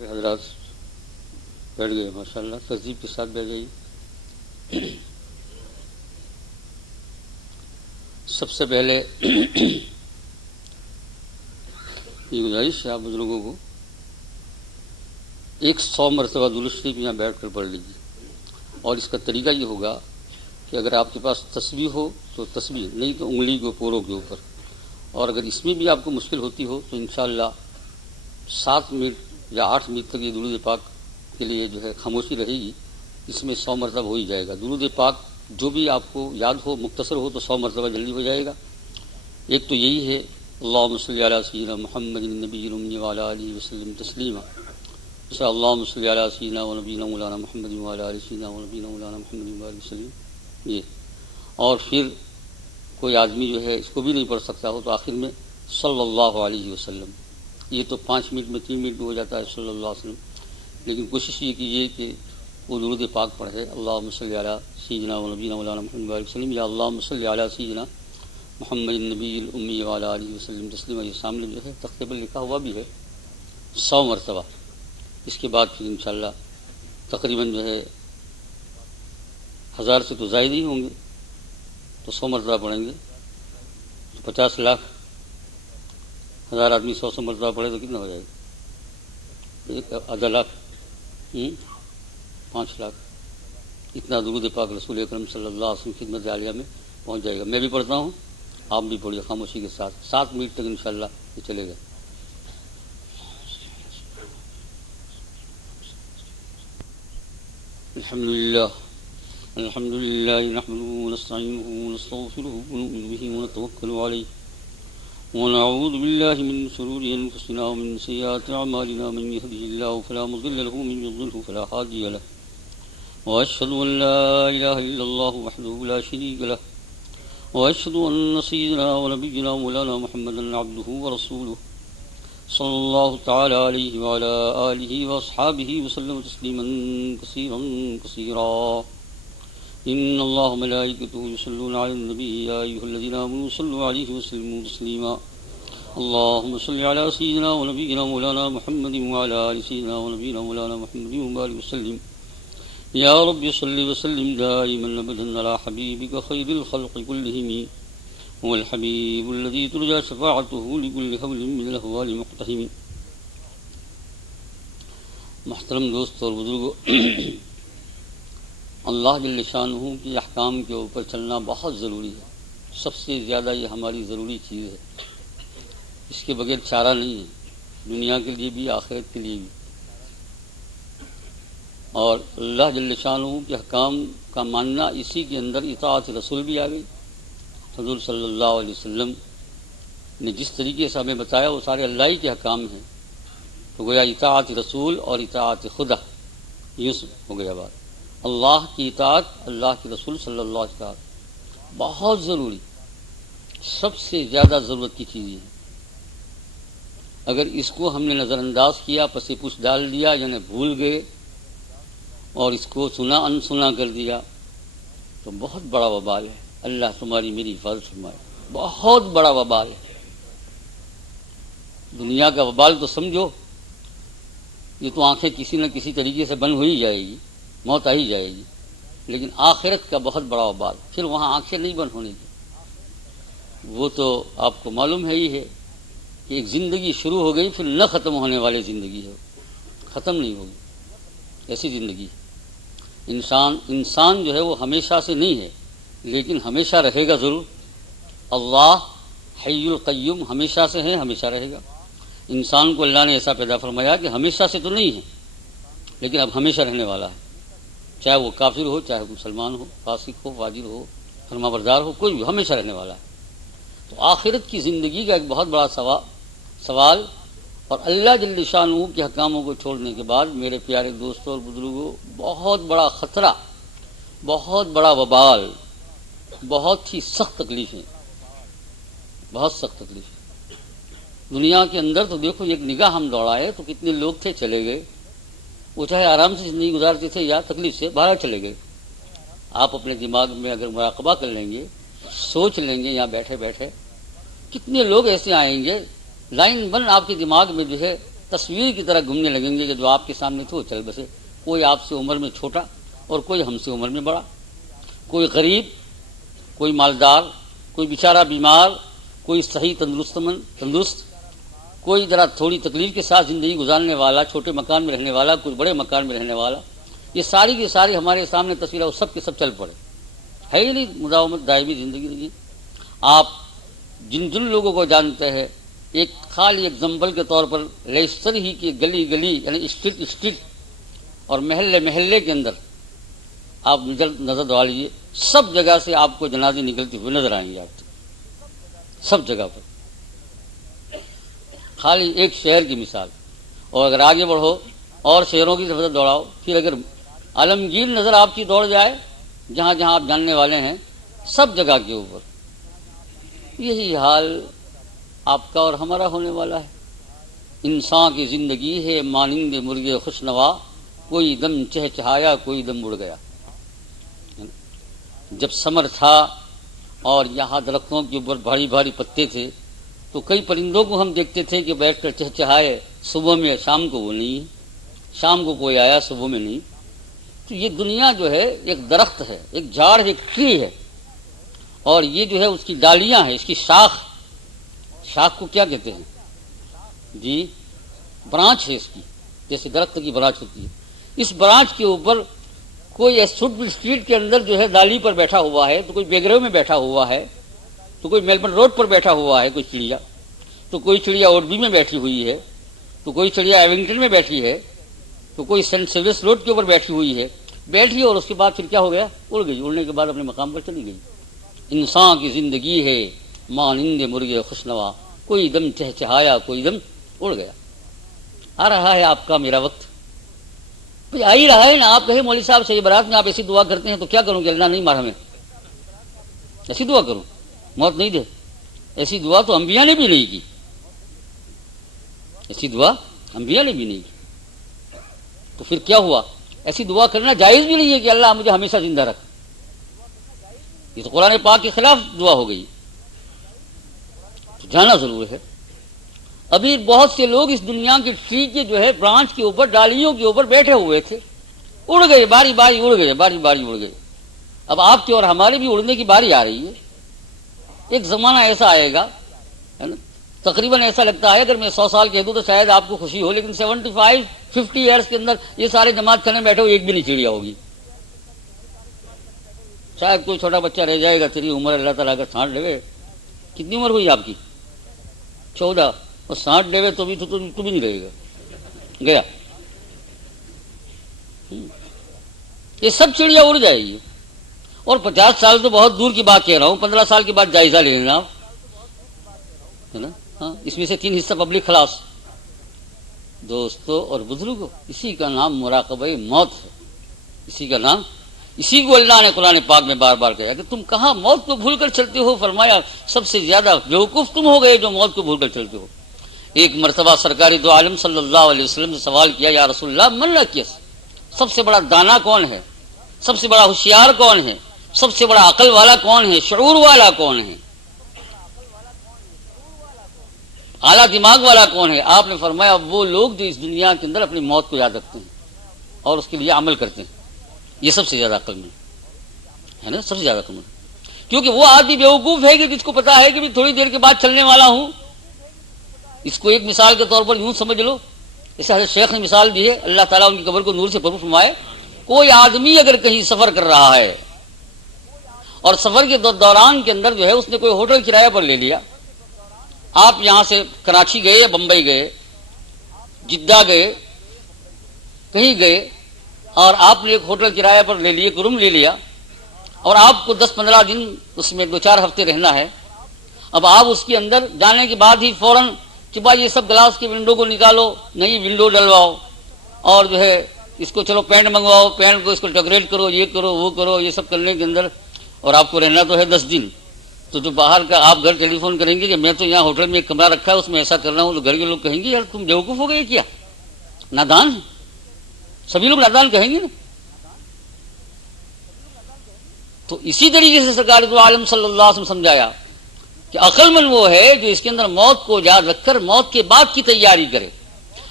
حضرات بیٹھ گئے ماشاءاللہ، تہذیب کے ساتھ بیٹھ گئی۔ سب سے پہلے یہ گزارش ہے آپ بزرگوں کو، 100 مرتبہ درود شریف یہاں بیٹھ کر پڑھ لیجیے، اور اس کا طریقہ یہ ہوگا کہ اگر آپ کے پاس تسبیح ہو تو تسبیح، نہیں تو انگلی کو پوروں کے اوپر، اور اگر اس میں بھی آپ کو مشکل ہوتی ہو تو انشاءاللہ 7 منٹ یا 8 منٹ تک یہ درود پاک کے لیے جو ہے خاموشی رہے گی، اس میں 100 مرتبہ ہو ہی جائے گا۔ درود پاک جو بھی آپ کو یاد ہو، مختصر ہو تو 100 مرتبہ جلدی ہو جائے گا۔ ایک تو یہی ہے، اللہم صلی علی سیدنا محمد النبی الامی وعلی آلہ وسلم تسلیما، جیسا اللہم صلی علی سیدنا و نبینا مولانا محمد وعلی آلہ سیدنا و نبینا مولانا محمد وعلی وسلم، یہ۔ اور پھر کوئی آدمی جو ہے اس کو بھی نہیں پڑھ سکتا ہو تو آخر میں صلی اللہ علیہ وسلم، یہ تو 5 منٹ میں 3 منٹ میں ہو جاتا ہے صلی اللہ علیہ وسلم، لیکن کوشش یہ کیجیے کہ وہ درود پاک پڑھے، اللہم صلی علی سیدنا و نبینا مولانا محمد وعلی وسلم، یا اللہم صلی علی سیدنا محمد النبی الامی وعلی آلہ وسلم تسلیما، یہ سامنے جو ہے تختے پر لکھا ہوا بھی ہے 100 مرتبہ۔ اس کے بعد پھر انشاءاللہ تقریباً جو ہے 1000 سے تو زائد ہی ہوں گے، تو 100 مرتبہ پڑھیں گے تو 50 لاکھ، 1000 آدمی 100 مرتبہ پڑھے تو کتنا ہو جائے گا؟ ایک آدھا لاکھ، 5 لاکھ، اتنا درود پاک رسول اکرم صلی اللہ علیہ وسلم خدمت عالیہ میں پہنچ جائے گا۔ میں بھی پڑھتا ہوں، آپ بھی پڑھیے خاموشی کے ساتھ، 7 منٹ تک انشاءاللہ یہ چلے گا۔ الحمد للہ نحمده ونستعینه ونستغفره ونؤمن به ونتوکل علیہ ونعوذ باللہ من شرور انفسنا ومن سیئات اعمالنا، من یهده اللہ فلا مضل له ومن یضلله فلا هادی له، واشهد ان لا الہ الا اللہ وحده لا شریک له، واشهد ان سیدنا ونبینا مولانا محمدا عبده ورسوله صلی اللہ تعالی علیہ وعلی آلہ واصحابہ وسلم تسلیما کثیرا کثیرا۔ ان اللہ ملائکتہ یصلون علی النبی یا ایھا الذین آمنوا صلوا علیہ وسلموا تسلیما۔ اللہم صل علی سیدنا ونبینا مولانا محمد وعلی آل سیدنا ونبینا مولانا محمد وبارک وسلم۔ یا رب صل وسلم دائما ابدا علی حبیبک خیر الخلق کلہم، هو الحبیب الذی ترجى شفاعته لكل حول من الاحوال مقتحم۔ محترم دوست اور بزرگوں، اللہ جل شانہ کی احکام کے اوپر چلنا بہت ضروری ہے، سب سے زیادہ یہ ہماری ضروری چیز ہے، اس کے بغیر چارہ نہیں ہے، دنیا کے لیے بھی آخرت کے لیے بھی۔ اور اللہ جل شانہ کے احکام کا ماننا، اسی کے اندر اطاعت رسول بھی آ گئی۔ حضور صلی اللہ علیہ وسلم نے جس طریقے سے ہمیں بتایا وہ سارے اللہ ہی کے احکام ہیں، تو گویا اطاعت رسول اور اطاعت خدا، یوں ہو گیا بات۔ اللہ کی اطاعت، اللہ کے رسول صلی اللہ علیہ وسلم بہت ضروری، سب سے زیادہ ضرورت کی چیز ہے۔ اگر اس کو ہم نے نظر انداز کیا، پس پوچھ ڈال دیا، یعنی بھول گئے اور اس کو سنا انسنا کر دیا، تو بہت بڑا وبال ہے۔ اللہ تمہاری میری حفاظت فرمائے، بہت بڑا وبال ہے۔ دنیا کا وبال تو سمجھو، یہ تو آنکھیں کسی نہ کسی طریقے سے بند ہو ہی جائے گی، موت آ ہی جائے گی، لیکن آخرت کا بہت بڑا وبال، پھر وہاں آنکھیں نہیں بند ہونے کی۔ وہ تو آپ کو معلوم ہے ہی ہے کہ ایک زندگی شروع ہو گئی، پھر نہ ختم ہونے والی زندگی ہے، ختم نہیں ہوگی، ایسی زندگی ہے۔ انسان جو ہے وہ ہمیشہ سے نہیں ہے، لیکن ہمیشہ رہے گا ضرور۔ اللہ حی القیوم ہمیشہ سے ہے، ہمیشہ رہے گا۔ انسان کو اللہ نے ایسا پیدا فرمایا کہ ہمیشہ سے تو نہیں ہے، لیکن اب ہمیشہ رہنے والا ہے، چاہے وہ کافر ہو، چاہے وہ مسلمان ہو، فاسق ہو، فاجر ہو، فرما بردار ہو، کوئی بھی ہمیشہ رہنے والا ہے۔ تو آخرت کی زندگی کا ایک بہت بڑا سوال، اور اللہ جل شانہ کے حکاموں کو چھوڑنے کے بعد میرے پیارے دوستوں اور بزرگوں، بہت بڑا خطرہ، بہت بڑا وبال، بہت ہی سخت تکلیفیں، بہت سخت تکلیفیں۔ دنیا کے اندر تو دیکھو، ایک نگاہ ہم دوڑائے تو کتنے لوگ تھے چلے گئے، وہ چاہے آرام سے زندگی گزارتے تھے یا تکلیف سے باہر چلے گئے۔ آپ اپنے دماغ میں اگر مراقبہ کر لیں گے، سوچ لیں گے، یہاں بیٹھے بیٹھے کتنے لوگ ایسے آئیں گے، لائن بن آپ کے دماغ میں جو ہے تصویر کی طرح گھومنے لگیں گے کہ جو آپ کے سامنے تھے وہ چل بسے. کوئی آپ سے عمر میں چھوٹا اور کوئی ہم سے عمر میں بڑا، کوئی غریب، کوئی مالدار، کوئی بیچارہ بیمار، کوئی صحیح تندرست، کوئی ذرا تھوڑی تکلیف کے ساتھ زندگی گزارنے والا، چھوٹے مکان میں رہنے والا، کوئی بڑے مکان میں رہنے والا. یہ ساری کی ساری ہمارے سامنے تصویر وہ سب کے سب چل پڑے. ہے ہی نہیں مداومت دائمی زندگی نہیں. آپ جن لوگوں کو جانتے ہیں، ایک خالی ایگزامپل کے طور پر لیسٹر ہی کی گلی یعنی اسٹریٹ اور محلے کے اندر آپ نظر دوڑا لیجیے، سب جگہ سے آپ کو جنازے نکلتے ہوئے نظر آئیں گے. آپ سب جگہ پر خالی ایک شہر کی مثال. اور اگر آگے بڑھو اور شہروں کی طرف دوڑاؤ، پھر اگر عالمگیر نظر آپ کی دوڑ جائے جہاں جہاں آپ جاننے والے ہیں، سب جگہ کے اوپر یہی حال آپ کا اور ہمارا ہونے والا ہے. انسان کی زندگی ہے مانند مرغ خوشنوا، کوئی دم چہچہایا کوئی دم اڑ گیا. جب سمر تھا اور یہاں درختوں کے اوپر بھاری بھاری پتے تھے تو کئی پرندوں کو ہم دیکھتے تھے کہ بیٹھ کر چہچہائے صبح میں، شام کو وہ نہیں، شام کو کوئی آیا صبح میں نہیں. تو یہ دنیا جو ہے ایک درخت ہے، ایک جھاڑ ہے، ایک ٹری ہے، اور یہ جو ہے اس کی ڈالیاں ہیں، اس کی شاخ کو کیا کہتے ہیں جی؟ برانچ ہے اس کی، جیسے درخت کی برانچ ہوتی ہے. اس برانچ کے اوپر کوئی اسٹریٹ کے اندر جو ہے ڈالی پر بیٹھا ہوا ہے، تو کوئی بیگرو میں بیٹھا ہوا ہے، تو کوئی میلبرن روڈ پر بیٹھا ہوا ہے کوئی چڑیا، تو کوئی چڑیا اوڈبی میں بیٹھی ہوئی ہے، تو کوئی چڑیا ایونگٹن میں بیٹھی ہے، تو کوئی سینٹ سیویس روڈ کے اوپر بیٹھی ہوئی ہے. بیٹھی اور اس کے بعد پھر کیا ہو گیا؟ اڑ گئی. اڑنے کے بعد اپنے مقام پر چلی گئی. انسان کی زندگی ہے مانند مرغ خوشنوا، کوئی دم چہچہایا کوئی دم اڑ گیا. آ رہا ہے آپ کا میرا وقت، آ ہی رہا ہے نا. آپ کہیں مولوی صاحب صحیح برات میں آپ ایسی دعا کرتے ہیں تو کیا کروں کہ اللہ نہیں مار ہمیں؟ ایسی دعا کروں موت نہیں دے؟ ایسی دعا تو انبیاء نے بھی نہیں کی. ایسی دعا انبیاء نے بھی نہیں کی. تو پھر کیا ہوا؟ ایسی دعا کرنا جائز بھی نہیں ہے کہ اللہ مجھے ہمیشہ زندہ رکھ. یہ تو قرآن پاک کے خلاف دعا ہو گئی. تو جانا ضرور ہے. ابھی بہت سے لوگ اس دنیا کے ٹری کے جو ہے برانچ کے اوپر، ڈالیوں کے اوپر بیٹھے ہوئے تھے، اڑ گئے، باری باری اڑ گئے، باری باری اڑ گئے. اب آپ کے اور ہمارے بھی اڑنے کی باری آ رہی ہے. ایک زمانہ ایسا آئے گا، ہے نا، تقریباً ایسا لگتا ہے اگر میں 100 سال کہہ دوں تو شاید آپ کو خوشی ہو، لیکن 75-50 ایئرس کے اندر یہ سارے جماعت کرنے بیٹھے ہو، ایک بھی نہیں چڑیا ہوگی. شاید کوئی چھوٹا بچہ رہ جائے گا. تیری عمر اللہ تعالیٰ کا 60 ڈے. کتنی عمر ہوئی آپ کی؟ 14. اور 60 ڈے تو بھی نہیں رہے گا. گیا. یہ سب چڑیا اڑ جائے گی. اور 50 سال تو بہت دور کی بات کہہ رہا ہوں، 15 سال کے بعد جائزہ لے لینا آپ، ہے نا. ہاں، اس میں سے 3 حصہ پبلک خلاص. دوستو اور بزرگوں، اسی کا نام مراقبہ موت ہے. اسی کو اللہ نے قرآن پاک میں بار بار کہا کہ تم کہاں موت کو بھول کر چلتے ہو. فرمایا سب سے زیادہ بیوقوف تم ہو گئے جو موت کو بھول کر چلتے ہو. ایک مرتبہ سرکاری دو عالم صلی اللہ علیہ وسلم سے سوال کیا، یا رسول اللہ من اکیس، سب سے بڑا دانا کون ہے؟ سب سے بڑا ہوشیار کون ہے؟ سب سے بڑا عقل والا کون ہے؟ شعور والا کون ہے؟ اعلیٰ دماغ والا کون ہے؟ آپ نے فرمایا وہ لوگ جو اس دنیا کے اندر اپنی موت کو یاد رکھتے ہیں اور اس کے لیے عمل کرتے ہیں. یہ سب سے زیادہ عقل مند ہے نا، سب سے زیادہ عقل مند. کیونکہ وہ آدمی بیوقوف ہے کہ جس کو پتا ہے کہ تھوڑی دیر کے بعد چلنے والا ہوں. اس کو ایک مثال کے طور پر یوں سمجھ لو، جیسے حضرت شیخ نے مثال دی ہے، اللہ تعالیٰ ان کی قبر کو نور سے بھر فرمائے. کوئی آدمی اگر کہیں سفر کر رہا ہے اور سفر کے دوران کے اندر جو ہے اس نے کوئی ہوٹل کرایہ پر لے لیا. آپ یہاں سے کراچی گئے یا بمبئی گئے، جدہ گئے، کہیں گئے، اور آپ نے ایک ہوٹل کرایہ پر لے لیے، ایک روم لے لیا، اور آپ کو 10-15 دن اس میں 2-4 ہفتے رہنا ہے. اب آپ اس کے اندر جانے کے بعد ہی فوراً کہ بھائی یہ سب گلاس کی ونڈو کو نکالو، نئی ونڈو ڈلواؤ، اور جو ہے اس کو چلو پینٹ منگواؤ، پینٹ کو اس کو ڈیکوریٹ کرو، یہ کرو وہ کرو، یہ سب کرنے کے اندر، اور آپ کو رہنا تو ہے 10 دن. تو جو باہر کا آپ گھر ٹیلی فون کریں گے کہ میں تو یہاں ہوٹل میں ایک کمرہ رکھا ہے اس میں ایسا کر رہا ہوں، تو گھر کے لوگ کہیں گے یار تم بیوقوف ہو گئے کیا، نادان ہے. سبھی لوگ نادان کہیں گے نا. تو اسی طریقے سے سرکار دو عالم صلی اللہ علیہ وسلم سمجھایا کہ عقل مند وہ ہے جو اس کے اندر موت کو یاد رکھ کر موت کے بعد کی تیاری کرے.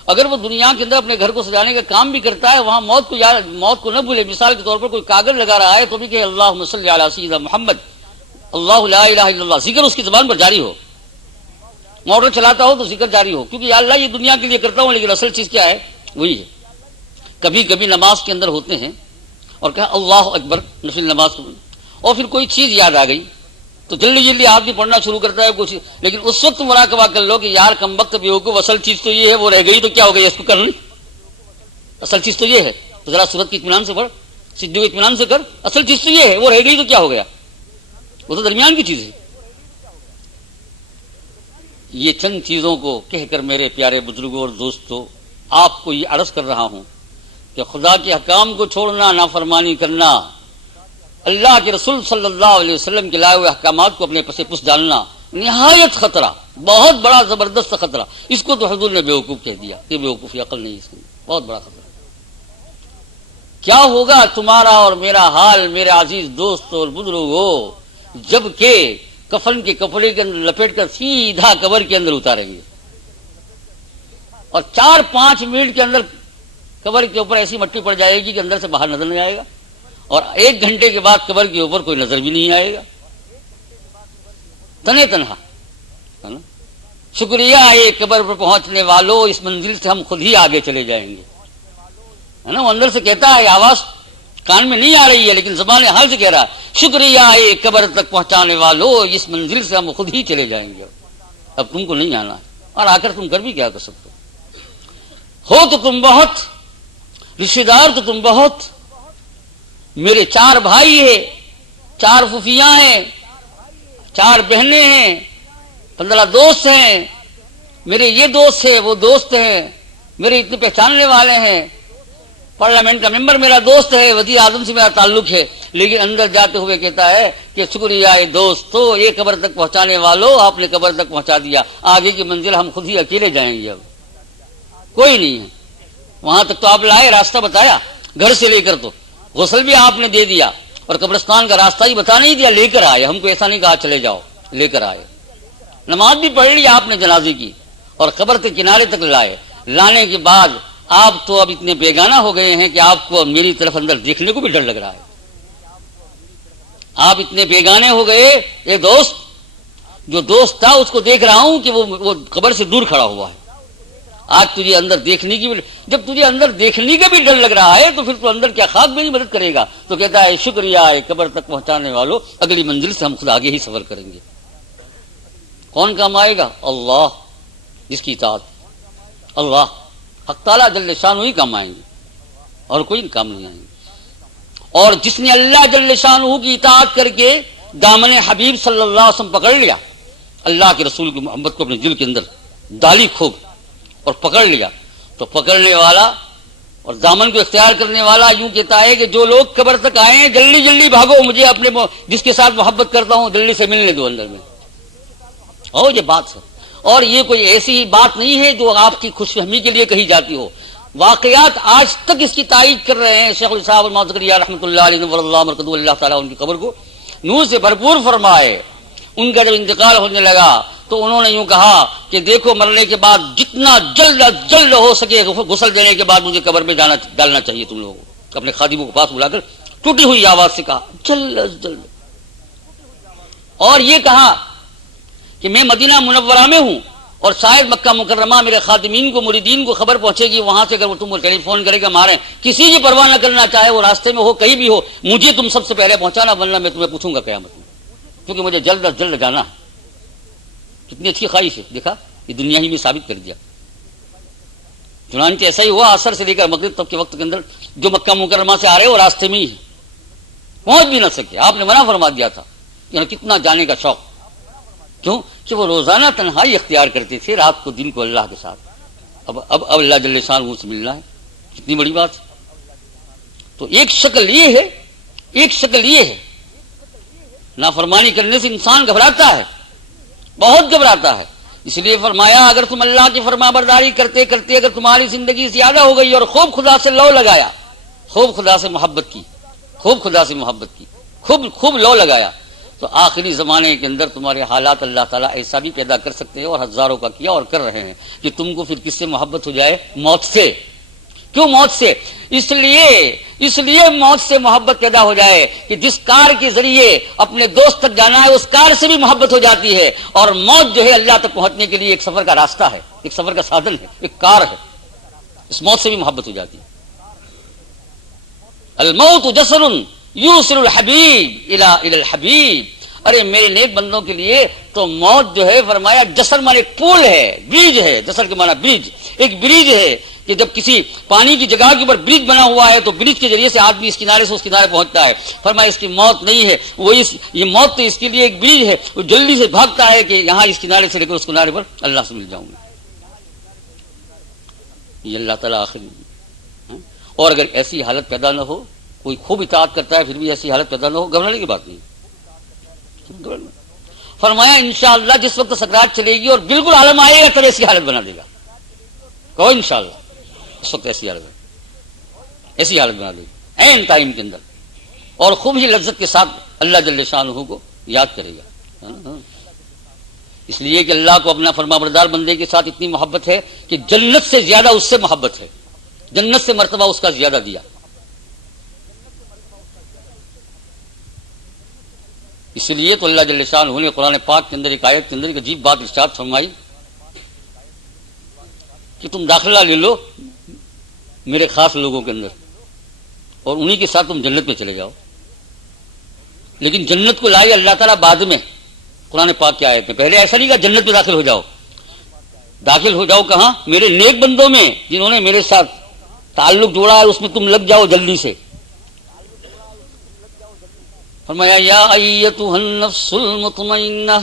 اگر وہ دنیا کے اندر اپنے گھر کو سجانے کا کام بھی کرتا ہے، وہاں موت کو نہ بھولے. مثال کے طور پر کوئی کاغذ لگا رہا ہے تو بھی کہ اللہم صلی علی سیدنا محمد، اللہ لا الہ الا اللہ، ذکر اس کی زبان پر جاری ہو. موٹر چلاتا ہو تو ذکر جاری ہو، کیونکہ یا اللہ یہ دنیا کے لیے کرتا ہوں، لیکن اصل چیز کیا ہے؟ وہی ہے. کبھی کبھی نماز کے اندر ہوتے ہیں اور کہا اللہ اکبر نفل نماز کو، اور پھر کوئی چیز یاد آ گئی تو جلدی جلدی آدمی پڑھنا شروع کرتا ہے کچھ، لیکن اس وقت مراقبہ کر لو کہ یار کمبخت بیوقوف، اصل چیز تو یہ ہے، وہ رہ گئی تو کیا ہو گئی، اس کو کر لیں. اصل چیز تو یہ ہے، تو ذرا صورت کی اطمینان سے پڑھ، سجدے کی اطمینان سے کر. اصل چیز تو یہ ہے، وہ رہ گئی تو کیا ہو گیا، وہ تو درمیان کی چیز ہے. یہ چند چیزوں کو کہہ کر میرے پیارے بزرگوں اور دوستوں، آپ کو یہ عرض کر رہا ہوں کہ خدا کے حکام کو چھوڑنا، نافرمانی کرنا، اللہ کے رسول صلی اللہ علیہ وسلم کے لائے ہوئے احکامات کو اپنے پس پس ڈالنا نہایت خطرہ، بہت بڑا زبردست خطرہ. اس کو تو حضور نے بیوقوف کہہ دیا، یہ بیوقوفی عقل نہیں، اس میں بہت بڑا خطرہ. کیا ہوگا تمہارا اور میرا حال میرے عزیز دوست اور بزرگوں، جب کہ کفن کے کپڑے کے اندر لپیٹ کر سیدھا قبر کے اندر اتاریں گے، اور 4-5 منٹ کے اندر قبر کے اوپر ایسی مٹی پڑ جائے گی کہ اندر سے باہر نظر نہیں آئے گا، اور 1 گھنٹے کے بعد قبر کے اوپر کوئی نظر بھی نہیں آئے گا، تنے تنہا ہے نا. شکریہ ہے قبر پر پہنچنے والوں، اس منزل سے ہم خود ہی آگے چلے جائیں گے، ہے نا. وہ اندر سے کہتا ہے، آواز کان میں نہیں آ رہی ہے لیکن زبان حال سے کہہ رہا ہے، شکریہ ہے قبر تک پہنچانے والوں، اس منزل سے ہم خود ہی چلے جائیں گے، اب تم کو نہیں آنا ہے. اور آ کر تم کر بھی کیا کر سکتے ہو تو تم بہت، رشتے دار تو تم بہت، میرے 4 بھائی ہیں، 4 پھوپھیاں ہیں، 4 بہنیں ہیں، 15 دوست ہیں، میرے یہ دوست ہیں، وہ دوست ہیں، میرے اتنے پہچاننے والے ہیں، پارلیمنٹ کا ممبر میرا دوست ہے، وزیر اعظم سے میرا تعلق ہے. لیکن اندر جاتے ہوئے کہتا ہے کہ شکریہ دوستو، یہ قبر تک پہنچانے والوں، آپ نے قبر تک پہنچا دیا، آگے کی منزل ہم خود ہی اکیلے جائیں گے، اب کوئی نہیں ہے. وہاں تک تو آپ لائے، راستہ بتایا، گھر سے لے کر تو غسل بھی آپ نے دے دیا، اور قبرستان کا راستہ ہی بتا نہیں دیا، لے کر آئے. ہم کو ایسا نہیں کہا چلے جاؤ، لے کر آئے. نماز بھی پڑھ لی آپ نے جنازے کی، اور قبر کے کنارے تک لائے. لانے کے بعد آپ تو اب اتنے بیگانہ ہو گئے ہیں کہ آپ کو میری طرف اندر دیکھنے کو بھی ڈر لگ رہا ہے. آپ اتنے بیگانے ہو گئے. یہ دوست، جو دوست تھا اس کو دیکھ رہا ہوں کہ وہ قبر سے دور کھڑا ہوا ہے. آج تجھے اندر دیکھنے کی بھی، جب تجھے اندر دیکھنے کا بھی ڈر لگ رہا ہے تو پھر تو اندر کیا خاک میری مدد کرے گا. تو کہتا ہے شکریہ ہے قبر تک پہنچانے والوں، اگلی منزل سے ہم خود آگے ہی سفر کریں گے. کون کام آئے گا؟ اللہ، جس کی اطاعت اللہ حق تعالیٰ جل شانہ ہی کام آئیں گے، اور کوئی کام نہیں آئیں گے. اور جس نے اللہ جل شانہ کی اطاعت کر کے دامن حبیب صلی اللہ علیہ وسلم پکڑ لیا، اللہ کے رسول کی محبت کو اپنے دل کے اندر ڈالی کھوب اور پکڑ لیا، تو پکڑنے والا اور دامن کو اختیار کرنے والا یوں کہتا ہے کہ جو لوگ قبر تک آئے ہیں جلدی جلدی بھاگو، مجھے اپنے جس کے ساتھ محبت کرتا ہوں جلدی سے ملنے دو اندر میں. اور یہ بات ہے، اور یہ کوئی ایسی بات نہیں ہے جو آپ کی خوش فہمی کے لیے کہی جاتی ہو. واقعات آج تک اس کی تائید کر رہے ہیں. شیخ الاسلام مولانا زکریا رحمۃ اللہ علیہ نور اللہ مرکزہ، اللہ تعالیٰ ان کی قبر کو نور سے بھرپور فرمائے. ان کا جب انتقال ہونے لگا تو انہوں نے یوں کہا کہ دیکھو مرنے کے بعد جتنا جلد از جلد ہو سکے غسل دینے کے بعد مجھے قبر میں ڈالنا چاہیے تم لوگوں کو. اپنے خادموں کو پاس بلا کر ٹوٹی ہوئی آواز سے کہا جلد از جلد. اور یہ کہا کہ میں مدینہ منورہ میں ہوں اور شاید مکہ مکرمہ میرے خادمین کو مریدین کو خبر پہنچے گی، وہاں سے اگر وہ تم کو ٹیلی فون کرے گا مارے، کسی کی پرواہ نہ کرنا، چاہے وہ راستے میں ہو کہیں بھی ہو، مجھے تم سب سے پہلے پہنچانا، ورنہ میں تمہیں پوچھوں گا قیامت میں، کیونکہ مجھے جلد از جلد جانا ہے. کتنی اچھی خواہش ہے، دیکھا یہ دنیا ہی میں ثابت کر دیا. چنانچہ ایسا ہی ہوا، عصر سے لے کر مغرب تک کے وقت کے اندر جو مکہ مکرمہ سے آ رہے وہ راستے میں ہی پہنچ بھی نہ سکے. آپ نے منع فرما دیا تھا، کتنا جانے کا شوق، کیوں کہ وہ روزانہ تنہائی اختیار کرتے تھے، رات کو دن کو اللہ کے ساتھ. اب اللہ جل شانہ سے ملنا ہے، کتنی بڑی بات ہے. تو ایک شکل یہ ہے، ایک شکل یہ ہے، نافرمانی کرنے سے انسان گھبراتا ہے، بہت گھبراتا ہے. اس لیے فرمایا اگر تم اللہ کی فرما برداری کرتے کرتے اگر تمہاری زندگی زیادہ ہو گئی اور خوب خدا سے لو لگایا، خوب خدا سے محبت کی، خوب خدا سے محبت کی، خوب لو لگایا، تو آخری زمانے کے اندر تمہارے حالات اللہ تعالیٰ ایسا بھی پیدا کر سکتے ہیں، اور ہزاروں کا کیا اور کر رہے ہیں، کہ تم کو پھر کس سے محبت ہو جائے؟ موت سے۔ کیوں موت سے؟ اس لیے موت سے محبت پیدا ہو جائے کہ جس کار کے ذریعے اپنے دوست تک جانا ہے اس کار سے بھی محبت ہو جاتی ہے، اور موت جو ہے اللہ تک پہنچنے کے لیے ایک سفر کا راستہ ہے، ایک سفر کا سادھن ہے، ایک کار ہے، اس موت سے بھی محبت ہو جاتی ہے۔ الموت جسر یوصل الحبیب الی الحبیب، ارے میرے نیک بندوں کے لیے تو موت جو ہے فرمایا جسر مانے ایک پول ہے، برج ہے، جسر کے مانا برج، ایک برج ہے کہ جب کسی پانی کی جگہ کے اوپر برج بنا ہوا ہے تو برج کے ذریعے سے آدمی اس کنارے سے اس کنارے پہنچتا ہے۔ فرمایا اس کی موت نہیں ہے، یہ موت تو اس کے لیے ایک برج ہے، وہ جلدی سے بھاگتا ہے کہ یہاں اس کنارے سے لے کر اس کنارے پر اللہ سے مل جاؤں گا۔ یہ اللہ تعالیٰ آخر میں، اور اگر ایسی حالت پیدا نہ ہو، کوئی خوب اطاعت کرتا ہے پھر بھی ایسی حالت پیدا نہ ہو، گھبرانے کی بات نہیں۔ فرمایا انشاءاللہ جس وقت سکرات چلے گی اور بالکل عالم آئے گا تب ایسی حالت بنا دے گا، کہو انشاءاللہ اس وقت ایسی حالت بنا دے گا عین ٹائم کے اندر، اور خوب ہی لذت کے ساتھ اللہ جل شانہ کو یاد کرے گا۔ اس لیے کہ اللہ کو اپنا فرما بردار بندے کے ساتھ اتنی محبت ہے کہ جنت سے زیادہ اس سے محبت ہے، جنت سے مرتبہ اس کا زیادہ دیا۔ اس لیے تو اللہ جل شانہ نے قرآن پاک کے اندر ایک آیت کے اندر ایک عجیب بات ارشاد فرمائی کہ تم داخلہ لے لو میرے خاص لوگوں کے اندر اور انہی کے ساتھ تم جنت میں چلے جاؤ، لیکن جنت کو لائے اللہ تعالیٰ بعد میں قرآن پاک کی آیت میں، پہلے ایسا نہیں کہا جنت میں داخل ہو جاؤ۔ داخل ہو جاؤ کہاں؟ میرے نیک بندوں میں جنہوں نے میرے ساتھ تعلق جوڑا ہے، اس میں تم لگ جاؤ جلدی سے۔ فرمایا یا ایتھا النفس المطمئنہ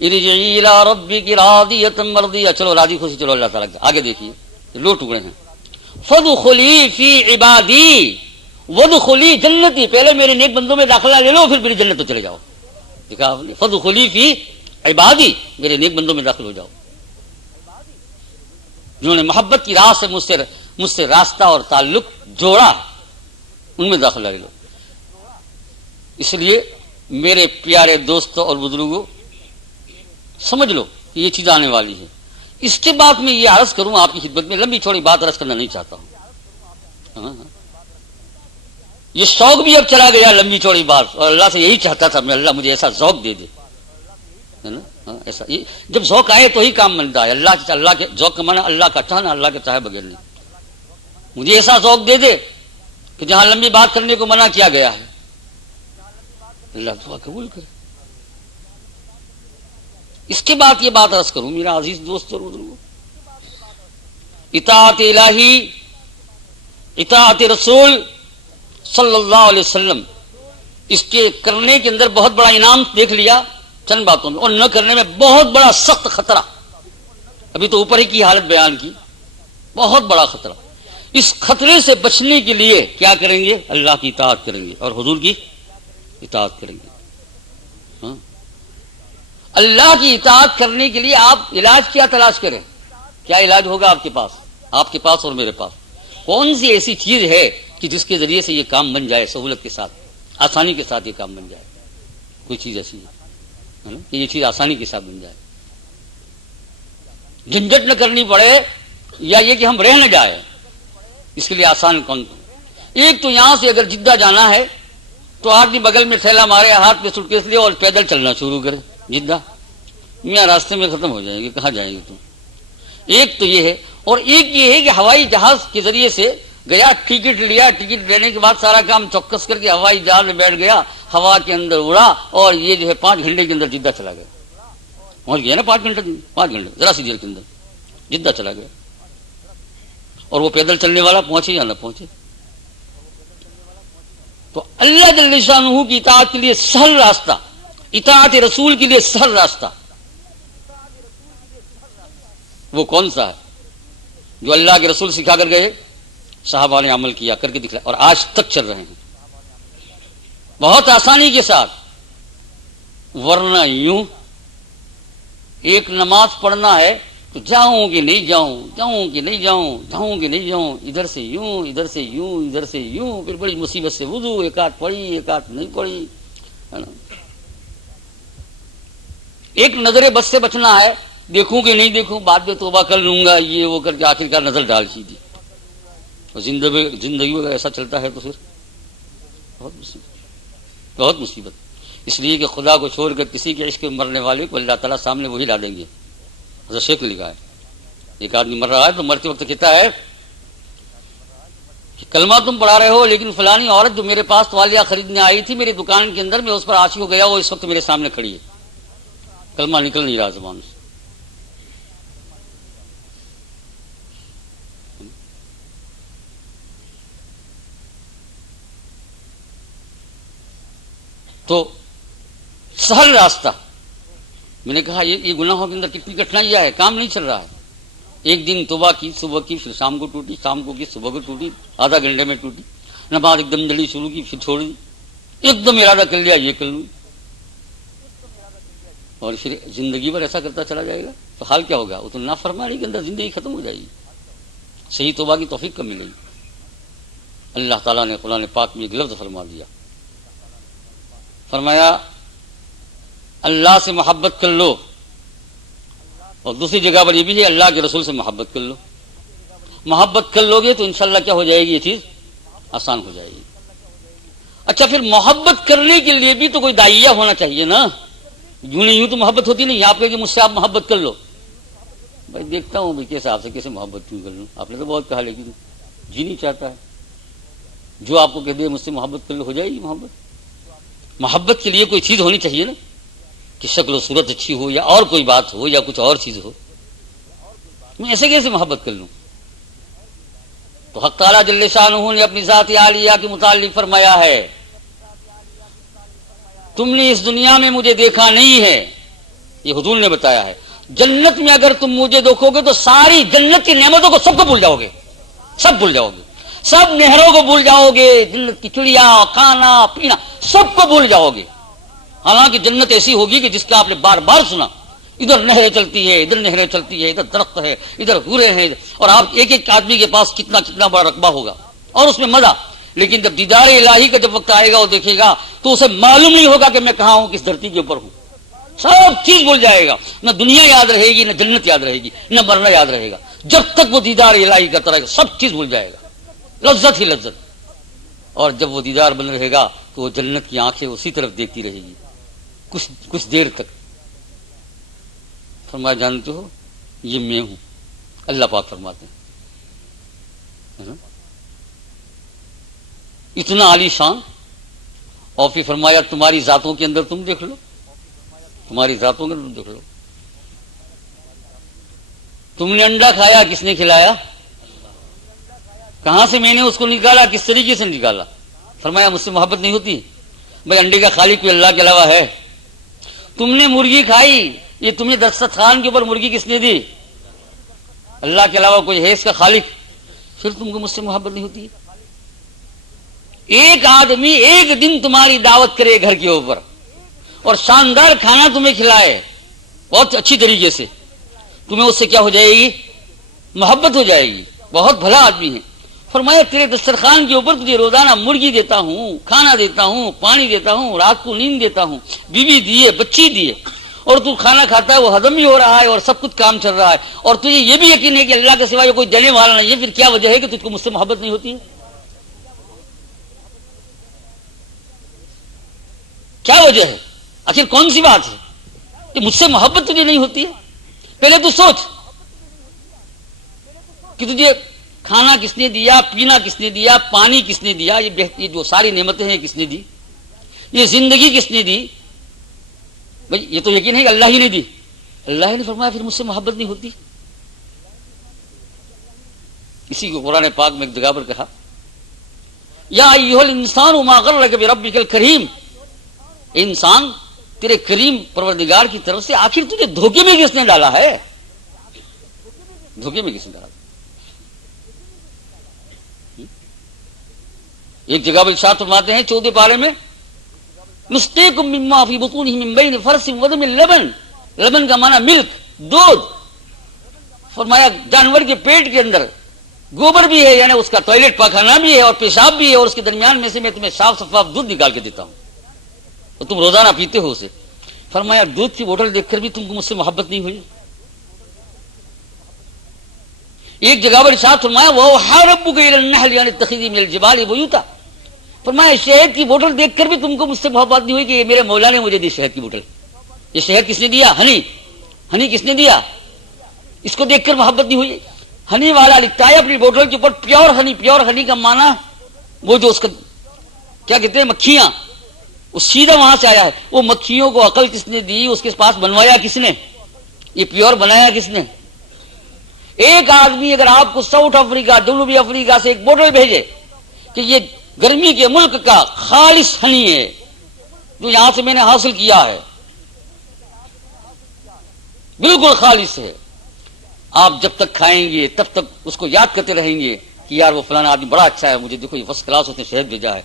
ارجعی الی ربک راضیۃ مرضیہ، چلو راضی خوشی چلو اللہ تعالیٰ آگے دیکھیے لو ٹکڑے ہیں۔ فادخلی فی عبادی وادخلی جنتی، پہلے میرے نیک بندوں میں داخلہ لے لو پھر میری جنت تو چلے جاؤ۔ دیکھا آپ نے، فادخلی فی عبادی، میرے نیک بندوں میں داخل ہو جاؤ، جنہوں نے محبت کی راہ سے مجھ سے راستہ اور تعلق جوڑا، ان میں داخلہ لے لو۔ اس لیے میرے پیارے دوستوں اور بزرگوں سمجھ لو کہ یہ چیز آنے والی ہے۔ اس کے بعد میں یہ عرض کروں آپ کی خدمت میں، لمبی چھوڑی بات عرض کرنا نہیں چاہتا ہوں، یہ شوق بھی اب چلا گیا لمبی چوڑی بات، اور اللہ سے یہی چاہتا تھا میں اللہ مجھے ایسا ذوق دے دے، ہے نا، ایسا جب ذوق آئے تو ہی کام بنتا ہے۔ اللہ کے ذوق کا معنی اللہ کا چاہنا، اللہ کے چاہے بغیر نہیں۔ مجھے ایسا ذوق دے دے کہ جہاں لمبی بات کرنے کو منع کیا گیا ہے اللہ دعا قبول کرے۔ اس کے بعد یہ بات عرض کروں میرا عزیز دوست اور بزرگوں، اطاعت الہی، اطاعت رسول صلی اللہ علیہ وسلم، اس کے کرنے کے اندر بہت بڑا انعام دیکھ لیا چند باتوں میں، اور نہ کرنے میں بہت بڑا سخت خطرہ، ابھی تو اوپر ہی کی حالت بیان کی، بہت بڑا خطرہ۔ اس خطرے سے بچنے کے لیے کیا کریں گے؟ اللہ کی اطاعت کریں گے اور حضور کی اطاعت کریں گے۔ ہاں، اللہ کی اطاعت کرنے کے لیے آپ علاج کیا تلاش کریں؟ کیا علاج ہوگا آپ کے پاس اور میرے پاس؟ کون سی ایسی چیز ہے کہ جس کے ذریعے سے یہ کام بن جائے، سہولت کے ساتھ، آسانی کے ساتھ یہ کام بن جائے؟ کوئی چیز ایسی ہے کہ یہ چیز آسانی کے ساتھ بن جائے، جھنجھٹ نہ کرنی پڑے، یا یہ کہ ہم رہ نہ جائے، اس کے لیے آسان کون؟ ایک تو یہاں سے اگر جدہ جانا ہے تو آدمی بغل میں تھیلا مارے، ہاتھ میں سوٹکیس لے اور پیدل چلنا شروع کرے جدہ، میاں راستے میں ختم ہو جائے گی، کہاں جائیں گے تم؟ ایک تو یہ ہے، اور ایک یہ ہے کہ ہوائی جہاز کے ذریعے سے گیا، ٹکٹ لیا، ٹکٹ لینے کے بعد سارا کام چوکس کر کے ہوائی جہاز میں بیٹھ گیا، ہوا کے اندر اڑا، اور یہ جو ہے 5 گھنٹے کے اندر جدہ چلا گیا، پہنچ گیا نا 5 گھنٹے ذرا سی دیر کے اندر جدہ چلا گیا، اور وہ پیدل چلنے والا پہنچے یا نہ پہنچے۔ تو اللہ جل شانہ کی اطاعت کے لیے سہل راستہ، اطاعت رسول کے لیے سہل راستہ وہ کون سا ہے؟ جو اللہ کے رسول سکھا کر گئے، صحابہ نے عمل کیا، کر کے دکھلایا، اور آج تک چل رہے ہیں بہت آسانی کے ساتھ۔ ورنہ یوں ایک نماز پڑھنا ہے تو جاؤں کہ نہیں جاؤں، جاؤں کہ نہیں جاؤں، جاؤں کہ نہیں جاؤں، ادھر سے یوں، ادھر سے یوں، ادھر سے یوں، پھر بڑی مصیبت سے وضو، ایک آدھ پڑھی ایک آدھ نہیں پڑھی، ہے نا، ایک نظر بس سے بچنا ہے، دیکھوں کہ نہیں دیکھوں، بعد میں توبہ کر لوں گا، یہ وہ کر کے آخر کار نظر ڈال سیدھی. اور زندگی اگر ایسا چلتا ہے تو پھر بہت مصیبت، بہت مصیبت. اس لیے کہ خدا کو چھوڑ کر کسی کے عشق میں مرنے والے کو اللہ تعالیٰ سامنے وہی لا دیں گے. حضرت شیخ نے لکھا ہے، ایک آدمی مر رہا ہے تو مرتے وقت کہتا ہے کہ کلمہ تم پڑھا رہے ہو، لیکن فلانی عورت جو میرے پاس توالیا خریدنے آئی تھی میری دکان کے اندر، میں اس پر عاشق ہو گیا، وہ اس وقت میرے سامنے کھڑی ہے، کلمہ نکل نہیں رہا زبان سے. تو سہل راستہ، میں نے کہا یہ گناہوں کے اندر کتنی کٹھنائیاں ہے، کام نہیں چل رہا ہے. ایک دن توبہ کی، صبح کی، پھر شام کو ٹوٹی، شام کو کی، صبح کو ٹوٹی، آدھا گھنٹے میں ٹوٹی. نماز ایک دم جلدی شروع کی، پھر چھوڑ دی، ایک دم ارادہ کر لیا یہ کر لوں، اور پھر زندگی بھر ایسا کرتا چلا جائے گا تو حال کیا ہوگا؟ وہ تو نافرمانی کے اندر زندگی ختم ہو جائے گی. صحیح توبہ کی توفیق کم ملے گی. اللہ تعالیٰ نے قرآن پاک میں ایک لفظ فرما دیا، فرمایا اللہ سے محبت کر لو، اور دوسری جگہ پر یہ بھی ہے اللہ کے رسول سے محبت کر لو. محبت کر لو گے تو انشاءاللہ کیا ہو جائے گی؟ یہ چیز آسان ہو جائے گی. اچھا پھر محبت کرنے کے لیے بھی تو کوئی داعیہ ہونا چاہیے نا. یوں نہیں، یوں تو محبت ہوتی نہیں. آپ کہ مجھ سے آپ محبت کر لو، بھائی دیکھتا ہوں بھائی کیسے آپ سے کیسے محبت کیوں کر لوں. آپ نے تو بہت کہا لیکن جی نہیں چاہتا ہے. جو آپ کو کہہ دے مجھ سے محبت کر لو، ہو جائے گی محبت. محبت کے لیے کوئی چیز ہونی چاہیے نا، کہ شکل و صورت اچھی ہو، یا اور کوئی بات ہو، یا کچھ اور چیز ہو. میں ایسے کیسے محبت کر لوں؟ تو حق تعالیٰ جل شانہ نے اپنی ذات عالیہ کے متعلق فرمایا ہے، تم نے اس دنیا میں مجھے دیکھا نہیں ہے. یہ حضور نے بتایا ہے. جنت میں اگر تم مجھے دیکھو گے تو ساری جنت کی نعمتوں کو سب کو بھول جاؤ گے، سب بھول جاؤ گے، سب نہروں کو بھول جاؤ گے، جنت کی چڑیا، کھانا پینا سب کو بھول جاؤ گے. حالانکہ جنت ایسی ہوگی کہ جس کا آپ نے بار بار سنا، ادھر نہریں چلتی ہے، ادھر نہریں چلتی ہے، ادھر درخت ہے، ادھر حوریں ہیں، اور آپ ایک ایک آدمی کے پاس کتنا کتنا بڑا رقبہ ہوگا اور اس میں مزہ. لیکن جب دیدار الہی کا جب وقت آئے گا وہ دیکھے گا تو اسے معلوم نہیں ہوگا کہ میں کہاں ہوں، کس دھرتی کے اوپر ہوں. سب چیز بھول جائے گا، نہ دنیا یاد رہے گی، نہ جنت یاد رہے گی، نہ مرنا یاد رہے گا. جب تک وہ دیدار الہی کرتا رہے گا سب چیز بھول جائے گا، لذت ہی لذت. اور جب وہ دیدار بن رہے گا تو وہ جنت کی آنکھیں اسی طرف دیکھتی رہے گی کچھ دیر تک. فرمایا جانتے ہو یہ میں ہوں، اللہ پاک فرماتے ہیں. اتنا عالی شان. اور پھر فرمایا تمہاری ذاتوں کے اندر تم دیکھ لو، تمہاری ذاتوں کے اندر تم دیکھ لو. تم نے انڈا کھایا، کس نے کھلایا؟ کہاں سے میں نے اس کو نکالا، کس طریقے سے نکالا؟ فرمایا مجھ سے محبت نہیں ہوتی. بھائی انڈے کا خالق کوئی اللہ کے علاوہ ہے؟ تم نے مرغی کھائی، یہ تمہیں دسترخوان کے اوپر مرغی کس نے دی؟ اللہ کے علاوہ کوئی ہے اس کا خالق؟ پھر تم کو مجھ سے محبت نہیں ہوتی. ایک آدمی ایک دن تمہاری دعوت کرے گھر کے اوپر اور شاندار کھانا تمہیں کھلائے بہت اچھی طریقے سے، تمہیں اس سے کیا ہو جائے گی؟ محبت ہو جائے گی. بہت بھلا آدمی ہے. فرمایا تیرے دسترخوان کے اوپر تجھے روزانہ مرغی دیتا ہوں، کھانا دیتا ہوں، پانی دیتا ہوں، رات کو نیند دیتا ہوں، بیوی دیے، بچی دیے، اور تو کھانا کھاتا ہے، وہ ہضم بھی ہو رہا ہے اور سب کچھ کام چل رہا ہے، اور تجھے یہ بھی یقین ہے کہ اللہ کے سوائے کوئی دینے والا نہیں ہے. پھر کیا وجہ ہے کہ تجھ کو مجھ سے محبت نہیں ہوتی ہے؟ کیا وجہ ہے؟ آخر کون سی بات ہے کہ مجھ سے محبت تجھے نہیں ہوتی ہے؟ پہلے تو سوچ کہ تجھے کھانا کس نے دیا، پینا کس نے دیا، پانی کس نے دیا، یہ جو ساری نعمتیں ہیں کس نے دی، یہ زندگی کس نے دی؟ بھائی یہ تو یقین ہے کہ اللہ ہی نے دی. اللہ نے فرمایا پھر مجھ سے محبت نہیں ہوتی. اسی کو قرآن پاک میں ایک جگہ پر کہا، یا ایھا الانسان ما غرک بربک الکریم، انسان تیرے کریم پروردگار کی طرف سے آخر تجھے دھوکے میں کس نے ڈالا ہے؟ دھوکے میں کس نے ڈالا؟ ایک جگہ پر ارشاد فرماتے ہیں 14 پارے میں، نسقیکم مما فی بطونہ من بین فرث ودم لبن، لبن کا معنی ملک، دودھ. فرمایا جانور کے پیٹ کے اندر گوبر بھی ہے، یعنی اس کا ٹوائلٹ پاخانہ بھی ہے اور پیشاب بھی ہے، اور اس کے درمیان میں سے میں تمہیں صاف شفاف دودھ نکال کے دیتا ہوں اور تم روزانہ پیتے ہو اسے. فرمایا دودھ کی بوتل دیکھ کر بھی تم کو مجھ سے محبت نہیں ہوئی؟ ایک جگہ پر ارشاد فرمایا وَأَوْحَىٰ رَبُّكَ إِلَى النَّحْلِ أَنِ اتَّخِذِي مِنَ الْجِبَالِ بُيُوتًا، فرمایا شہد کی بوتل دیکھ کر بھی تم کو مجھ سے محبت نہیں ہوئی کہ یہ میرے مولا نے مجھے دی شہد کی بوتل. یہ شہد کس نے دیا؟ ہنی کس نے دیا؟ اس کو دیکھ کر محبت نہیں ہوئی. ہنی والا لکھتا ہے اپنی بوتل کے اوپر پیور ہنی کا معنی وہ جو اس کا کیا کہتے ہیں مکھیاں، وہ سیدھا وہاں سے آیا ہے. وہ مکھیوں کو عقل کس نے دی؟ اس کے پاس بنوایا کس نے؟ یہ پیور بنایا کس نے؟ ایک آدمی اگر آپ کو ساؤتھ افریقہ جنوبی افریقہ سے ایک بوتل بھیجے کہ یہ گرمی کے ملک کا خالص ہنی ہے جو یہاں سے میں نے حاصل کیا ہے، بالکل خالص ہے، آپ جب تک کھائیں گے تب تک اس کو یاد کرتے رہیں گے کہ یار وہ فلانا آدمی بڑا اچھا ہے، مجھے دیکھو یہ فرسٹ کلاس اس نے شہد بھیجا ہے.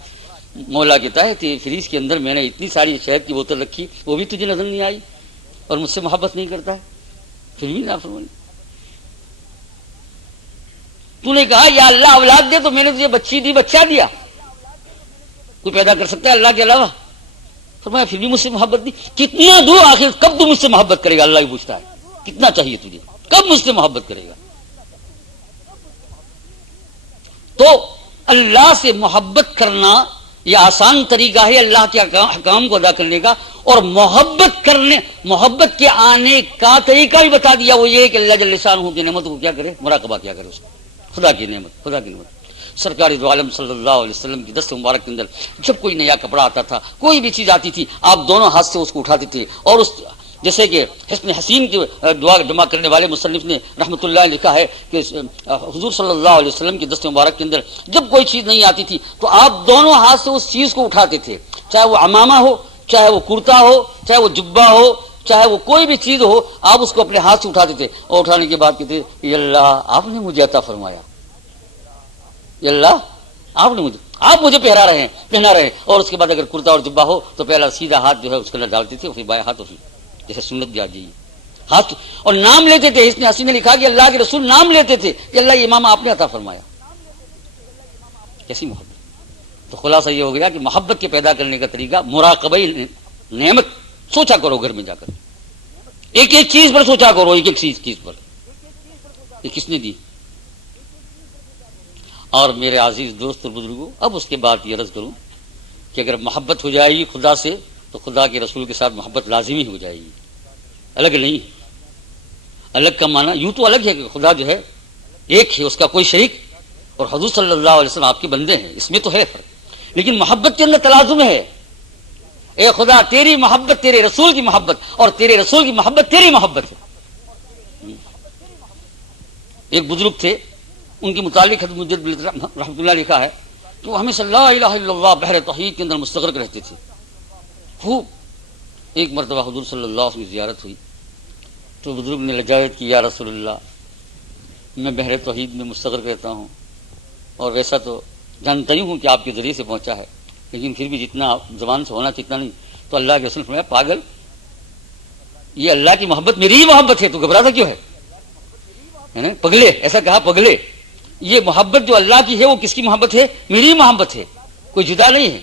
مولا کہتا ہے کہ فریج کے اندر میں نے اتنی ساری شہد کی بوتل رکھی، وہ بھی تجھے نظر نہیں آئی اور مجھ سے محبت نہیں کرتا ہے، پھر بھی نافرمانی. تو نے کہا یا اللہ اولاد دے تو میں نے تجھے بچی دی، بچہ دیا، کوئی پیدا کر سکتا ہے اللہ کے علاوہ؟ فرمایا پھر بھی مجھ سے محبت نہیں. کتنا دو آخر کب تو مجھ سے محبت کرے گا؟ اللہ ہی پوچھتا ہے کتنا چاہیے تجھے، کب مجھ سے محبت کرے گا؟ تو اللہ سے محبت کرنا یہ آسان طریقہ ہے اللہ کے احکام کو ادا کرنے کا، اور محبت کے آنے کا طریقہ بھی بتا دیا. وہ یہ کہ اللہ جل شانہ کی نعمت کو کیا کرے، مراقبہ کیا کرے، اس کو خدا کی نعمت. سرکار دو عالم صلی اللہ علیہ وسلم کی دست مبارک کے اندر جب کوئی نیا کپڑا آتا تھا، کوئی بھی چیز آتی تھی، آپ دونوں ہاتھ سے اس کو اٹھاتے تھے. اور اس جیسے کہ حسن حسین کی دعا جمع کرنے والے مصنف نے رحمۃ اللہ علیہ لکھا ہے کہ حضور صلی اللہ علیہ وسلم کی دست مبارک کے اندر جب کوئی چیز نہیں آتی تھی تو آپ دونوں ہاتھ سے اس چیز کو اٹھاتے تھے، چاہے وہ عمامہ ہو، چاہے وہ کرتا ہو، چاہے وہ جبہ ہو، چاہے وہ کوئی بھی چیز ہو، آپ اس کو اپنے ہاتھ سے اٹھاتے تھے اور اٹھانے کے بعد کہتے یا اللہ آپ نے مجھے عطا فرمایا، یا اللہ آپ مجھے پہنا رہے ہیں. اور اس کے بعد اگر کرتا اور جبہ ہو تو پہلا سیدھا ہاتھ جو ہے اس کے اندر ڈالتے تھے، پھر بائیں ہاتھ جیسے سنت بھی آ جائیے ہاتھ، اور نام لیتے تھے. اس نے حسین نے لکھا کہ اللہ کے رسول نام لیتے تھے کہ اللہ یہ امام آپ نے عطا فرمایا. کیسی محبت! تو خلاصہ یہ ہو گیا کہ محبت کے پیدا کرنے کا طریقہ مراقبہ نعمت. سوچا کرو گھر میں جا کر، ایک ایک چیز پر سوچا کرو، ایک ایک چیز پر یہ کس نے دی. اور میرے عزیز دوست اور بزرگوں، اب اس کے بعد یہ عرض کروں کہ اگر محبت ہو جائے گی خدا سے تو خدا کے رسول کے ساتھ محبت لازمی ہو جائے گی، الگ نہیں. الگ کا معنی یوں تو الگ ہے کہ خدا جو ہے ایک ہے، اس کا کوئی شریک، اور حضور صلی اللہ علیہ وسلم آپ کے بندے ہیں، اس میں تو ہے فرق، لیکن محبت کے اندر تلازم ہے. اے خدا تیری محبت تیرے رسول کی محبت، اور تیرے رسول کی محبت تیری محبت ہے. ایک بزرگ تھے، ان کے متعلق مجدد رحمۃ اللہ لکھا ہے کہ وہ ہمیشہ لا الہ الا اللہ بحر توحید کے اندر مستغرق رہتے تھے. خوب ایک مرتبہ حضور صلی اللہ علیہ وسلم کی زیارت ہوئی تو بزرگ نے لجاجت کی، یا رسول اللہ میں بحر توحید میں مستغرق رہتا ہوں، اور ویسا تو جانتا ہی ہوں کہ آپ کے ذریعے سے پہنچا ہے، لیکن پھر بھی جتنا زبان سے ہونا چاہتا نہیں. تو اللہ کے رسول نے فرمایا پاگل، یہ اللہ کی محبت میری ہی محبت ہے، تو گھبراتا کیوں ہے؟ پگلے، ایسا کہا پگلے، یہ محبت جو اللہ کی ہے وہ کس کی محبت ہے؟ میری محبت ہے، کوئی جدا نہیں ہے.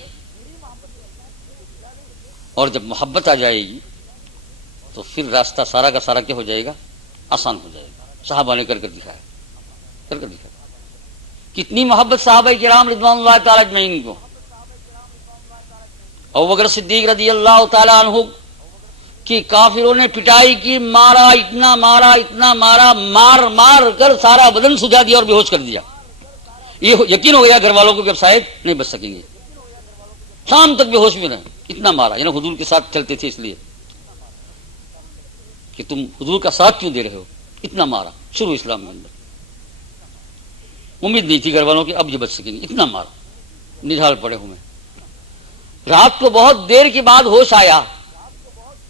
اور جب محبت آ جائے گی تو پھر راستہ سارا کا سارا کیا ہو جائے گا؟ آسان ہو جائے گا. صحابہ نے کر دکھایا. کتنی محبت صحابہ کرام رضوان اللہ تعالی اجمعین کو. ابوبکر صدیق رضی اللہ تعالی عنہ کہ کافروں نے پٹائی کی، مارا، اتنا مارا، مار کر سارا بدن سجا دیا اور بے ہوش کر دیا. یہ یقین ہو گیا گھر والوں کو کہ اب شاید نہیں بچ سکیں گے، شام تک بے ہوش میں رہے. اتنا مارا، یعنی حضور کے ساتھ چلتے تھے اس لیے کہ تم حضور کا ساتھ کیوں دے رہے ہو. اتنا مارا شروع اسلام کے اندر، امید نہیں تھی گھر والوں کی اب یہ بچ سکیں گے. اتنا مارا، نڈھال پڑے ہوئے. رات کو بہت دیر کے بعد ہوش آیا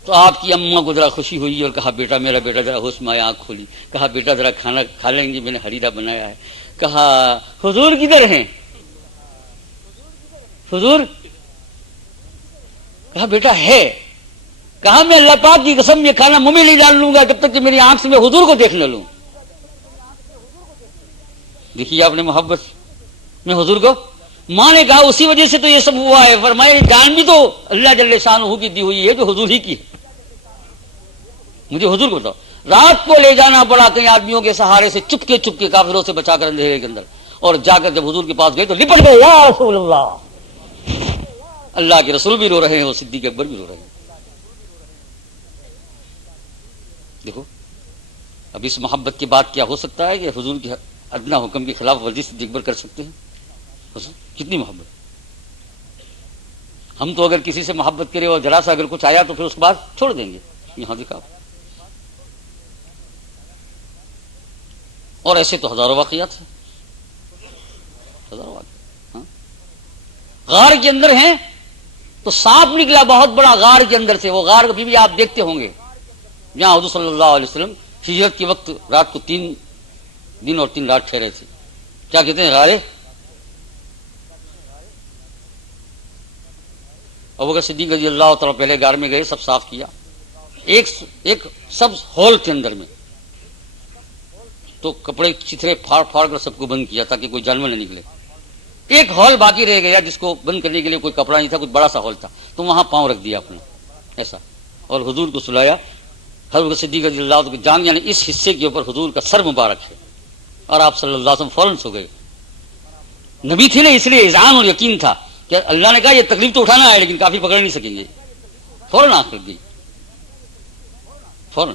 تو آپ کی اماں کو ذرا خوشی ہوئی اور کہا بیٹا، میرا بیٹا ذرا ہوش میں آیا، آنکھ کھولی. کہا بیٹا ذرا کھانا کھا لیں گے، میں نے ہریرا بنایا ہے. کہا حضور کدھر ہیں؟ حضور؟ کہا بیٹا ہے. کہا میں اللہ پاک کی قسم یہ کھانا منہ میں نہیں ڈال لوں گا جب تک کہ میری آنکھ سے میں حضور کو دیکھ نہ لوں. دیکھیے آپ نے محبت میں حضور کو. ماں نے کہا اسی وجہ سے تو یہ سب ہوا ہے. فرمایا جان بھی تو اللہ جل شانہ کی دی ہوئی ہے جو حضور ہی کی ہے. مجھے حضور کو بتاؤ. رات کو لے جانا پڑا کئی آدمیوں کے سہارے سے چپکے چپکے کافروں سے بچا کر اندھیرے کے اندر, اور جا کر جب حضور کے پاس گئے تو لپٹ گئے, یا رسول اللہ. اللہ کے رسول بھی رو رہے ہیں اور صدیق اکبر بھی رو رہے ہیں. دیکھو اب اس محبت کی بات کیا ہو سکتا ہے کہ حضور کے ادنا حکم کی خلاف ورزی صدیق اکبر کر سکتے ہیں؟ کتنی محبت. ہم تو اگر کسی سے محبت کرے اور ذرا سا اگر کچھ آیا تو پھر اس کے بعد چھوڑ دیں گے. یہاں دکھاؤ. اور ایسے تو ہزاروں واقعات ہیں, ہزاروں واقعات. غار کے اندر ہیں تو سانپ نکلا بہت بڑا غار کے اندر سے. وہ غار کبھی بھی آپ دیکھتے ہوں گے جہاں حضور صلی اللہ علیہ وسلم ہجرت کے وقت رات کو 3 دن اور 3 رات ٹھہرے تھے. کیا کہتے ہیں؟ غارے. ابو بکر صدیق رضی اللہ تعالیٰ پہلے غار میں گئے, سب صاف کیا. ایک سبز ہال کے اندر میں تو کپڑے چترے پھاڑ پھاڑ کر سب کو بند کیا تاکہ کوئی جانور نہ نکلے. ایک ہال باقی رہ گیا جس کو بند کرنے کے لیے کوئی کپڑا نہیں تھا, کچھ بڑا سا ہال تھا, تو وہاں پاؤں رکھ دیا اپنا ایسا, اور حضور کو سلایا. حضرت صدیق رضی اللہ عنہ جان یعنی اس حصے کے اوپر حضور کا سر مبارک ہے, اور آپ صلی اللہ علیہ وسلم فوراً سو گئے. نبی تھے نا, اس لیے اذعان اور یقین تھا کہ اللہ نے کہا یہ تکلیف تو اٹھانا ہے لیکن کافی پکڑ نہیں سکیں گے. فوراً آنکھ لگ گئی, فوراً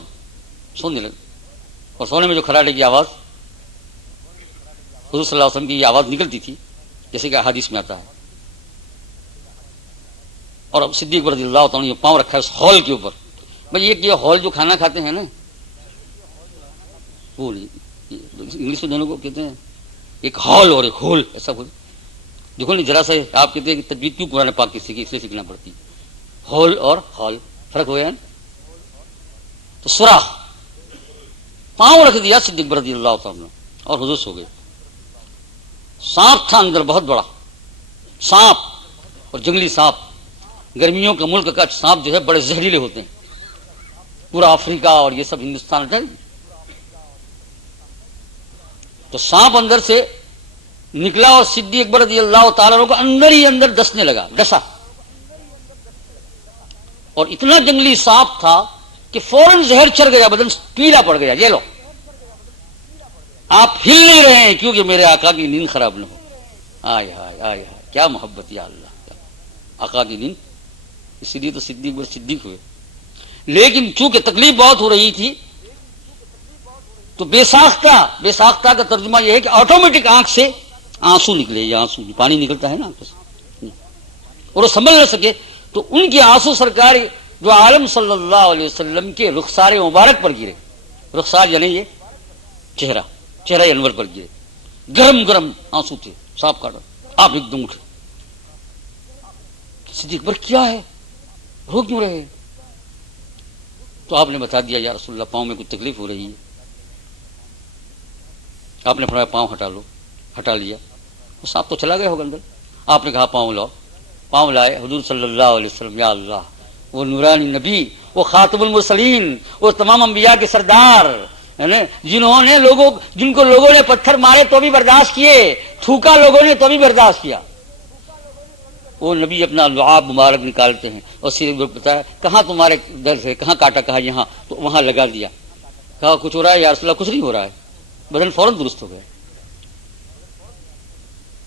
سونے لگے. اور سونے میں جو کھراٹے کی آواز, حضور صلی اللہ علیہ وسلم کی یہ آواز نکلتی تھی جیسے کہ حدیث میں آتا ہے. اور اب صدیق رضی اللہ تعالیٰ نے پاؤں رکھا ہے اس ہال کے اوپر. بھائی یہ ہال جو کھانا کھاتے ہیں نا, وہ انگلش میں دونوں کو کہتے ہیں ایک ہال اور ایک ہول, ایسا کچھ. دیکھو نہیں ذرا سا آپ کہتے ہیں کہ تجوید کیوں قرآن پاک کی سیکھی, اس لیے سیکھنا پڑتی. ہول اور ہال فرق ہو گیا. تو سوراخ پاؤں رکھ دیا صدیق رضی اللہ تعالیٰ نے, اور حضور سو گئے. سانپ تھا اندر بہت بڑا سانپ, اور جنگلی سانپ. گرمیوں کا ملک کا سانپ جو ہے بڑے زہریلے ہوتے ہیں. پورا افریقہ اور یہ سب ہندوستان ہے. تو سانپ اندر سے نکلا اور صدیق اکبر رضی اللہ تعالیٰ کو اندر ہی اندر ڈسنے لگا, ڈسا. اور اتنا جنگلی سانپ تھا کہ فوراً زہر چڑھ گیا, بدن پیلا پڑ گیا. یہ لو آپ ہل نہیں رہے ہیں کیونکہ میرے آقا کی نیند خراب نہ ہو. آئے ہائے آئے ہائے, کیا محبت یا اللہ, آقا کی نیند. اسی لیے تو صدیق اکبر صدیق ہوئے. لیکن چونکہ تکلیف بہت ہو رہی تھی تو بے ساختہ کا ترجمہ یہ ہے کہ آٹومیٹک آنکھ سے آنسو نکلے. یہ آنسو پانی نکلتا ہے نا آنکھ سے, اور وہ سنبھل نہ سکے تو ان کے آنسو سرکار جو عالم صلی اللہ علیہ وسلم کے رخسار مبارک پر گرے. رخسار یعنی یہ چہرہ انور پر گرے. گرم گرم آنسو تھے, سانپ کاٹا. آپ ایک دم اٹھے. صدیق اکبر کیا ہے, رو کیوں رہے؟ تو آپ نے بتا دیا یا رسول اللہ پاؤں میں کچھ تکلیف ہو رہی ہے. آپ نے فرمایا پاؤں ہٹا لو. ہٹا لیا. وہ سانپ تو چلا گیا ہوگا اندر. آپ نے کہا پاؤں لاؤ. پاؤں لائے. حضور صلی اللہ علیہ وسلم, یا اللہ, وہ نورانی نبی, وہ خاتم المرسلین, وہ تمام انبیاء کے سردار, جن کو لوگوں نے پتھر مارے تو بھی برداشت کیے, تھوکا لوگوں نے تو بھی برداشت کیا. وہ نبی اپنا لعاب مبارک نکالتے ہیں اور صرف بتایا کہاں تمہارے درد ہے, کہاں کاٹا, کہا یہاں, تو وہاں لگا دیا. کہا کچھ ہو رہا ہے یا رسول اللہ؟ کچھ نہیں ہو رہا ہے. بدن فوراً درست ہو گیا.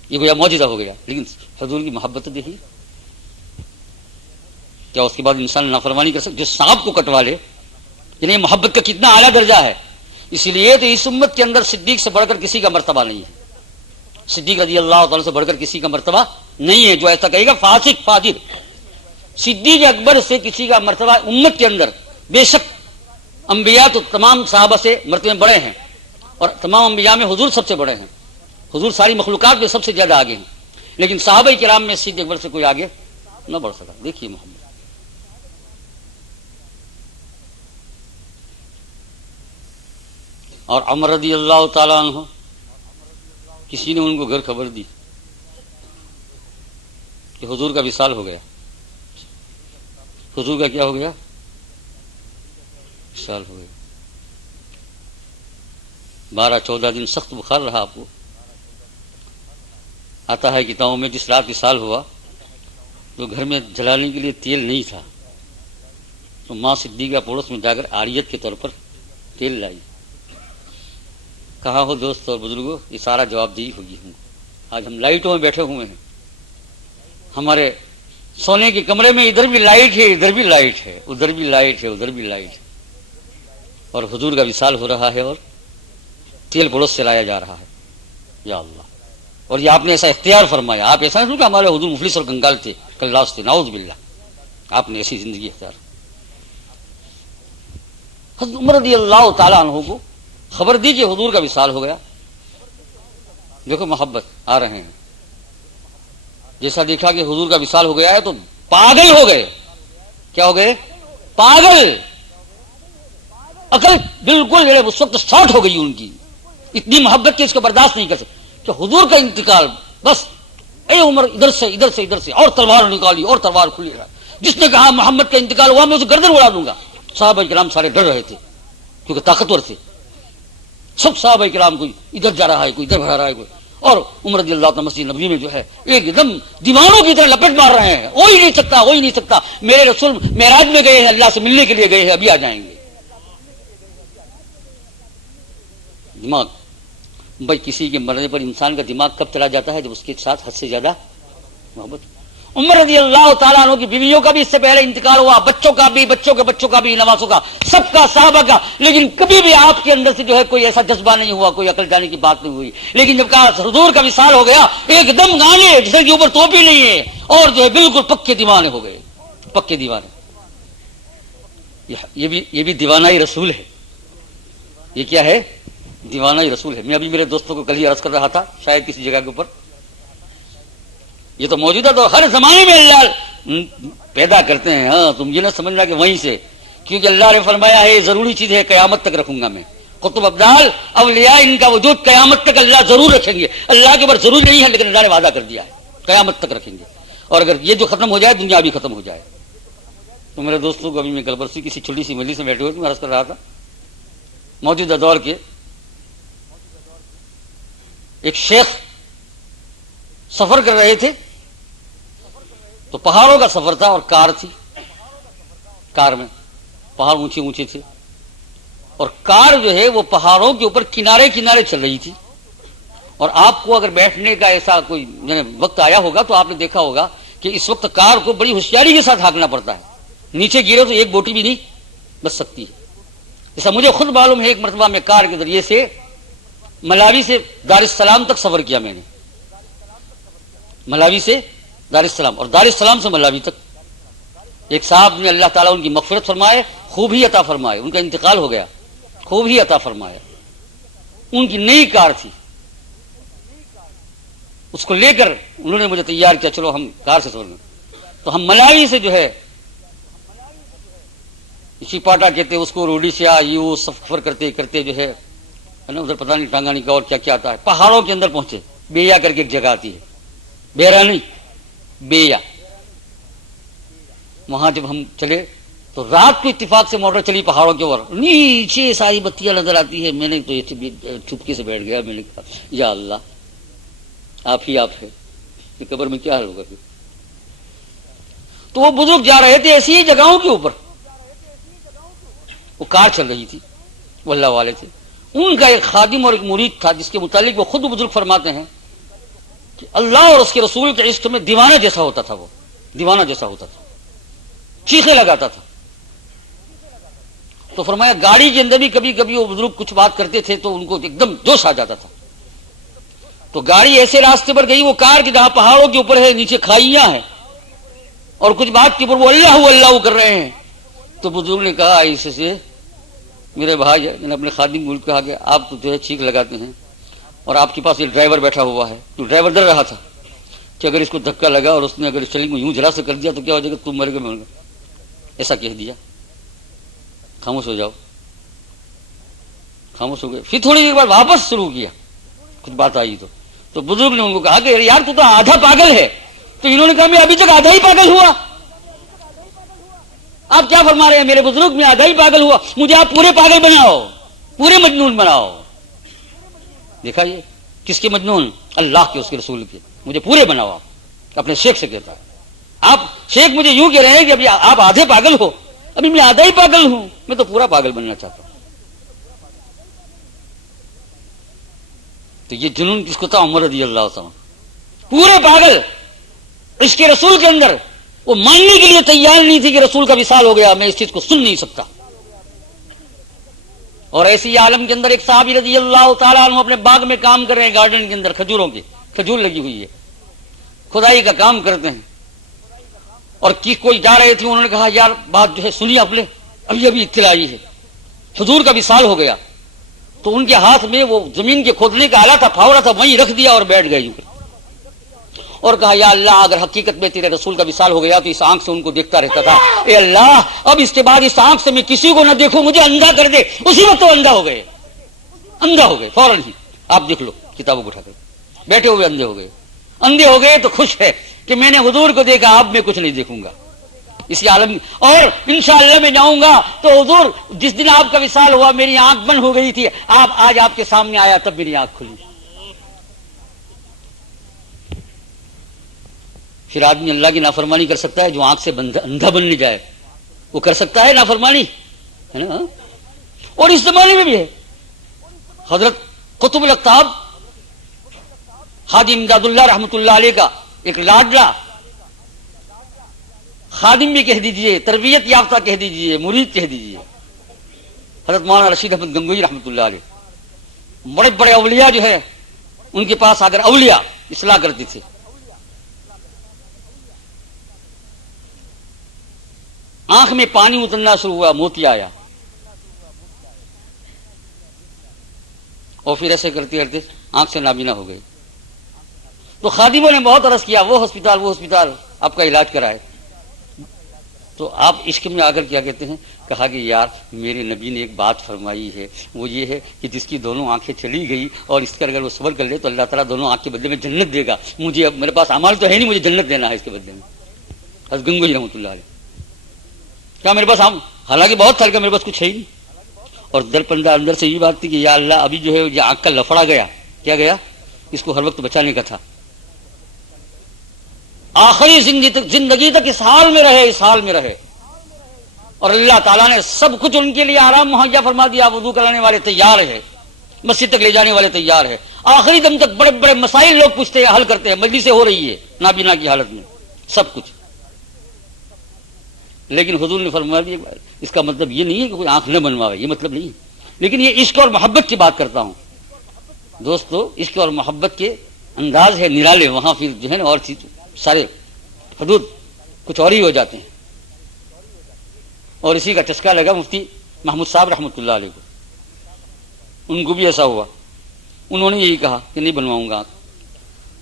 یہ گویا معجزہ ہو گیا. لیکن حضور کی محبت دیکھی, کیا اس کے بعد انسان نافرمانی کر سکتا؟ جو سانپ کو کٹوا لے, یعنی محبت کا کتنا اعلیٰ درجہ ہے. اسی لیے تو اس امت کے اندر صدیق سے بڑھ کر کسی کا مرتبہ نہیں ہے. صدیق رضی اللہ تعالیٰ سے بڑھ کر کسی کا مرتبہ نہیں ہے. جو ایسا کہے گا فاسق فاجر. صدیق اکبر سے کسی کا مرتبہ امت کے اندر, بے شک انبیاء تو تمام صحابہ سے مرتبے بڑے ہیں, اور تمام انبیاء میں حضور سب سے بڑے ہیں. حضور ساری مخلوقات میں سب سے زیادہ آگے ہیں. لیکن صحابہ کرام میں صدیق اکبر سے کوئی آگے نہ بڑھ سکا. دیکھیے محمد. اور عمر رضی اللہ تعالیٰ عنہ, کسی نے ان کو گھر خبر دی کہ حضور کا وصال ہو گیا. حضور کا کیا ہو گیا؟ وصال ہو گیا. 12-14 دن سخت بخار رہا آپ کو. آتا ہے کتابوں میں جس رات وصال ہوا تو گھر میں جلانے کے لیے تیل نہیں تھا, تو ماں صدیقہ پڑوس میں جا کر عاریت کے طور پر تیل لائی. کہاں ہو دوست اور بزرگوں، یہ سارا جواب دی ہوگی ہم کو. آج ہم لائٹوں میں بیٹھے ہوئے ہیں، ہمارے سونے کے کمرے میں ادھر بھی لائٹ ہے، ادھر بھی لائٹ ہے، ادھر بھی لائٹ ہے، ادھر بھی لائٹ ہے، اور حضور کا وصال ہو رہا ہے اور تیل پڑوس سے لایا جا رہا ہے. یا اللہ! اور یہ آپ نے ایسا اختیار فرمایا. آپ ایسا نہیں کہ ہمارے حضور مفلس اور کنگال تھے، کلاس تھے، نعوذ باللہ. آپ نے ایسی زندگی اختیار. حضرت عمر رضی اللہ تعالیٰ عنہ کو خبر دی کہ حضور کا وصال ہو گیا. دیکھو محبت آ رہے ہیں. جیسا دیکھا کہ حضور کا وصال ہو گیا ہے تو پاگل ہو گئے. کیا ہو گئے؟ پاگل. عقل بالکل اس وقت شارٹ ہو گئی ان کی. اتنی محبت کہ اس کو برداشت نہیں کر سکتے کہ حضور کا انتقال. بس اے عمر ادھر سے ادھر سے ادھر سے، اور تلوار نکالی اور تلوار کھلی رہا. جس نے کہا محمد کا انتقال ہوا میں اسے گردن اڑا دوں گا. صحابہ کرام سارے ڈر رہے تھے کیونکہ طاقتور تھے. سب صحابہ کرام کوئی ادھر جا رہا ہے، کوئی ادھر بڑھا رہا ہے، کوئی. اور عمر رضی اللہ عنہ مسجد نبوی میں جو ہے ایک دم دیوانوں کی طرح لپٹ مار رہے ہیں. ہو ہی نہیں سکتا، ہو ہی نہیں سکتا. میرے رسول معراج میں گئے ہیں، اللہ سے ملنے کے لیے گئے ہیں، ابھی آ جائیں گے. دماغ بھائی، کسی کے مرنے پر انسان کا دماغ کب چلا جاتا ہے؟ جب اس کے ساتھ حد سے زیادہ محبت. عمر رضی اللہ تعالیٰ عنہ کی بیویوں کا بھی اس سے پہلے انتقال ہوا، بچوں کا بھی، بچوں کے بچوں کا بھی، نواسوں کا، سب کا، صحابہ کا. لیکن کبھی بھی آپ کے اندر سے جو ہے کوئی ایسا جذبہ نہیں ہوا، کوئی عقل جانے کی بات نہیں ہوئی. لیکن جب کہا حضور کا وصال ہو گیا، ایک دم گانے جسے کے اوپر ٹوپی نہیں ہے، اور جو ہے بالکل پکے دیوانے ہو گئے. پکے دیوانے. یہ بھی دیوانہ ہی رسول ہے. یہ کیا ہے؟ دیوانہ ہی رسول ہے. میں ابھی میرے دوستوں کو کل ہی عرض کر رہا تھا، شاید کسی جگہ کے اوپر. یہ تو موجودہ تو ہر زمانے میں اللہ پیدا کرتے ہیں. ہاں، تم یہ نہ سمجھنا کہ وہیں سے، کیونکہ اللہ نے فرمایا ہے یہ ضروری چیز ہے، قیامت تک رکھوں گا میں. قطب ابدال اولیاء ان کا وجود قیامت تک اللہ ضرور رکھیں گے. اللہ کے اوپر ضروری نہیں ہے، لیکن اللہ نے وعدہ کر دیا ہے قیامت تک رکھیں گے. اور اگر یہ جو ختم ہو جائے، دنیا بھی ختم ہو جائے. تو میرے دوستوں کو ابھی میں کل پرسوں کسی چھوٹی سی مجلس میں بیٹھے ہوئے میں عرض کر رہا تھا، موجودہ دور کے ایک شیخ سفر کر رہے تھے، تو پہاڑوں کا سفر تھا اور کار تھی. کار میں پہاڑ اونچے اونچے تھے، اور کار جو ہے وہ پہاڑوں کے اوپر کنارے کنارے چل رہی تھی. اور آپ کو اگر بیٹھنے کا ایسا کوئی وقت آیا ہوگا تو آپ نے دیکھا ہوگا کہ اس وقت کار کو بڑی ہوشیاری کے ساتھ ہانکنا پڑتا ہے. نیچے گرے تو ایک بوٹی بھی نہیں بچ سکتی ہے. جیسا مجھے خود معلوم ہے، ایک مرتبہ میں کار کے ذریعے سے ملاوی سے دار السلام تک سفر کیا. میں نے ملاوی سے دار السلام اور دار السلام سے ملاوی تک. ایک صاحب نے اللہ تعالیٰ ان کی مغفرت فرمائے، خوب ہی عطا فرمائے. ان کا انتقال ہو گیا، خوب ہی عطا فرمایا. ان کی نئی کار تھی، اس کو لے کر انہوں نے مجھے تیار کیا، چلو ہم کار سے سفر کریں. تو ہم ملاوی سے جو ہے اسی پاٹا کہتے اس کو، روڈی سے وہ سفر کرتے کرتے جو ہے نا ادھر پتہ نہیں ٹانگانی کا اور کیا کیا آتا ہے، پہاڑوں کے اندر پہنچے. بییا کر کے ایک جگہ آتی ہے، بیرا نہیں بییا. وہاں جب ہم چلے تو رات کو اتفاق سے موٹر چلی پہاڑوں کے اوپر، نیچے ساری بتیاں نظر آتی ہے. میں نے تو چپکے سے بیٹھ گیا. میں نے کہا یا اللہ آپ ہی آپ ہے، کہ قبر میں کیا حال ہوگا پھر. تو وہ بزرگ جا رہے تھے ایسی ہی جگہوں کے اوپر، وہ کار چل رہی تھی، وہ اللہ والے تھے. ان کا ایک خادم اور ایک مرید تھا جس کے متعلق وہ خود بزرگ فرماتے ہیں کہ اللہ اور اس کے رسول کے عشق میں دیوانہ جیسا ہوتا تھا. وہ دیوانہ جیسا ہوتا تھا، چیخے لگاتا تھا. تو فرمایا گاڑی کے اندر بھی کبھی کبھی وہ بزرگ کچھ بات کرتے تھے تو ان کو ایک دم جوش آ جاتا تھا. تو گاڑی ایسے راستے پر گئی، وہ کار کی جہاں پہاڑوں کے اوپر ہے، نیچے کھائیاں ہیں، اور کچھ بات کے اوپر وہ اللہ اللہ کر رہے ہیں. تو بزرگ نے کہا ایسے سے میرے بھائی، میں نے اپنے خادم کو کہا کہ آپ تو جو ہے چیخ لگاتے ہیں اور آپ کے پاس ایک ڈرائیور بیٹھا ہوا ہے. تو ڈرائیور ڈر رہا تھا کہ اگر اس کو دھکا لگا اور اس نے اگر اسٹیئرنگ کو یوں جلا سے کر دیا تو کیا ہو جائے گا، تم مر گئے میں گا. ایسا کہہ دیا، خاموش ہو جاؤ. خاموش ہو گئے. پھر تھوڑی دیر بعد واپس شروع کیا، کچھ بات آئی تو بزرگ نے ان کو کہا کہ یار تو آدھا پاگل ہے. تو انہوں نے کہا میں ابھی تک آدھا ہی پاگل ہوا. آپ کیا فرما رہے ہیں؟ میرے بزرگ میں آدھا ہی پاگل ہوا، مجھے آپ پورے پاگل بناؤ، پورے مجنون بناؤ. دیکھا یہ کس کے مجنون؟ اللہ کے، اس کے رسول کے. مجھے پورے بناؤ. آپ اپنے شیخ سے کہتا ہے. آپ شیخ مجھے یوں کہہ رہے ہیں کہ ابھی آپ آدھے پاگل ہو. ابھی میں آدھا ہی پاگل ہوں، میں تو پورا پاگل بننا چاہتا ہوں۔ تو یہ جنون کس کو تھا؟ عمر رضی اللہ عنہ، پورے پاگل عشق رسول کے اندر، وہ ماننے کے لیے تیار نہیں تھی کہ رسول کا وصال ہو گیا، میں اس چیز کو سن نہیں سکتا۔ اور ایسی عالم کے اندر ایک صحابی رضی اللہ تعالیٰ عنہ اپنے باغ میں کام کر رہے ہیں، گارڈن کے اندر کھجوروں کے، کھجور لگی ہوئی ہے، کھدائی کا کام کرتے ہیں، اور کوئی جا رہے تھے، انہوں نے کہا یار بات جو ہے سنیے، ابھی اطلاع آئی ہے، حضور کا وصال ہو گیا۔ تو ان کے ہاتھ میں وہ زمین کے کھودنے کا آلہ تھا، پھاوڑا تھا، وہیں رکھ دیا اور بیٹھ گئے اور کہا یا اللہ اگر حقیقت میں تیرے رسول کا وصال ہو گیا تو اس آنکھ سے ان کو دیکھتا رہتا تھا، اے اللہ اب اس کے بعد اس آنکھ سے میں کسی کو نہ دیکھوں، مجھے اندھا کر دے۔ اسی وقت وہ اندھا ہو گئے فوراً ہی۔ آپ دیکھ لو کتابوں کو اٹھا کر، بیٹھے ہوئے اندھے ہو گئے تو خوش ہے کہ میں نے حضور کو دیکھا، اب میں کچھ نہیں دیکھوں گا اسی عالم، اور انشاءاللہ میں جاؤں گا تو حضور جس دن آپ کا وصال ہوا میری آنکھ بند ہو گئی تھی، آج آپ کے سامنے آیا تب میری آنکھ کھلی۔ پھر آدمی اللہ کی نافرمانی کر سکتا ہے؟ جو آنکھ سے اندھا بننے جائے وہ کر سکتا ہے نافرمانی، ہے نا؟ اور اس زمانے میں بھی ہے۔ حضرت قطب الاقطاب حاجی امداد اللہ رحمۃ اللہ علیہ کا ایک لاڈلا خادم بھی کہہ دیجئے، تربیت یافتہ کہہ دیجئے، مرید کہہ دیجئے، حضرت مولانا رشید احمد گنگوئی رحمۃ اللہ علیہ، بڑے بڑے اولیاء جو ہے ان کے پاس اگر اولیاء اصلاح کرتے تھے، آنکھ میں پانی اترنا شروع ہوا، موتی آیا، اور پھر ایسے کرتے کرتے آنکھ سے نابینا ہو گئی۔ تو خادموں نے بہت عرض کیا وہ ہسپتال آپ کا علاج کرائے۔ تو آپ عشق میں آ کر کیا کہتے ہیں؟ کہا کہ یار میرے نبی نے ایک بات فرمائی ہے، وہ یہ ہے کہ جس کی دونوں آنکھیں چلی گئی اور اس کا اگر وہ صبر کر لے تو اللہ تعالیٰ دونوں آنکھ کے بدلے میں جنت دے گا، مجھے اب میرے پاس اعمال تو ہے نہیں، مجھے جنت دینا ہے اس کے بدلے میں۔ حضرت گنگوئی رحمۃ اللہ علیہ، کیا میرے پاس حالانکہ بہت تھا، میرے پاس کچھ ہے ہی نہیں، اور در پندہ اندر سے یہ بات تھی کہ یا اللہ ابھی جو ہے یہ آنکھ کا لفڑا گیا، کیا گیا؟ اس کو ہر وقت بچانے کا تھا، آخری زندگی تک اس حال میں رہے، اور اللہ تعالیٰ نے سب کچھ ان کے لیے آرام مہیا فرما دیا، وضو کرانے والے تیار ہے، مسجد تک لے جانے والے تیار ہے، آخری دم تک بڑے بڑے مسائل لوگ پوچھتے ہیں، حل کرتے ہیں، مجلسیں ہو رہی ہے نابینا کی حالت میں، سب کچھ۔ لیکن حضور نے فرما دیا اس کا مطلب یہ نہیں ہے کہ کوئی آنکھ نہ بنواوے، یہ مطلب نہیں ہے، لیکن یہ عشق اور محبت کی بات کرتا ہوں دوستو، عشق اور محبت کے انداز ہے نرالے، وہاں پھر جو ہے نا اور چیز سارے حدود کچھ اور ہی ہو جاتے ہیں۔ اور اسی کا چسکا لگا مفتی محمود صاحب رحمۃ اللہ علیہ کو، ان کو بھی ایسا ہوا، انہوں نے یہی کہا کہ نہیں بنواؤں گا۔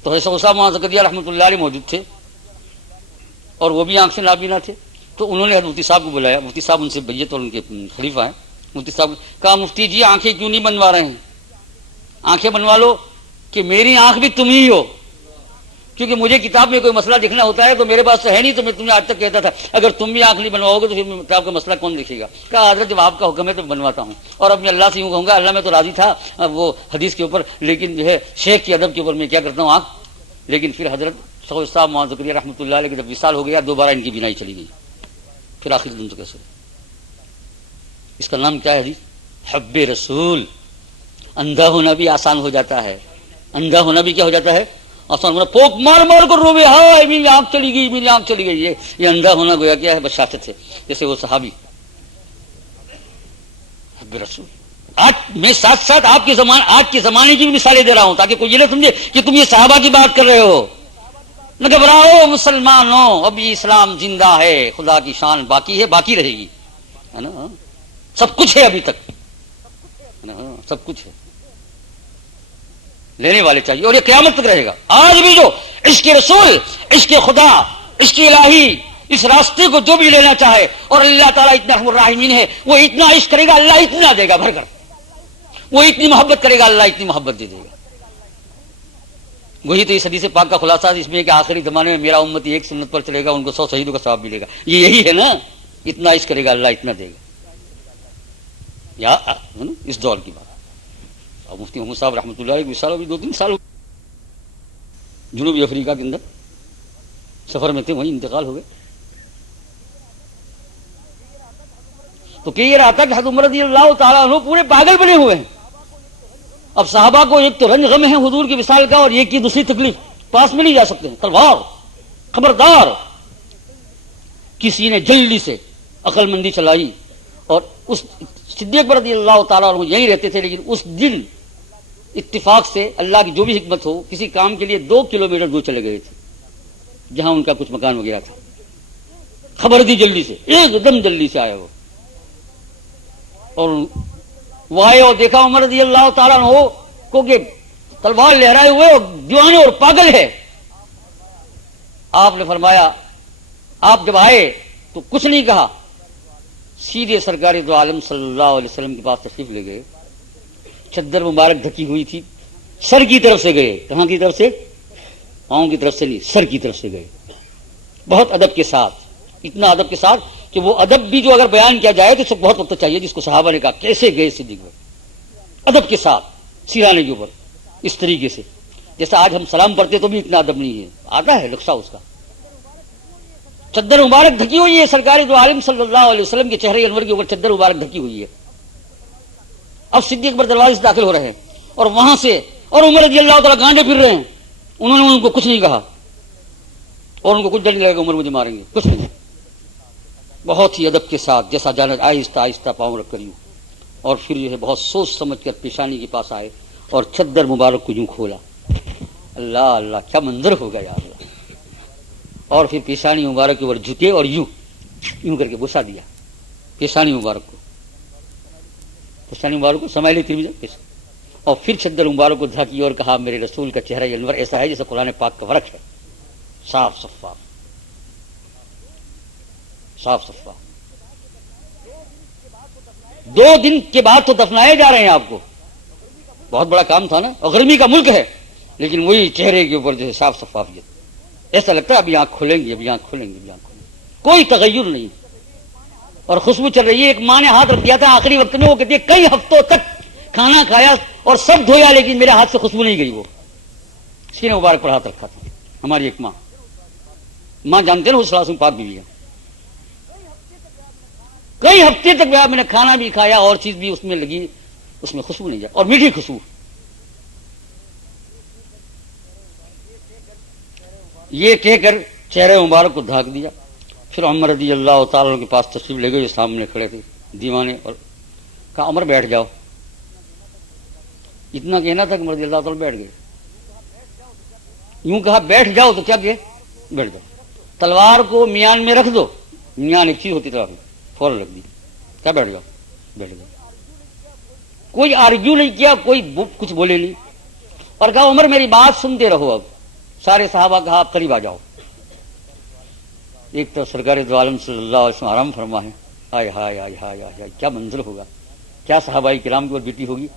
تو ایسا اسامہ زکریا رحمۃ اللہ علیہ موجود تھے اور وہ بھی آنکھ سے نابینا تھے، تو انہوں نے حضرت مفتی صاحب کو بلایا، مفتی صاحب ان سے بیعت اور ان کے خلیفہ ہیں، مفتی صاحب کہا مفتی جی آنکھیں کیوں نہیں بنوا رہے ہیں؟ آنکھیں بنوا لو کہ میری آنکھ بھی تم ہی ہو، کیونکہ مجھے کتاب میں کوئی مسئلہ دیکھنا ہوتا ہے تو میرے پاس تو ہے نہیں، تو میں تمہیں آج تک کہتا تھا اگر تم بھی آنکھ نہیں بنواؤ گے تو پھر کتاب کا مسئلہ کون دیکھے گا؟ کہا حضرت جب آپ کا حکم ہے تو بنواتا ہوں، اور اب میں اللہ سے یوں کہوں گا اللہ میں تو راضی تھا وہ حدیث کے اوپر، لیکن جو ہے شیخ کے ادب کے اوپر میں کیا کرتا ہوں آنکھ۔ لیکن پھر حضرت صاحب مولانا زکریا رحمۃ اللہ علیہ کا جب وصال ہو گیا دوبارہ ان کی بینائی چلی گئی، پھر آخر دن تو کیسے؟ اس کا نام کیا ہے حدیث؟ حب رسول۔ اندھا ہونا بھی آسان ہو جاتا ہے، اندھا ہونا بھی کیا ہو جاتا ہے؟ آسان ہونا، پوک مار مار کر روے ہائے میری آنکھ چلی گئی، میری آنکھ چلی گئی، یہ اندھا ہونا گویا کیا ہے؟ بشاشت ہے، جیسے وہ صحابی حب رسول۔ آج میں ساتھ ساتھ آپ کے زمانے کی بھی مثالیں دے رہا ہوں تاکہ کوئی یہ نہ سمجھے کہ تم یہ صحابہ کی بات کر رہے ہو۔ نہ گھبراؤ مسلمانوں، اب یہ اسلام زندہ ہے، خدا کی شان باقی ہے، باقی رہے گی، ہے نا؟ سب کچھ ہے ابھی تک، سب کچھ ہے، لینے والے چاہیے، اور یہ قیامت تک رہے گا۔ آج بھی جو عشق رسول، عشق خدا، عشق الہی، اس راستے کو جو بھی لینا چاہے، اور اللہ تعالیٰ اتنا رحم الراحمین ہے، وہ اتنا عشق کرے گا اللہ اتنا دے گا بھر کر، وہ اتنی محبت کرے گا اللہ اتنی محبت دے دے گا۔ وہی تو اس حدیث پاک کا خلاصہ اس میں کہ آخری زمانے میں میرا امتی ایک سنت پر چلے گا، ان کو 100 شہیدوں کا ثواب ملے گا، یہ یہی ہے نا، اتنا عشق کرے گا اللہ اتنا دے گا، یا اس دور کی بات۔ اور مفتی محمود صاحب رحمۃ اللہ علیہ سال ابھی 2-3 سال جنوبی افریقہ کے اندر سفر میں تھے، وہیں انتقال ہو گئے۔ تو کہ یہ رہا تھا کہ حضرت عمر رضی اللہ تعالیٰ عنہ پورے پاگل بنے ہوئے ہیں. اب صحابہ کو ایک تو رنج غم ہے حضور کی وصال کا، اور یہ کی دوسری تکلیف، پاس میں نہیں جا سکتے ہیں. تلوار، خبردار. کسی نے جلدی سے عقل مندی چلائی، اور اس صدیق اکبر رضی اللہ تعالیٰ عنہ یہیں رہتے تھے، لیکن اس دن اتفاق سے اللہ کی جو بھی حکمت ہو، کسی کام کے لیے 2 کلومیٹر دور چلے گئے تھے جہاں ان کا کچھ مکان وغیرہ تھا. خبر دی جلدی سے، ایک دم جلدی سے آئے وہ، اور وہ آئے اور دیکھا عمر رضی اللہ تعالیٰ عنہ کو کہ تلوار لہرائے ہوئے اور دیوانے اور پاگل ہے. آپ نے فرمایا، آپ جب آئے تو کچھ نہیں کہا، سیدھے سرکار دو عالم صلی اللہ علیہ وسلم کے پاس تشریف لے گئے. چادر مبارک ڈھکی ہوئی تھی، سر کی طرف سے گئے. کہاں کی طرف سے؟ پاؤں کی طرف سے نہیں، سر کی طرف سے گئے. بہت ادب کے ساتھ، اتنا ادب کے ساتھ کہ وہ ادب بھی جو اگر بیان کیا جائے تو سب بہت وقت چاہیے، جس کو صحابہ نے کہا کیسے گئے صدیق میں، ادب کے ساتھ سیرانے کے اوپر اس طریقے سے. جیسا آج ہم سلام پڑھتے تو بھی اتنا ادب نہیں ہے، آتا ہے نقشہ اس کا. چادر مبارک ڈھکی ہوئی ہے، سرکار دو عالم صلی اللہ علیہ وسلم کے چہرے انور کے اوپر چادر مبارک ڈھکی ہوئی ہے. اب صدیق اکبر دروازے سے داخل ہو رہے ہیں، اور وہاں سے اور عمر رضی اللہ تعالیٰ گانڈے پھر رہے ہیں. انہوں نے ان کو کچھ نہیں کہا، اور ان کو کچھ ڈر نہیں لگا کہ عمر مجھے ماریں گے، کچھ نہیں. بہت ہی ادب کے ساتھ جیسا جانا، آہستہ آہستہ پاؤں رکھ کر یوں، اور پھر جو ہے بہت سوچ سمجھ کر پیشانی کے پاس آئے اور چادر مبارک کو یوں کھولا. اللہ اللہ، کیا منظر ہوگا یا اللہ. اور پھر پیشانی مبارک کے اوپر جھکے اور یوں یوں کر کے بوسا دیا پیشانی مبارک کو. پیشانی مبارک کو سمائے تھی، اور پھر چادر مبارک کو دھاکی اور کہا میرے رسول کا چہرہ انور ایسا ہے جیسا قرآن پاک کا ورق ہے، صاف شفاف صاف شفاف. 2 دن کے بعد تو دفنائے جا رہے ہیں آپ کو، بہت بڑا کام تھا نا، اور گرمی کا ملک ہے، لیکن وہی چہرے کے اوپر جو ہے صاف شفافیت. ایسا لگتا ہے ابھی آنکھ کھولیں گے، ابھی آنکھ کھولیں گے، ابھی آنکھ کھولیں گے. کوئی تغیر نہیں، اور خوشبو چل رہی ہے. ایک ماں نے ہاتھ رکھ دیا تھا آخری وقت میں، وہ کہتی ہے کئی ہفتوں تک کھانا کھایا اور سب دھویا لیکن میرے ہاتھ سے خوشبو نہیں گئی. وہ سینے مبارک پر ہاتھ رکھا تھا ہماری ایک ماں جانتے نا، حسن پاک بیوی ہے. کئی ہفتے تک میں نے کھانا بھی کھایا اور چیز بھی اس میں لگی، اس میں خوشبو نہیں جائے، اور میٹھی خوشبو. یہ کہہ کر چہرے مبارک کو ڈھانک دیا. پھر عمر رضی اللہ تعالیٰ کے پاس تشریف لے گئے، سامنے کھڑے تھے دیوانے، اور کہا عمر بیٹھ جاؤ. اتنا کہنا تھا کہ عمر رضی اللہ تعالیٰ بیٹھ گئے. یوں کہا بیٹھ جاؤ تو کیا کہ بیٹھ جاؤ. تلوار کو میان میں رکھ دو، میان ایک چیز ہوتی تلوار فوراً رکھ دی. کیا بیٹھ جاؤ، بیٹھ جاؤ. کوئی آرگیو نہیں کیا، کوئی کچھ بولے نہیں، اور کہا عمر میری بات سنتے رہو. اب سارے صحابہ کہا آپ قریب آ جاؤ. ایک تو سرکار دو عالم صلی اللہ علیہ وسلم آرام فرما ہے. ہائے ہائے ہائے ہائے ہائے، کیا منظر ہوگا، کیا صحابہ کرام کی اور بیٹی ہوگی.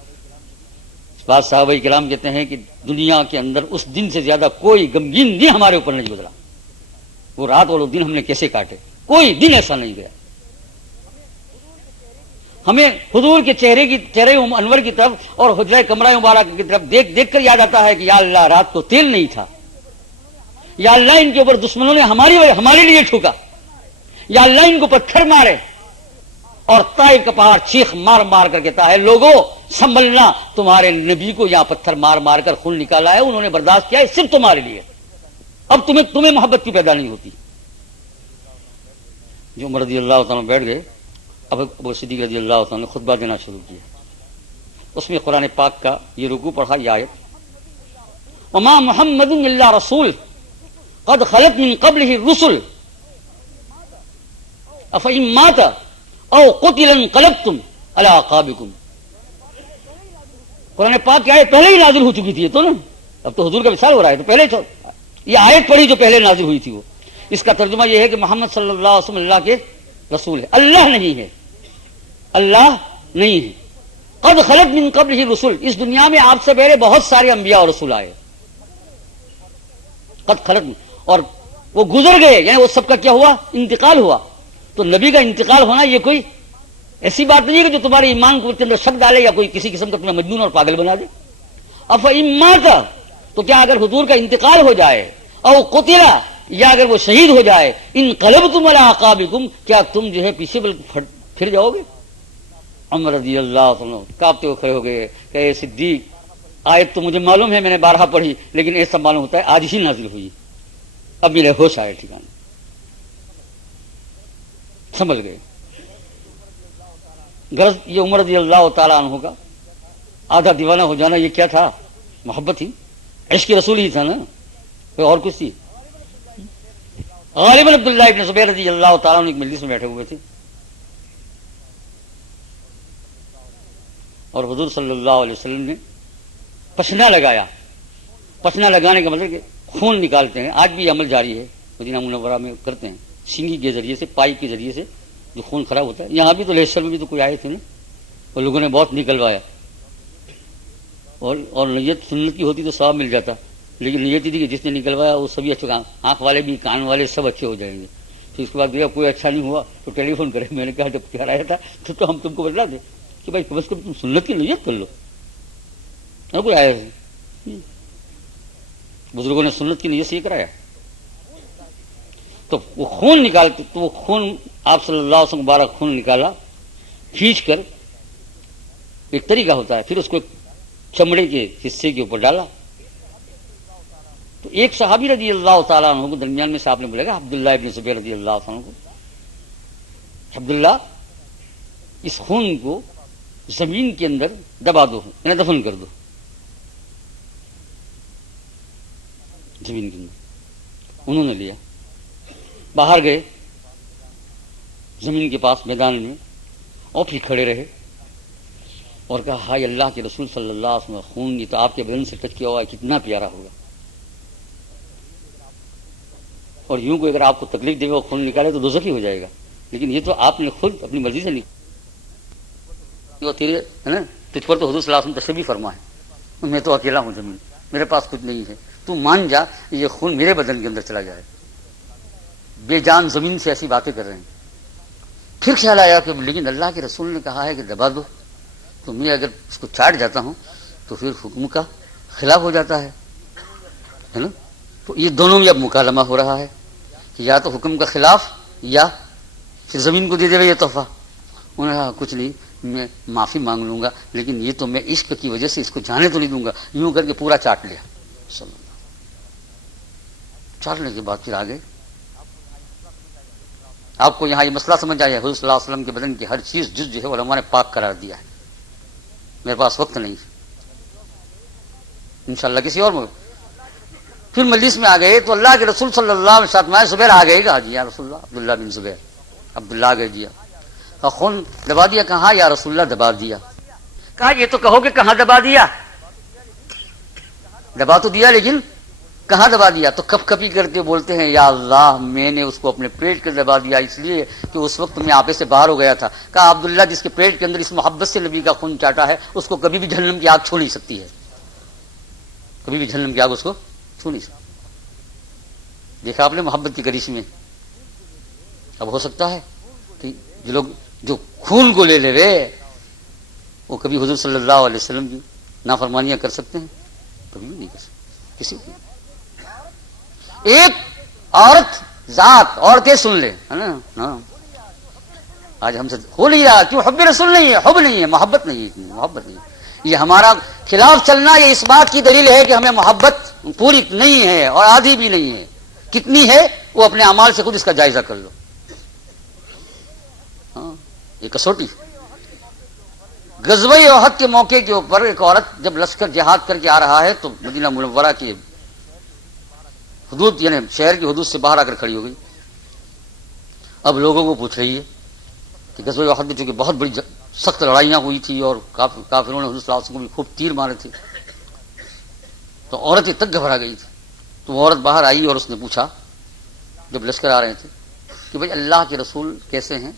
اس بات صحابہ کرام کہتے ہیں کہ دنیا کے اندر اس دن سے زیادہ کوئی غمگین دن ہمارے اوپر نہیں گزرا. وہ رات اور وہ دن ہم نے کیسے کاٹے، کوئی دن ایسا نہیں گیا. ہمیں حضور کے چہرے انور کی طرف اور حجرہ کمرہ مبارک کی طرف دیکھ دیکھ کر یاد آتا ہے کہ یا اللہ رات کو تیل نہیں تھا، یا اللہ ان کے اوپر دشمنوں نے ہمارے لیے ٹھوکا، یا اللہ ان کو پتھر مارے. اور طائف کا پہاڑ چیخ مار مار کر کہتا ہے لوگوں سنبھلنا، تمہارے نبی کو یہاں پتھر مار مار کر خون نکالا ہے، انہوں نے برداشت کیا ہے صرف تمہارے لیے، اب تمہیں محبت کی پیدا نہیں ہوتی. جو عمر رضی اللہ تعالیٰ بیٹھ گئے، اب ابو صدیق رضی اللہ تعالیٰ نے خطبہ دینا شروع کیا. اس میں قرآن پاک کا یہ رکوع پڑھا، یہ آیت وما محمد الا رسول قد خلت من قبله الرسل افإن مات او قتل انقلبتم على اعقابكم. قرآن پاک کی آیت پہلے ہی نازل ہو چکی تھی تو نا، اب تو حضور کا وصال ہو رہا ہے تو پہلے یہ آیت پڑھی جو پہلے نازل ہوئی تھی وہ. اس کا ترجمہ یہ ہے کہ محمد صلی اللہ علیہ وسلم اللہ کے رسول ہے، اللہ نہیں ہے، اللہ نہیں ہے. قد خلت من قبلہ الرسل، اس دنیا میں آپ سے پہلے بہت سارے انبیاء اور رسول آئے. قد خلت، اور وہ گزر گئے، یعنی وہ سب کا کیا ہوا، انتقال ہوا. تو نبی کا انتقال ہونا یہ کوئی ایسی بات نہیں ہے کہ جو تمہارے ایمان کو اندر شک ڈالے یا کوئی کسی قسم کا تمہیں مجنون اور پاگل بنا دے. افإن مات، تو کیا اگر حضور کا انتقال ہو جائے، او قتل، یا اگر وہ شہید ہو جائے، انقلبتم علی اعقابکم، کیا تم جو ہے پیچھے پھر جاؤ گے. عمر رضی اللہ عنہ کانپتے ہوئے کھڑے ہو گئے کہ اے صدیق، آیت تو مجھے معلوم ہے، میں نے بارہا پڑھی، لیکن ایسا معلوم ہوتا ہے آج ہی نازل ہوئی، اب میرے ہوش آئے ٹھکانے، سمجھ گئے۔ غرض یہ عمر رضی اللہ تعالیٰ عنہ کا آدھا دیوانہ ہو جانا یہ کیا تھا؟ محبت ہی، عشق رسول ہی تھا نا، کوئی اور کچھ تھی؟ غالباً عبداللہ ابن زبیر رضی اللہ تعالیٰ عنہ ایک مجلس میں بیٹھے ہوئے تھے اور حضور صلی اللہ علیہ وسلم نے پسنا لگایا۔ پسنا لگانے کا مطلب کہ خون نکالتے ہیں، آج بھی یہ عمل جاری ہے، مدینہ منورہ میں کرتے ہیں، سینگی کے ذریعے سے، پائپ کے ذریعے سے جو خون خراب ہوتا ہے۔ یہاں بھی تو لیسر میں بھی تو کوئی آئے تھے نا، اور لوگوں نے بہت نکلوایا، اور نیت سنت کی ہوتی تو ثواب مل جاتا، لیکن نیت ہی تھی کہ جس نے نکلوایا وہ سبھی اچھے، آنکھ والے بھی، کان والے سب اچھے ہو جائیں گے۔ پھر اس کے بعد دیکھا کوئی اچھا نہیں ہوا تو ٹیلی فون کرے، میں نے کہا جب کہہ رہا تھا تو ہم تم کو بتلا دیں کہ بھائی کم از کم تم سنت کی نیت کر لو۔ اور کوئی آیا بزرگوں نے سنت کی نیت سے یہ کرایا، تو وہ خون نکالتے، تو وہ خون آپ صلی اللہ علیہ وسلم مبارک خون نکالا کھینچ کر، ایک طریقہ ہوتا ہے، پھر اس کو ایک چمڑے کے حصے کے اوپر ڈالا، تو ایک صحابی رضی اللہ تعالیٰ عنہ کو درمیان میں سے آپ نے بولا گا عبداللہ ابن زبیر رضی اللہ عنہ کو، عبداللہ اس خون کو زمین کے اندر دبا دو، یعنی دفن کر دو زمین کے اندر۔ انہوں نے لیا، باہر گئے زمین کے پاس میدان میں، اور پھر کھڑے رہے اور کہا ہائے اللہ کے رسول صلی اللہ علیہ وسلم، خون یہ تو آپ کے بدن سے ٹچ کیا ہوا ہے، کتنا پیارا ہوگا، اور یوں کوئی اگر آپ کو تکلیف دے گا خون نکالے تو دوزخی ہو جائے گا، لیکن یہ تو آپ نے خود اپنی مرضی سے تیرے ہے نا، تجھ پر تو حضور صلی اللہ علیہ وسلم تشریف فرما ہے، میں تو اکیلا ہوں زمین، میرے پاس کچھ نہیں ہے، تو مان جا یہ خون میرے بدن کے اندر چلا جائے۔ بے جان زمین سے ایسی باتیں کر رہے ہیں۔ پھر خیال آیا کہ لیکن اللہ کے رسول نے کہا ہے کہ دبا دو، تو میں اگر اس کو چاٹ جاتا ہوں تو پھر حکم کا خلاف ہو جاتا ہے نا، تو یہ دونوں میں اب مکالمہ ہو رہا ہے کہ یا تو حکم کا خلاف یا پھر زمین کو دے دے گا یہ تحفہ۔ انہوں نے کہا کچھ نہیں، میں معافی مانگ لوں گا، لیکن یہ تو میں عشق کی وجہ سے اس کو جانے تو نہیں دوں گا، یوں کر کے پورا چاٹ لیا۔ چاٹنے کے بعد پھر آگے آپ کو یہاں یہ مسئلہ سمجھ آیا، حضور صلی اللہ علیہ وسلم کے بدن کی ہر چیز جز جو ہے علماء نے پاک قرار دیا ہے۔ میرے پاس وقت نہیں، انشاءاللہ کسی اور میں۔ پھر مجلس میں آ گئے تو اللہ کے رسول صلی اللہ علیہ وسلم زبیر آ گئے، کہا جی یا رسول اللہ، عبداللہ بن زبیر، عبداللہ آ گئے جی، کہا خون دبا دیا؟ کہا یا رسول اللہ دبا دیا۔ کہا یہ تو کہو کہ کہاں دبا دیا، دبا تو دیا لیکن کہاں دبا دیا؟ تو کپ کپی کر کے بولتے ہیں یا اللہ میں نے اس کو اپنے پیٹ کے دبا دیا، اس لیے کہ اس وقت میں آپے سے باہر ہو گیا تھا۔ کہا عبداللہ جس کے پیٹ کے اندر اس محبت سے نبی کا خون چاٹا ہے اس کو کبھی بھی جہنم کی آگ چھو نہیں سکتی ہے، کبھی بھی جہنم کی آگ اس کو چھو نہیں سکتی۔ دیکھا آپ نے محبت کی گریش میں۔ اب ہو سکتا ہے کہ جو لوگ جو خون کو لے لے رہے وہ کبھی حضور صلی اللہ علیہ وسلم کی نافرمانیاں کر سکتے ہیں؟ کبھی بھی نہیں کر سکتے کسی کو۔ ایک عورت ذات، عورتیں سن لے ہے نا، آج ہم سے ہو نہیں رہا، کیوں؟ حب رسول نہیں ہے، حب نہیں ہے، محبت نہیں ہے، محبت نہیں ہے۔ یہ ہمارا خلاف چلنا یہ اس بات کی دلیل ہے کہ ہمیں محبت پوری نہیں ہے اور آدھی بھی نہیں ہے۔ کتنی ہے وہ اپنے اعمال سے خود اس کا جائزہ کر لو۔ ہاں یہ کسوٹی۔ غزوہ احد کے موقع کے اوپر ایک عورت جب لشکر جہاد کر کے آ رہا ہے تو مدینہ منورہ کی حدود یعنی شہر کی حدود سے باہر آ کر کھڑی ہو گئی۔ اب لوگوں کو پوچھ رہی ہے کہ غزوہ احد میں چونکہ بہت بڑی سخت لڑائیاں ہوئی تھی اور کافروں نے حضور صلی اللہ علیہ وسلم کو بھی خوب تیر مارے تھے، تو عورتیں تک گھبرا گئی تھی۔ تو وہ عورت باہر آئی اور اس نے پوچھا جب لشکر آ رہے تھے کہ بھائی اللہ کے رسول کیسے ہیں؟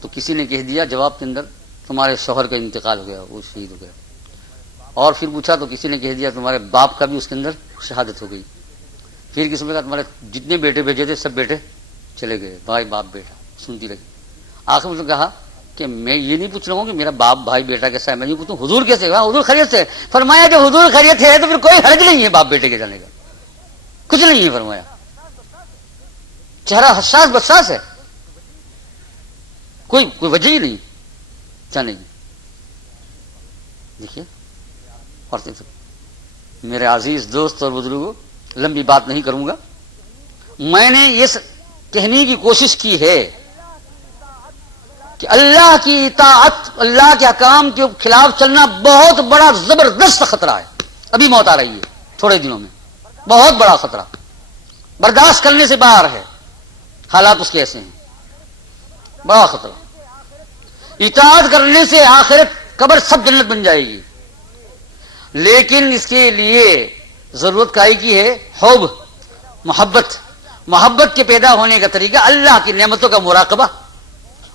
تو کسی نے کہہ دیا جواب کے اندر تمہارے شوہر کا انتقال ہو گیا، وہ شہید ہو گیا۔ اور پھر پوچھا تو کسی نے کہہ دیا تمہارے باپ کا بھی اس کے اندر شہادت ہو گئی۔ پھر کسی نے کہا تمہارے جتنے بیٹے بھیجے تھے سب بیٹے چلے گئے، بھائی باپ بیٹا۔ سنتی رہی۔ آخر میں کہا کہ میں یہ نہیں پوچھ رہا ہوں کہ میرا باپ بھائی بیٹا کیسا ہے، میں یہ پوچھوں حضور کیسے؟ حضور خیریت سے۔ فرمایا جب حضور خیریت ہے تو پھر کوئی حرج نہیں ہے باپ بیٹے کے جانے کا، کچھ نہیں ہے۔ فرمایا چہرہ حساس بساس ہے، کوئی وجہ ہی نہیں۔ کیا نہیں؟ دیکھیے پڑھتے تھے. میرے عزیز دوست اور بزرگوں، لمبی بات نہیں کروں گا. میں نے یہ کہنے کی کوشش کی ہے کہ اللہ کی اطاعت، اللہ کے احکام کے خلاف چلنا بہت بڑا زبردست خطرہ ہے. ابھی موت آ رہی ہے تھوڑے دنوں میں، بہت بڑا خطرہ، برداشت کرنے سے باہر ہے. حالات اس کے ایسے ہیں، بڑا خطرہ. اطاعت کرنے سے آخرت قبر سب جنت بن جائے گی، لیکن اس کے لیے ضرورت کائی کی ہے حب، محبت. محبت کے پیدا ہونے کا طریقہ اللہ کی نعمتوں کا مراقبہ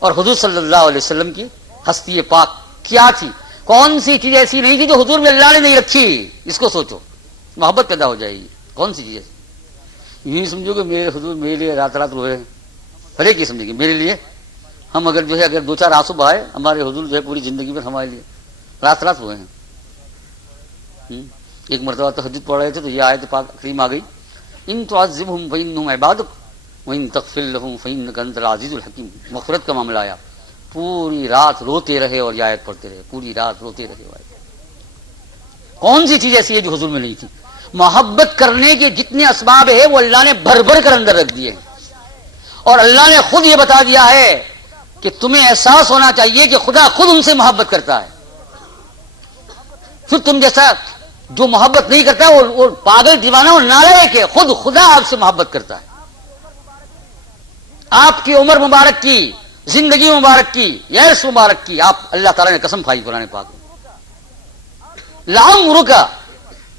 اور حضور صلی اللہ علیہ وسلم کی ہستی پاک کیا تھی. کون سی چیز ایسی نہیں تھی جو حضور میں اللہ نے نہیں رکھی؟ اس کو سوچو، محبت پیدا ہو جائے گی. کون سی چیز ایسی؟ یوں سمجھو کہ میرے حضور میرے لیے رات رات روئے ہیں، ہر ایک یہ سمجھے گی میرے لیے. ہم اگر جو ہے اگر دو چار آنسو بہائے، ہمارے حضور جو ہے پوری زندگی میں ہمارے لیے رات رات روئے ہیں. ایک مرتبہ تہجد پڑھ رہے تھے تو یہ آیت پاک کریم آ گئی، ان تعذبہم فانہم عبادک وان تغفر لہم فانک انت العزیز الحکیم. مغفرت کا معاملہ آیا، پوری رات روتے رہے اور یہ آیت پڑھتے رہے، پوری رات روتے رہے. کون سی چیز ایسی ہے جو حضور میں نہیں تھی؟ محبت کرنے کے جتنے اسباب ہے وہ اللہ نے بھر بھر کر اندر رکھ دیے ہیں. اور اللہ نے خود یہ بتا دیا ہے کہ تمہیں احساس ہونا چاہیے کہ خدا خود ان سے محبت کرتا ہے. پھر تم جیسا جو محبت نہیں کرتا وہ پاگل دیوانہ اور نالائق ہے. خود خدا آپ سے محبت کرتا ہے. آپ کی عمر مبارک کی، زندگی مبارک کی، یس مبارک کی آپ اللہ تعالیٰ نے قسم کھائی قرآن پاک میں. لعمرک،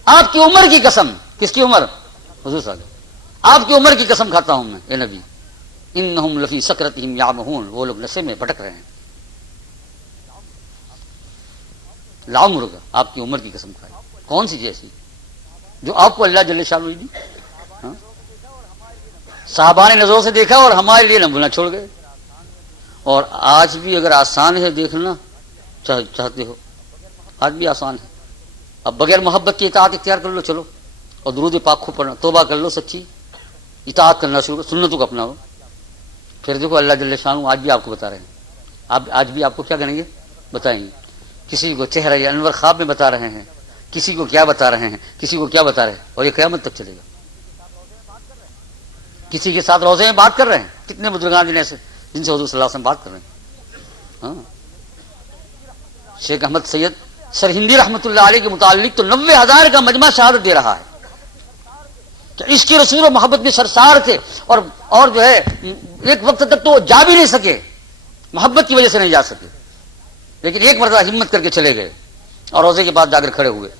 آپ کی عمر کی قسم. کس کی عمر؟ حضور صلی اللہ علیہ وسلم. آپ کی عمر کی قسم کھاتا ہوں میں اے نبی، انہم لفی سکرتہم یعمہون، وہ لوگ نشے میں بھٹک رہے ہیں. لعمرک، آپ کی عمر کی قسم کھائی. کون سی جیسی جو آپ کو اللہ جل شانہ دی؟ صحابہ نے نظروں سے دیکھا اور ہمارے لیے نہ بھولنا چھوڑ گئے. اور آج بھی اگر آسان ہے دیکھنا چاہتے ہو، آج بھی آسان ہے. اب بغیر محبت کی اطاعت اختیار کر لو، چلو اور درود پاک خوب پڑھنا، توبہ کر لو، سچی اطاعت کرنا شروع کرو، سنتوں کو اپناؤ. پھر دیکھو اللہ جل شانہ آج بھی آپ کو بتا رہے ہیں. آج بھی آپ کو کیا کریں گے؟ بتائیں گے. کسی کو چہرہ انور خواب میں بتا رہے ہیں، کسی کو کیا بتا رہے ہیں، کسی کو کیا بتا رہے ہیں، اور یہ قیامت تک چلے گا. کسی کے ساتھ روزے میں بات کر رہے ہیں. کتنے بزرگان جن سے حضور صلی اللہ علیہ وسلم بات کر رہے ہیں. ہاں، شیخ احمد سید سرہندی رحمۃ اللہ علیہ کے متعلق تو 90,000 کا مجمع شہادت دے رہا ہے کہ عشق رسول و محبت میں سرشار تھے، اور جو ہے ایک وقت تک تو جا بھی نہیں سکے، محبت کی وجہ سے نہیں جا سکے. لیکن ایک مرتبہ ہمت کر کے چلے گئے اور روزے کے بعد جا کر کھڑے ہوئے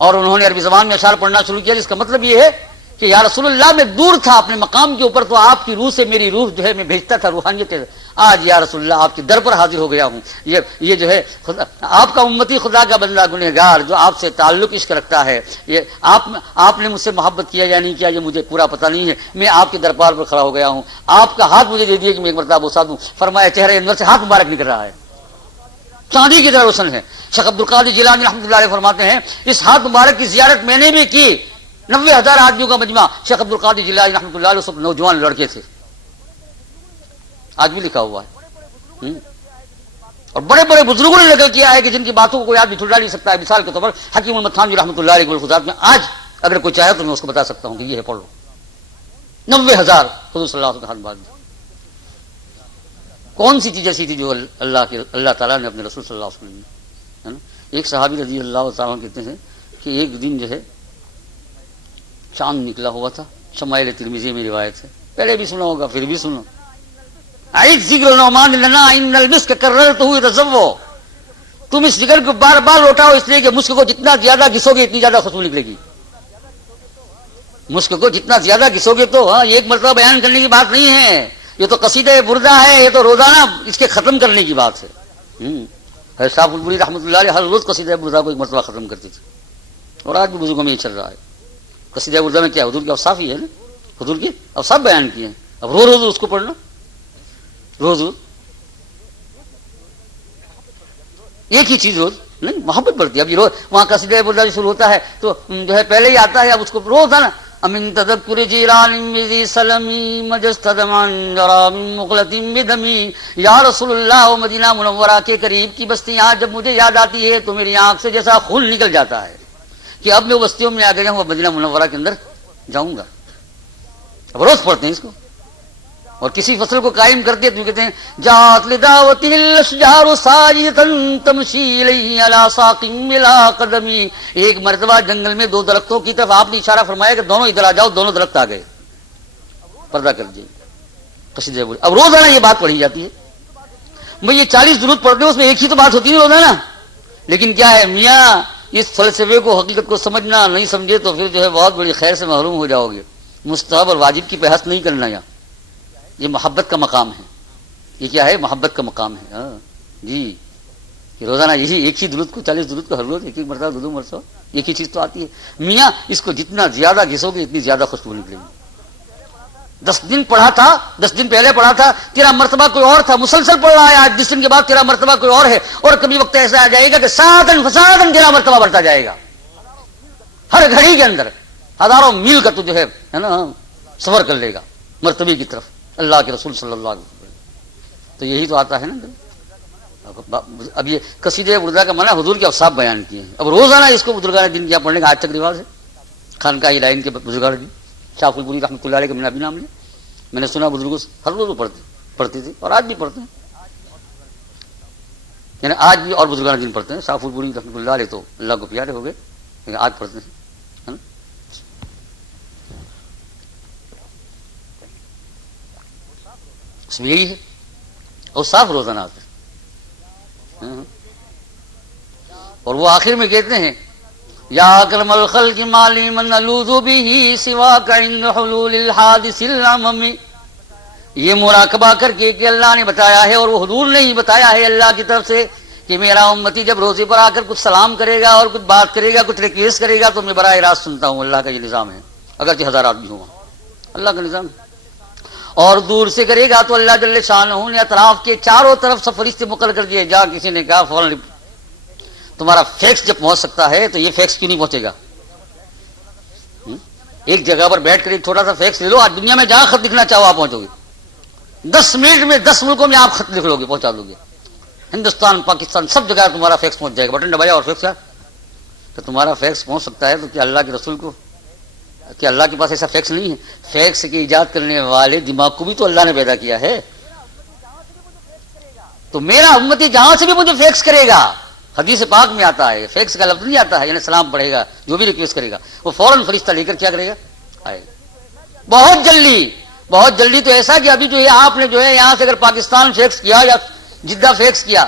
اور انہوں نے عربی زبان میں اشعار پڑھنا شروع کیا، جس کا مطلب یہ ہے کہ یا رسول اللہ، میں دور تھا اپنے مقام کے اوپر تو آپ کی روح سے میری روح جو ہے میں بھیجتا تھا روحانیت. آج یا رسول اللہ آپ کے در پر حاضر ہو گیا ہوں. یہ جو ہے آپ کا امتی، خدا کا بندہ گنہگار جو آپ سے تعلق عشق رکھتا ہے. یہ آپ نے مجھ سے محبت کیا یا نہیں کیا یہ مجھے پورا پتہ نہیں ہے. میں آپ کے دربار پر کھڑا ہو گیا ہوں. آپ کا ہاتھ مجھے دے دیے کہ میں ایک مرتبہ بوسا دوں. فرمایا چہرے انور سے ہاتھ مبارک نکل رہا ہے، چاندی کی طرح روشن ہے. شیخ عبد القادر جیلانی رحمۃ اللہ علیہ فرماتے ہیں اس ہاتھ مبارک کی زیارت میں نے بھی کی. 90,000 آدمیوں کا مجمع. شیخ عبد القادر جیلانی رحمۃ اللہ علیہ سب نوجوان لڑکے تھے، آج بھی لکھا ہوا ہے. اور بڑے بڑے بزرگوں نے نقل کیا ہے کہ جن کی باتوں کو کوئی آدمی ٹھٹا نہیں سکتا ہے. مثال کے طور پر حکیم احمد خان رحمۃ اللہ علیہ الخطاب میں آج اگر کوئی چاہے تو میں اس کو بتا سکتا ہوں کہ یہ ہے، پڑھ لو. 90,000 حضور صلی اللہ علیہ وسلم بعد. کون سی چیز ایسی تھی جو اللہ تعالیٰ نے اپنے رسول صلی اللہ علیہ وسلم ہے نا. ایک صحابی رضی اللہ تعالیٰ کہتے ہیں کہ ایک دن جو ہے چاند نکلا ہوا تھا. شمائل ترمذی میں روایت ہے، پہلے بھی سنا ہوگا پھر بھی سنو. ذکر نعمان لنا ان المسک کررته يتزو، تم اس ذکر کو بار بار لوٹاؤ اس لیے کہ مسک کو جتنا زیادہ گھسو گے اتنی زیادہ خوشبو نکلے گی. مسک کو جتنا زیادہ گھسو گے تو یہ ایک مرتبہ بیان کرنے کی بات نہیں ہے، یہ تو قصیدہ بردہ ہے، یہ تو روزانہ اس کے ختم کرنے کی بات ہے. حضرت صاحب البری رحمۃ اللہ علیہ ہر روز قصیدہ بردہ کو ایک مرتبہ ختم کرتے تھے، اور آج بھی بزرگوں میں یہ چل رہا ہے. قصیدہ بردہ میں کیا حضور کے اوصاف ہی ہے نا، حضور کے اوصاف بیان کیے ہیں. اب روز روز اس کو پڑھنا، روز ایک ہی چیز روز نہیں، محبت بڑھتی ہے. اب یہ روز وہاں قصیدہ بردہ شروع ہوتا ہے تو جو ہے پہلے ہی آتا ہے، اب اس کو روز ہے نا امن تذکر جیران بذی سلمی مجستدمان جرام مغلطیم بدمی. یا رسول اللہ، مدینہ منورہ کے قریب کی بستیاں جب مجھے یاد آتی ہے تو میری آنکھ سے جیسا خون نکل جاتا ہے کہ اب میں بستیوں میں آ گیا ہوں، مدینہ منورہ کے اندر جاؤں گا. اب روز پڑھتے ہیں اس کو، اور کسی فصل کو قائم کرتے تو کہتے ہیں جات لدعوتہ الاشجار ساجدۃ تمشی الیہ علی ساق بلا قدمی. ایک مرتبہ جنگل میں دو درختوں کی طرف آپ نے اشارہ فرمایا کہ دونوں ادھر آ جاؤ، دونوں درخت آ گئے. پردہ کر دیجیے قصیدہ بولے. اب روزانہ یہ بات پڑھی جاتی ہے. میں یہ 40 درود پڑھتے ہیں، اس میں ایک ہی تو بات ہوتی ہے روزانہ. لیکن کیا ہے میاں، اس فلسفے کو، حقیقت کو سمجھنا نہیں سمجھے تو پھر جو ہے بہت بڑی خیر سے محروم ہو جاؤ گے. مستحب اور واجب کی بحث نہیں کرنا یہاں. یہ محبت کا مقام ہے. یہ کیا ہے؟ محبت کا مقام ہے. ہاں جی، کہ روزانہ یہی ایک ہی درود کو 40 درود کو ہر روز ایک مرتبہ دو مرتبہ ایک ہی چیز تو آتی ہے. میاں اس کو جتنا زیادہ گھسو گے اتنی زیادہ خوشبو نکلے گی. 10 دن پڑھا تھا، 10 دن پہلے پڑھا تھا، تیرا مرتبہ کوئی اور تھا، مسلسل پڑھ رہا ہے. آج 10 دن کے بعد تیرا مرتبہ کوئی اور ہے، اور کبھی وقت ایسا آ جائے گا کہ ساتن فسادن تیرا مرتبہ بڑھتا جائے گا. ہر گھڑی کے اندر ہزاروں میل کا تو جو ہے نا سفر کر لے گا مرتبے کی طرف. اللہ کے رسول صلی اللہ علیہ وسلم تو یہی تو آتا ہے نا. اب یہ قصیدہ بردہ کا معنی حضور کے اوصاف بیان کیے ہیں. اب روزانہ اس کو بزرگان دین کیا پڑھنے کا آج تک رواج ہے. خانقاہ لائن کے بزرگان بھی شاہ پوری رحمۃ اللہ علیہ کا میں نے ابھی نام لیا. میں نے سنا بزرگوں سے ہر روز پڑھتے تھے اور آج بھی پڑھتے ہیں. یعنی آج بھی اور بزرگان دین پڑھتے ہیں. شاہ پوری رحمۃ اللہ علیہ تو اللہ کو پیارے ہو گئے لیکن آج پڑھتے ہیں. اس میں یہی ہے اور صاف روزانہ آتے ہیں. اور وہ آخر میں کہتے ہیں یا اکرم الخلق مالی من نلوذ به سواک عند حلول الحادث العمم. یہ مراقبہ کر کے کہ اللہ نے بتایا ہے اور وہ حضور نے ہی بتایا ہے اللہ کی طرف سے کہ میرا امتی جب روزے پر آ کر کچھ سلام کرے گا اور کچھ بات کرے گا، کچھ ریکویسٹ کرے گا تو میں براہ راست سنتا ہوں. اللہ کا یہ نظام ہے، اگرچہ 1000 آدمی ہوں اللہ کا نظام ہے. اور دور سے کرے گا تو اللہ جل شانہ نے اطراف کے چاروں طرف سے فرشتے مقرر کر دیے. جا کسی نے کہا فوراً تمہارا فیکس جب پہنچ سکتا ہے تو یہ فیکس کیوں نہیں پہنچے گا؟ ایک جگہ پر بیٹھ کر ایک چھوٹا سا فیکس لے لو. آج دنیا میں جہاں خط لکھنا چاہو آپ پہنچو گے. 10 منٹ میں 10 ملکوں میں آپ خط لکھ لو گے، پہنچا دو گے. ہندوستان، پاکستان، سب جگہ تمہارا فیکس پہنچ جائے گا. بٹن دبایا اور فیکس کیا تو تمہارا فیکس پہنچ سکتا ہے. تو کیا اللہ کے رسول کو، کہ اللہ کے پاس ایسا فیکس نہیں ہے؟ فیکس کی ایجاد کرنے والے دماغ کو بھی تو اللہ نے پیدا کیا ہے. تو میرا امتی جہاں سے بھی مجھے فیکس کرے گا، حدیث پاک میں آتا ہے فیکس کا لفظ نہیں آتا ہے، یعنی سلام پڑھے گا، جو بھی ریکویسٹ کرے گا وہ فوراً فرشتہ لے کر کیا کرے گا؟ آئے بہت جلدی. بہت جلدی تو ایسا کہ ابھی جو ہے آپ نے جو ہے یہاں سے اگر پاکستان فیکس کیا یا جدہ فیکس کیا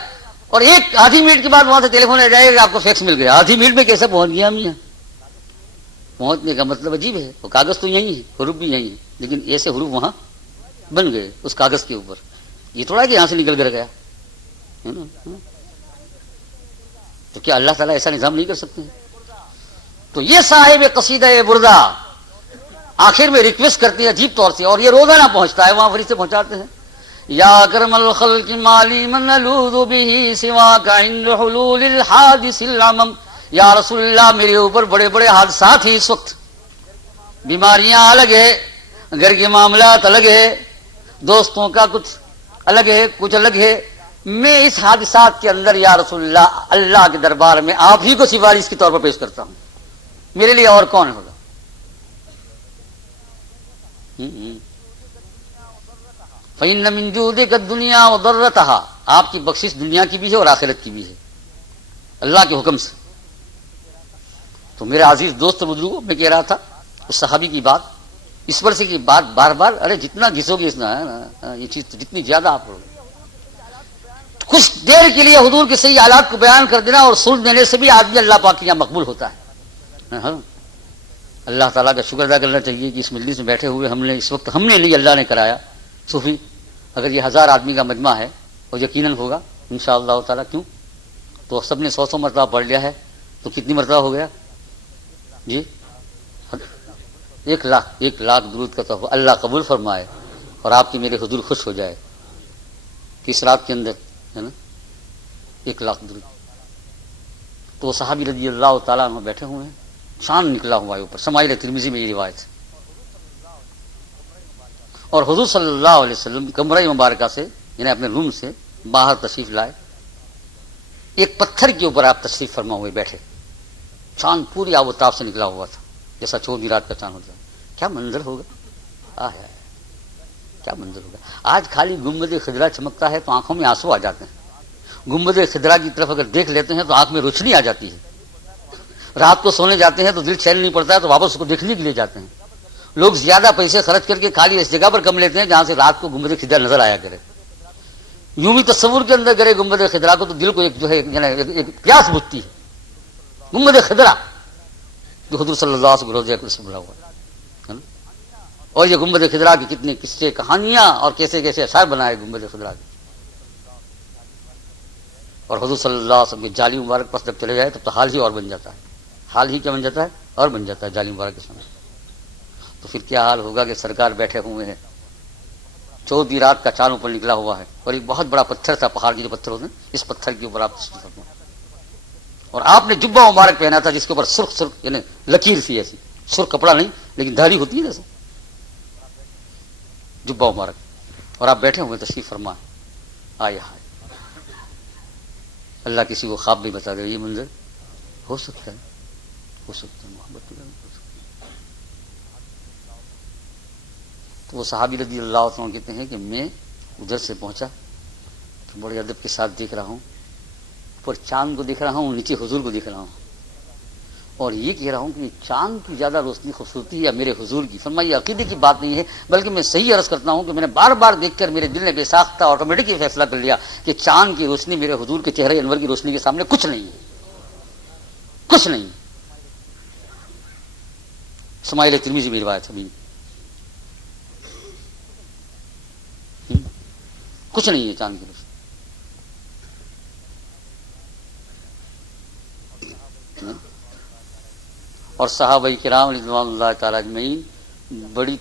اور ایک آدھی منٹ کے بعد وہاں سے ٹیلی فون آ جائے گا آپ کو فیکس مل گیا. آدھی منٹ میں کیسے پہنچ گیا میاں؟ پہنچنے کا مطلب عجیب ہے. وہ کاغذ تو یہی ہے، حروف بھی یہی ہے، لیکن ایسے حروف وہاں بن گئے اس کاغذ کے اوپر. یہ تھوڑا کہ یہاں سے نکل کر گیا. تو کیا اللہ تعالیٰ ایسا نظام نہیں کر سکتے ہیں؟ تو یہ صاحب قصیدہ بردہ آخر میں ریکویسٹ کرتے ہیں عجیب طور سے، اور یہ روزانہ پہنچتا ہے، وہاں فرشتے پہنچاتے ہیں. یا اکرم الخلق مالی من نلوذ به سواک عند حلول الحادث العمم. یا رسول اللہ میرے اوپر بڑے بڑے حادثات ہیں اس وقت، بیماریاں الگ ہے، گھر کے معاملات الگ ہے، دوستوں کا کچھ الگ ہے، کچھ الگ ہے. میں اس حادثات کے اندر یا رسول اللہ اللہ کے دربار میں آپ ہی کو سفارش کے طور پر پیش کرتا ہوں. میرے لیے اور کون ہوگا؟ فَإِنَّ مِن جُودِكَ الدُّنْيَا وَضَرَّتَهَا. آپ کی بخشش دنیا کی بھی ہے اور آخرت کی بھی ہے اللہ کے حکم سے. تو میرے عزیز دوست بزرگوں، میں کہہ رہا تھا اس صحابی کی بات، اس پر سے کی بات بار بار، ارے جتنا گھسو گے اتنا ہے نا، یہ چیز جتنی زیادہ آپ پڑھو گے. کچھ دیر کے لیے حضور کے صحیح حالات کو بیان کر دینا اور سن دینے سے بھی آدمی اللہ پاک کے یہاں مقبول ہوتا ہے. اللہ تعالیٰ کا شکر ادا کرنا چاہیے کہ اس مجلس میں بیٹھے ہوئے ہم نے اس وقت ہم نے نہیں، اللہ نے کرایا. صوفی اگر یہ 1000 آدمی کا مجمع ہے اور یقیناً ہوگا انشاءاللہ تعالیٰ، کیوں تو سب نے 100 مرتبہ پڑھ لیا ہے تو کتنی مرتبہ ہو گیا جی؟ 1 لاکھ درود کا تحفہ اللہ قبول فرمائے اور آپ کی میرے حضور خوش ہو جائے کہ اس رات کے اندر ہے نا 1 لاکھ درود. تو صحابی رضی اللہ تعالیٰ عنہ بیٹھے ہوئے ہیں، چاند نکلا ہوا ہے اوپر. شمائل ترمذی میں یہ روایت ہے. اور حضور صلی اللہ علیہ وسلم کمرہ مبارکہ سے یعنی اپنے روم سے باہر تشریف لائے. ایک پتھر کے اوپر آپ تشریف فرما ہوئے بیٹھے. چاند پوری آب و تاب سے نکلا ہوا تھا جیسا 14 رات کا چاند ہوتا ہے. کیا منظر ہوگا، کیا منظر ہوگا. آج خالی گنبد خضرا چمکتا ہے تو آنکھوں میں آنسو آ جاتے ہیں. گنبد خضرا کی طرف اگر دیکھ لیتے ہیں تو آنکھ میں روشنی آ جاتی ہے. رات کو سونے جاتے ہیں تو دل چین نہیں پڑتا ہے تو واپس اس کو دیکھنے کے لیے جاتے ہیں. لوگ زیادہ پیسے خرچ کر کے خالی اس جگہ پر کم لیتے ہیں جہاں سے رات کو گنبد خضرا نظر آیا کرے. یوں بھی تصور کے اندر کرے گنبد خضرا کو تو دل کو ایک جو ہے ایک پیاس بجھتی ہے. گنبد خضرا جو حضور صلی اللہ علیہ وسلم روضہ اقدس میں بنا ہوا ہے. اور یہ گنبد خضرا کی کتنے قصے کہانیاں اور کیسے کیسے اشعار بنائے گنبد خضرا کے. اور حضور صلی اللہ علیہ وسلم کے جالی مبارک پاس جب چلے جائے تب تو حال ہی اور بن جاتا ہے. حال ہی کیا بن جاتا ہے؟ اور بن جاتا ہے جالی مبارک کے سامنے. تو پھر کیا حال ہوگا کہ سرکار بیٹھے ہوئے ہیں، 14 رات کا چاند اوپر نکلا ہوا ہے اور ایک بہت بڑا پتھر تھا، پہاڑ کے جو پتھر ہوتے ہیں، اس پتھر کے اوپر آپ تشریف فرما. اور آپ نے جبہ مبارک پہنا تھا جس کے اوپر سرخ سرخ یعنی لکیر سی ایسی، سرخ کپڑا نہیں لیکن دھاری ہوتی ہے جیسے جبہ مبارک. اور آپ بیٹھے ہوئے تشریف فرما. آئے ہائے، اللہ کسی کو خواب بھی بتا دے یہ منظر ہو سکتا ہے، ہو سکتا ہے محبت ہو سکتا ہے. تو وہ صحابی رضی اللہ عنہ کہتے ہیں کہ میں ادھر سے پہنچا تو بڑے ادب کے ساتھ دیکھ رہا ہوں، اوپر چاند کو دیکھ رہا ہوں، نیچے حضور کو دیکھ رہا ہوں اور یہ کہہ رہا ہوں کہ چاند کی زیادہ روشنی خوبصورتی ہے یا میرے حضور کی. فرمایا یہ عقیدے کی بات نہیں ہے بلکہ میں صحیح عرض کرتا ہوں کہ میں نے بار بار دیکھ کر میرے دل نے بے ساختہ آٹومیٹک یہ فیصلہ کر لیا کہ چاند کی روشنی میرے حضور کے چہرے انور کی روشنی کے سامنے کچھ نہیں ہے، کچھ نہیں. اسماعیل ترمذی میں روایت ہے، کچھ نہیں ہے چاند کی روشنی. اور صحابہ کرام رضوان اللہ تعالی اجمعین بڑی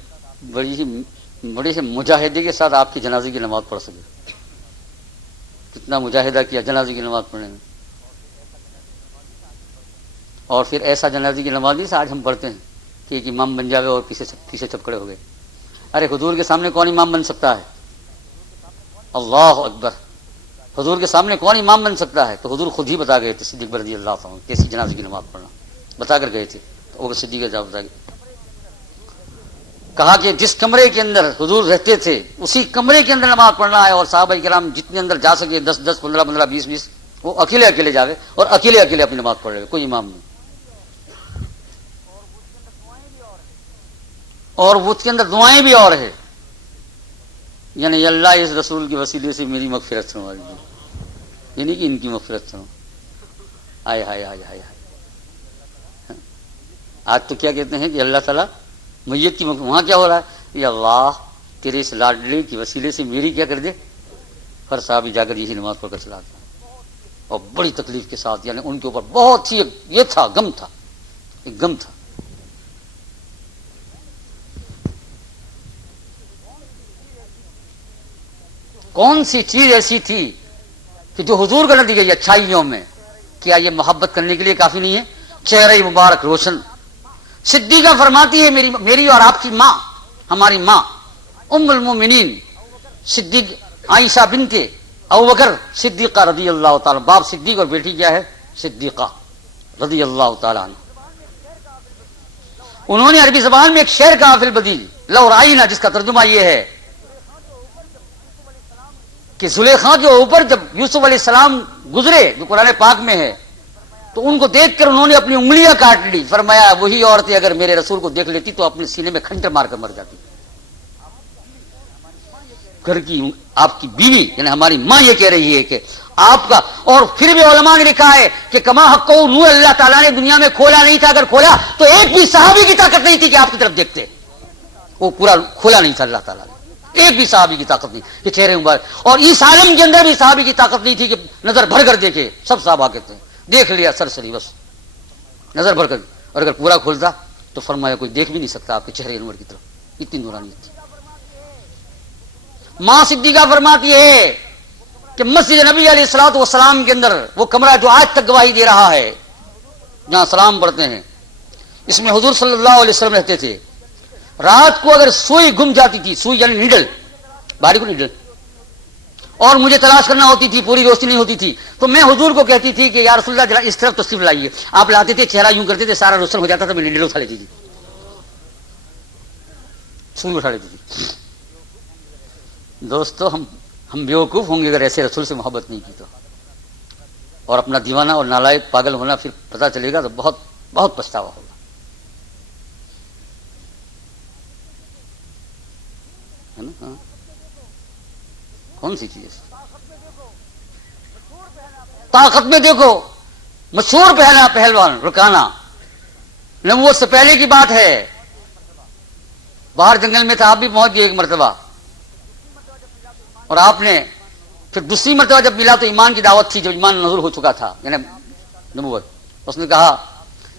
سے مجاہدے کے ساتھ آپ کی جنازے کی نماز پڑھ سکے. کتنا مجاہدہ کیا جنازے کی نماز پڑھنے میں. اور پھر ایسا جنازے کی نماز نہیں آج ہم پڑھتے ہیں کہ ایک امام بن جاوے اور پیچھے سب کھڑے ہو گئے. ارے حضور کے سامنے کون امام بن سکتا ہے؟ اللہ اکبر. حضور کے سامنے کون امام بن سکتا ہے؟ تو حضور خود ہی بتا گئے تھے صدیق رضی اللہ عنہ کیسی جنازے کی نماز پڑھنا بتا کر گئے تھے. وہ صدیق کا جواب بتا گئے. کہا کہ جس کمرے کے اندر حضور رہتے تھے اسی کمرے کے اندر نماز پڑھنا ہے اور صحابہ کرام جتنے اندر جا سکے 10 15 20 وہ اکیلے جاوے اور اکیلے اپنی نماز پڑھ رہے، کوئی امام نہیں. اور وہ اس کے اندر دعائیں بھی اور ہے، یعنی اللہ اس رسول کے وسیلے سے میری مغفرت سنوا دیجیے، یعنی کہ ان کی مغفرت سنو. آئے ہائے ہائے ہائے. آج تو کیا کہتے ہیں کہ اللہ تعالیٰ میت کی وہاں کیا ہو رہا ہے؟ یہ اللہ تیرے اس لاڈلے کی وسیلے سے میری کیا کر دے. ہر صحابی جا کر یہی نماز پڑھ کر چلا گیا اور بڑی تکلیف کے ساتھ، یعنی ان کے اوپر بہت ہی یہ تھا غم تھا، ایک غم تھا. کون سی چیز ایسی تھی کہ جو حضور کا نتیجہ اچھائیوں میں کیا یہ محبت کرنے کے لیے کافی نہیں ہے؟ چہرہ مبارک روشن. صدیقہ فرماتی ہے میری اور آپ کی ماں، ہماری ماں ام المومنین صدیق عائشہ بنت ابوبکر صدیقہ رضی اللہ تعالی، باپ صدیق اور بیٹی کیا ہے؟ صدیقہ رضی اللہ تعالی عنہ. انہوں نے عربی زبان میں ایک شعر کہا فی البدیل لو رأینا، جس کا ترجمہ یہ ہے کہ زلیخا کے اوپر جب یوسف علیہ السلام گزرے جو قرآن پاک میں ہے تو ان کو دیکھ کر انہوں نے اپنی انگلیاں کاٹ لی. فرمایا وہی عورتیں اگر میرے رسول کو دیکھ لیتی تو اپنے سینے میں کھنجر مار کر مر جاتی. گھر کی آپ کی بیوی یعنی ہماری ماں یہ کہہ رہی ہے کہ آپ کا. اور پھر بھی علماء نے لکھا ہے کہ کما حق نور اللہ تعالیٰ نے دنیا میں کھولا نہیں تھا، اگر کھولا تو ایک بھی صحابی کی طاقت نہیں تھی کہ آپ کی طرف دیکھتے. وہ پورا کھولا نہیں تھا اللہ تعالیٰ نے، ایک بھی صحابی کی طاقت نہیں کہ چہرے مبارک. اور اس عالم کے اندر بھی صحابی کی طاقت نہیں تھی کہ نظر بھر کر دیکھے. سب صحابہ کہتے ہیں دیکھ لیا سرسری بس نظر بھر کر، اور اگر پورا کھولتا تو فرمایا کوئی دیکھ بھی نہیں سکتا آپ کے چہرے انور کی طرف، اتنی نورانیت تھی. ماں صدیقہ فرماتی ہے کہ مسجد نبی علیہ الصلوۃ والسلام کے اندر وہ کمرہ جو آج تک گواہی دے رہا ہے جہاں سلام پڑھتے ہیں، اس میں حضور صلی اللہ علیہ وسلم رہتے تھے. رات کو اگر سوئی گم جاتی تھی، سوئی یعنی نیڈل، باریک نیڈل، اور مجھے تلاش کرنا ہوتی تھی، پوری روشنی نہیں ہوتی تھی، تو میں حضور کو کہتی تھی کہ یا رسول اللہ ذرا اس طرف تشریف لائیے. آپ لاتے تھے، چہرہ یوں کرتے تھے، سارا روشن ہو جاتا تھا، میں نیڈل اٹھا لیتی تھی، سوئی اٹھا لیتی تھی. دوستو ہم بیوقوف ہوں گے اگر ایسے رسول سے محبت نہیں کی تو، اور اپنا دیوانہ اور نالائق پاگل ہونا پھر پتہ چلے گا تو بہت بہت پچھتاوا ہوگا. ہے نا؟ ہاں. کون سی چیز؟ طاقت میں دیکھو، مشہور پہلوان رکانا، نبوت سے پہلے کی بات ہے، باہر جنگل میں تھا، آپ بھی پہنچ گئے ایک مرتبہ، اور آپ نے پھر دوسری مرتبہ جب ملا تو ایمان کی دعوت تھی، جو ایمان نزول ہو چکا تھا یعنی نبوت. اس نے کہا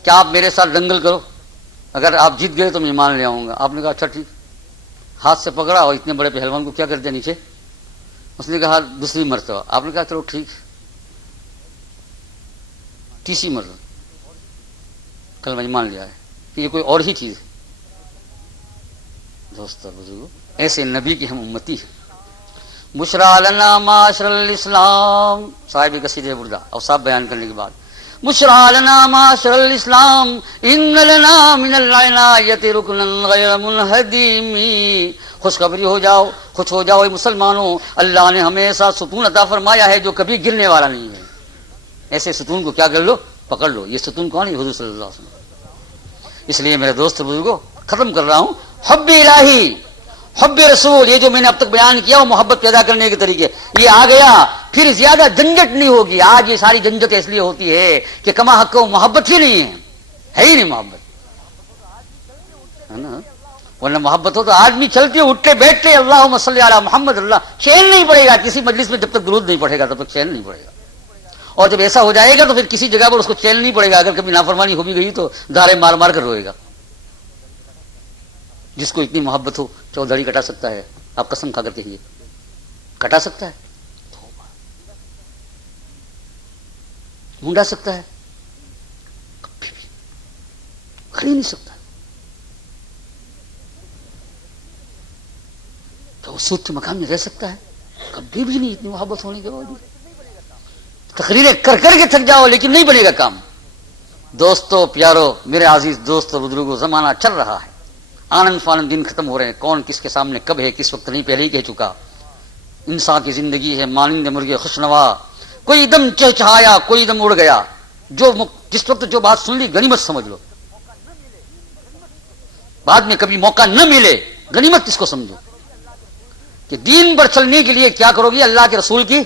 کہ آپ میرے ساتھ دنگل کرو، اگر آپ جیت گئے تو میں ایمان لے آؤں گا. آپ نے کہا اچھا ٹھیک، ہاتھ سے پکڑا، اور اتنے بڑے پہلوان کو کیا کرتے نیچے. اس نے کہا دوسری مرتبہ. آپ نے کہا چلو ٹھیک. تیسری مرتبہ کل میں ایمان لیا ہے کہ یہ کوئی اور ہی چیز ہے. دوستو بزرگو، ایسے نبی کی ہم امتی ہیں. بشرا لنا معاشر الاسلام، صاحب قصیدہ بردہ اوصاف بیان کرنے کے بعد، بشرا لنا معاشر الاسلام ان لنا من العنایت رکنا غیر منہدم. خوشخبری ہو جاؤ، خوش ہو جاؤ اے مسلمانوں، اللہ نے ہمیں ایسا ستون عطا فرمایا ہے جو کبھی گرنے والا نہیں ہے. ایسے ستون کو کیا کر لو، پکڑ لو. یہ ستون کون ہے؟ حضور صلی اللہ علیہ وسلم. اس لیے میرے دوست بزرگوں، ختم کر رہا ہوں، حب الہی، حب رسول، یہ جو میں نے اب تک بیان کیا وہ محبت پیدا کرنے کے طریقے، یہ آ گیا. پھر زیادہ جھنجٹ نہیں ہوگی. آج یہ ساری جھنجٹ اس لیے ہوتی ہے کہ کما حق کو محبت ہی نہیں ہے ہی نہیں محبت، ہے نا. ورنہ محبت ہو تو آدمی چلتے اٹھتے بیٹھتے اللہم صلی علی محمد، اللہ چین نہیں پڑے گا کسی مجلس میں، جب تک درود نہیں پڑھے گا تب تک چین نہیں پڑے گا. اور جب ایسا ہو جائے گا تو پھر کسی جگہ پر اس کو چین نہیں پڑے گا. اگر کبھی نافرمانی ہو بھی گئی تو دھارے مار مار کر روئے گا. جس کو اتنی محبت ہو، چودھری کٹا سکتا ہے؟ آپ قسم کھا کر کہیے، کٹا سکتا ہے؟ مونڈا سکتا ہے؟ کبھی بھی کھڑی نہیں سکتا. تو سود کے مقام میں رہ سکتا ہے؟ کبھی بھی نہیں. اتنی محبت ہونے کے باوجود تقریریں کر کر کے تھک جاؤ لیکن نہیں بنے گا کام. دوستو پیارو، میرے عزیز دوستو بزرگوں، زمانہ چل رہا ہے، آنند فانند دن ختم ہو رہے ہیں. کون کس کے سامنے کب ہے کس وقت نہیں پہلے ہی کہہ چکا. انسان کی زندگی ہے مانند مرغے خوشنوا، کوئی دم چہچہایا کوئی دم اڑ گیا. جس وقت جو بات سن لی غنیمت سمجھ لو، بعد میں کبھی موقع نہ ملے غنیمت اس کو سمجھو کہ دین پر چلنے کے لیے کیا کرو گی. اللہ کے رسول کی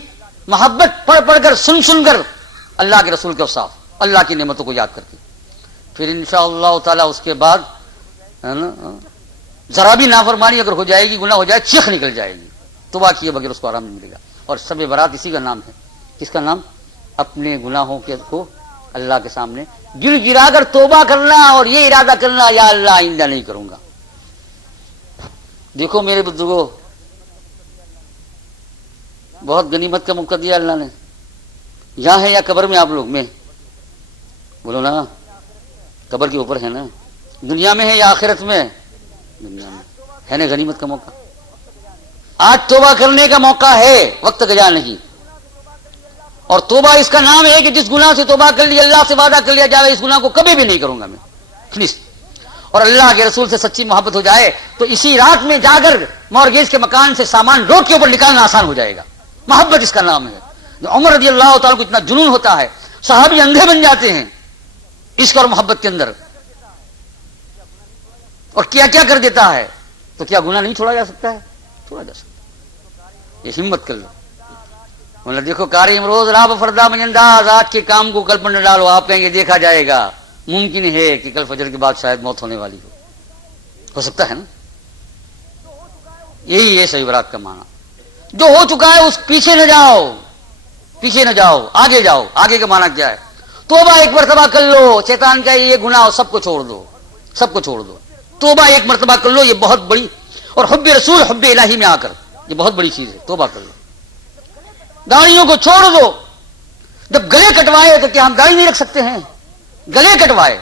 محبت پڑھ پڑھ کر، سن سن کر، اللہ کے رسول کے اوصاف، اللہ کی نعمتوں کو یاد کر کے، پھر انشاءاللہ تعالی اس کے بعد ہے نا ذرا بھی نافرمانی اگر ہو جائے گی، گناہ ہو جائے، چیخ نکل جائے گی. توبہ کیے بغیر اس کو آرام نہیں ملے گا. اور شب برات اسی کا نام ہے. کس کا نام؟ اپنے گناہوں کو اللہ کے سامنے گر گرا کر توبہ کرنا، اور یہ ارادہ کرنا یا اللہ آئندہ نہیں کروں گا. دیکھو میرے بزرگوں، بہت غنیمت کا موقع دیا اللہ نے. یہاں ہے یا قبر میں آپ لوگ؟ میں بولو نا، قبر کے اوپر ہے نا. دنیا میں ہے یا آخرت میں؟ دنیا میں ہے نا. غنیمت کا موقع آج توبہ کرنے کا موقع ہے، وقت گزار نہیں. اور توبہ اس کا نام ہے کہ جس گناہ سے توبہ کر لی، اللہ سے وعدہ کر لیا جائے اس گناہ کو کبھی بھی نہیں کروں گا میں، فنش. اور اللہ کے رسول سے سچی محبت ہو جائے تو اسی رات میں جا کر مارگیج کے مکان سے سامان روڈ کے اوپر نکالنا آسان ہو جائے گا. محبت اس کا نام ہے. عمر رضی اللہ تعالیٰ کو اتنا جنون ہوتا ہے، صحابی اندھے بن جاتے ہیں عشق اور محبت کے اندر، اور کیا کیا کر دیتا ہے. تو کیا گناہ نہیں چھوڑا جا سکتا ہے؟ چھوڑا جا سکتا ہے. یہ ہمت کر لو. مطلب دیکھو کاری امروز راب فردا من انداز، آج کے کام کو کل پر نہ ڈالو. آپ کہیں گے دیکھا جائے گا، ممکن ہے کہ کل فجر کے بعد شاید موت ہونے والی ہو سکتا ہے نا. یہی ہے صحیح برات کا معنی. جو ہو چکا ہے اس پیچھے نہ جاؤ، پیچھے نہ جاؤ، آگے جاؤ. آگے کا معنی کیا ہے؟ توبہ ایک مرتبہ کر لو. شیطان کا یہ گناہ سب کو چھوڑ دو، سب کو چھوڑ دو. توبہ ایک مرتبہ کر لو، یہ بہت بڑی. اور حب رسول حب الہی میں آ کر یہ بہت بڑی چیز ہے. توبہ کر لو. داڑھیوں کو چھوڑ دو. جب گلے کٹوائے تو کیا ہم داڑھی نہیں رکھ سکتے ہیں؟ گلے کٹوائے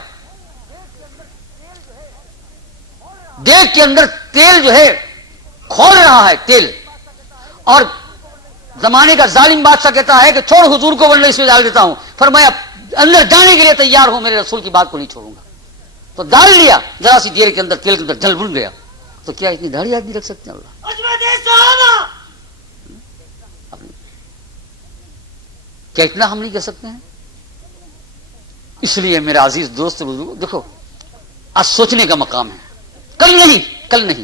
دیگ کے اندر تیل جو ہے کھول رہا ہے تیل، اور زمانے کا ظالم بادشاہ کہتا ہے کہ چھوڑ حضور کو ورنہ اس میں ڈال دیتا ہوں، فرمایا اندر جانے کے لیے تیار ہوں، میرے رسول کی بات کو نہیں چھوڑوں گا، تو ڈال لیا، ذرا سی دیر کے اندر تیل کے اندر جل بن گیا. تو کیا اتنی داڑھی آدمی رکھ سکتے ہیں؟ اللہ کیا اتنا ہم نہیں کر سکتے ہیں؟ اس لیے میرا عزیز دوست دیکھو، آج سوچنے کا مقام ہے، کل نہیں.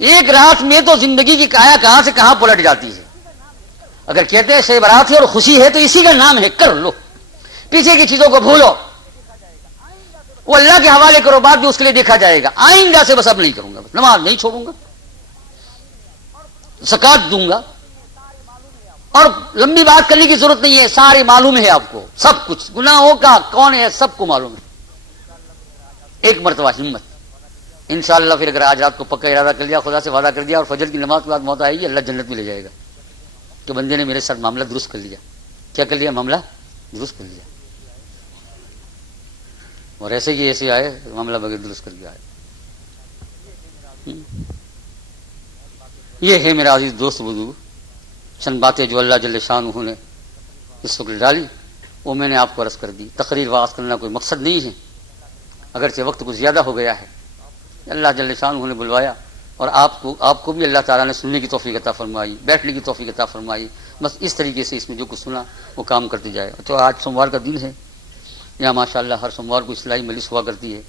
ایک رات میں تو زندگی کی کایا کہاں سے کہاں پلٹ جاتی ہے. اگر کہتے ہیں شب برات ہے اور خوشی ہے تو اسی کا نام ہے، کر لو، پیچھے کی چیزوں کو بھولو، وہ اللہ کے حوالے کرو، بعد بھی اس کے لیے دیکھا جائے گا. آئندہ سے بس اب نہیں کروں گا، نماز نہیں چھوڑوں گا، زکات دوں گا، اور لمبی بات کرنے کی ضرورت نہیں ہے، سارے معلوم ہے آپ کو، سب کچھ گناہوں کا کون ہے سب کو معلوم ہے. ایک مرتبہ ہمت انشاءاللہ، پھر اگر آج رات کو پکا ارادہ کر لیا، خدا سے وعدہ کر دیا اور فجر کی نماز کے بعد موت آئے گی، اللہ جنت میں لے جائے گا کہ بندے نے میرے ساتھ معاملہ درست کر لیا. کیا کر لیا؟ معاملہ درست کر لیا. اور ایسے کی ایسے آئے معاملہ بغیر درست کر دیا ہے. یہ ہے میرا عزیز دوست بزرگ چند باتیں جو اللہ جل شانہ نے اس وقت ڈالی، وہ میں نے آپ کو عرض کر دی. تقریر واعظ کرنا کوئی مقصد نہیں ہے، اگرچہ وقت کچھ زیادہ ہو گیا ہے. اللہ جل شانہ نے بلوایا، اور آپ کو بھی اللہ تعالیٰ نے سننے کی توفیق عطا فرمائی، بیٹھنے کی توفیق عطا فرمائی. بس اس طریقے سے اس میں جو کچھ سنا وہ کام کرتے جائے. تو آج سوموار کا دن ہے، یہاں ماشاءاللہ ہر سوموار کو اصلاحی مجلس ہوا کرتی ہے.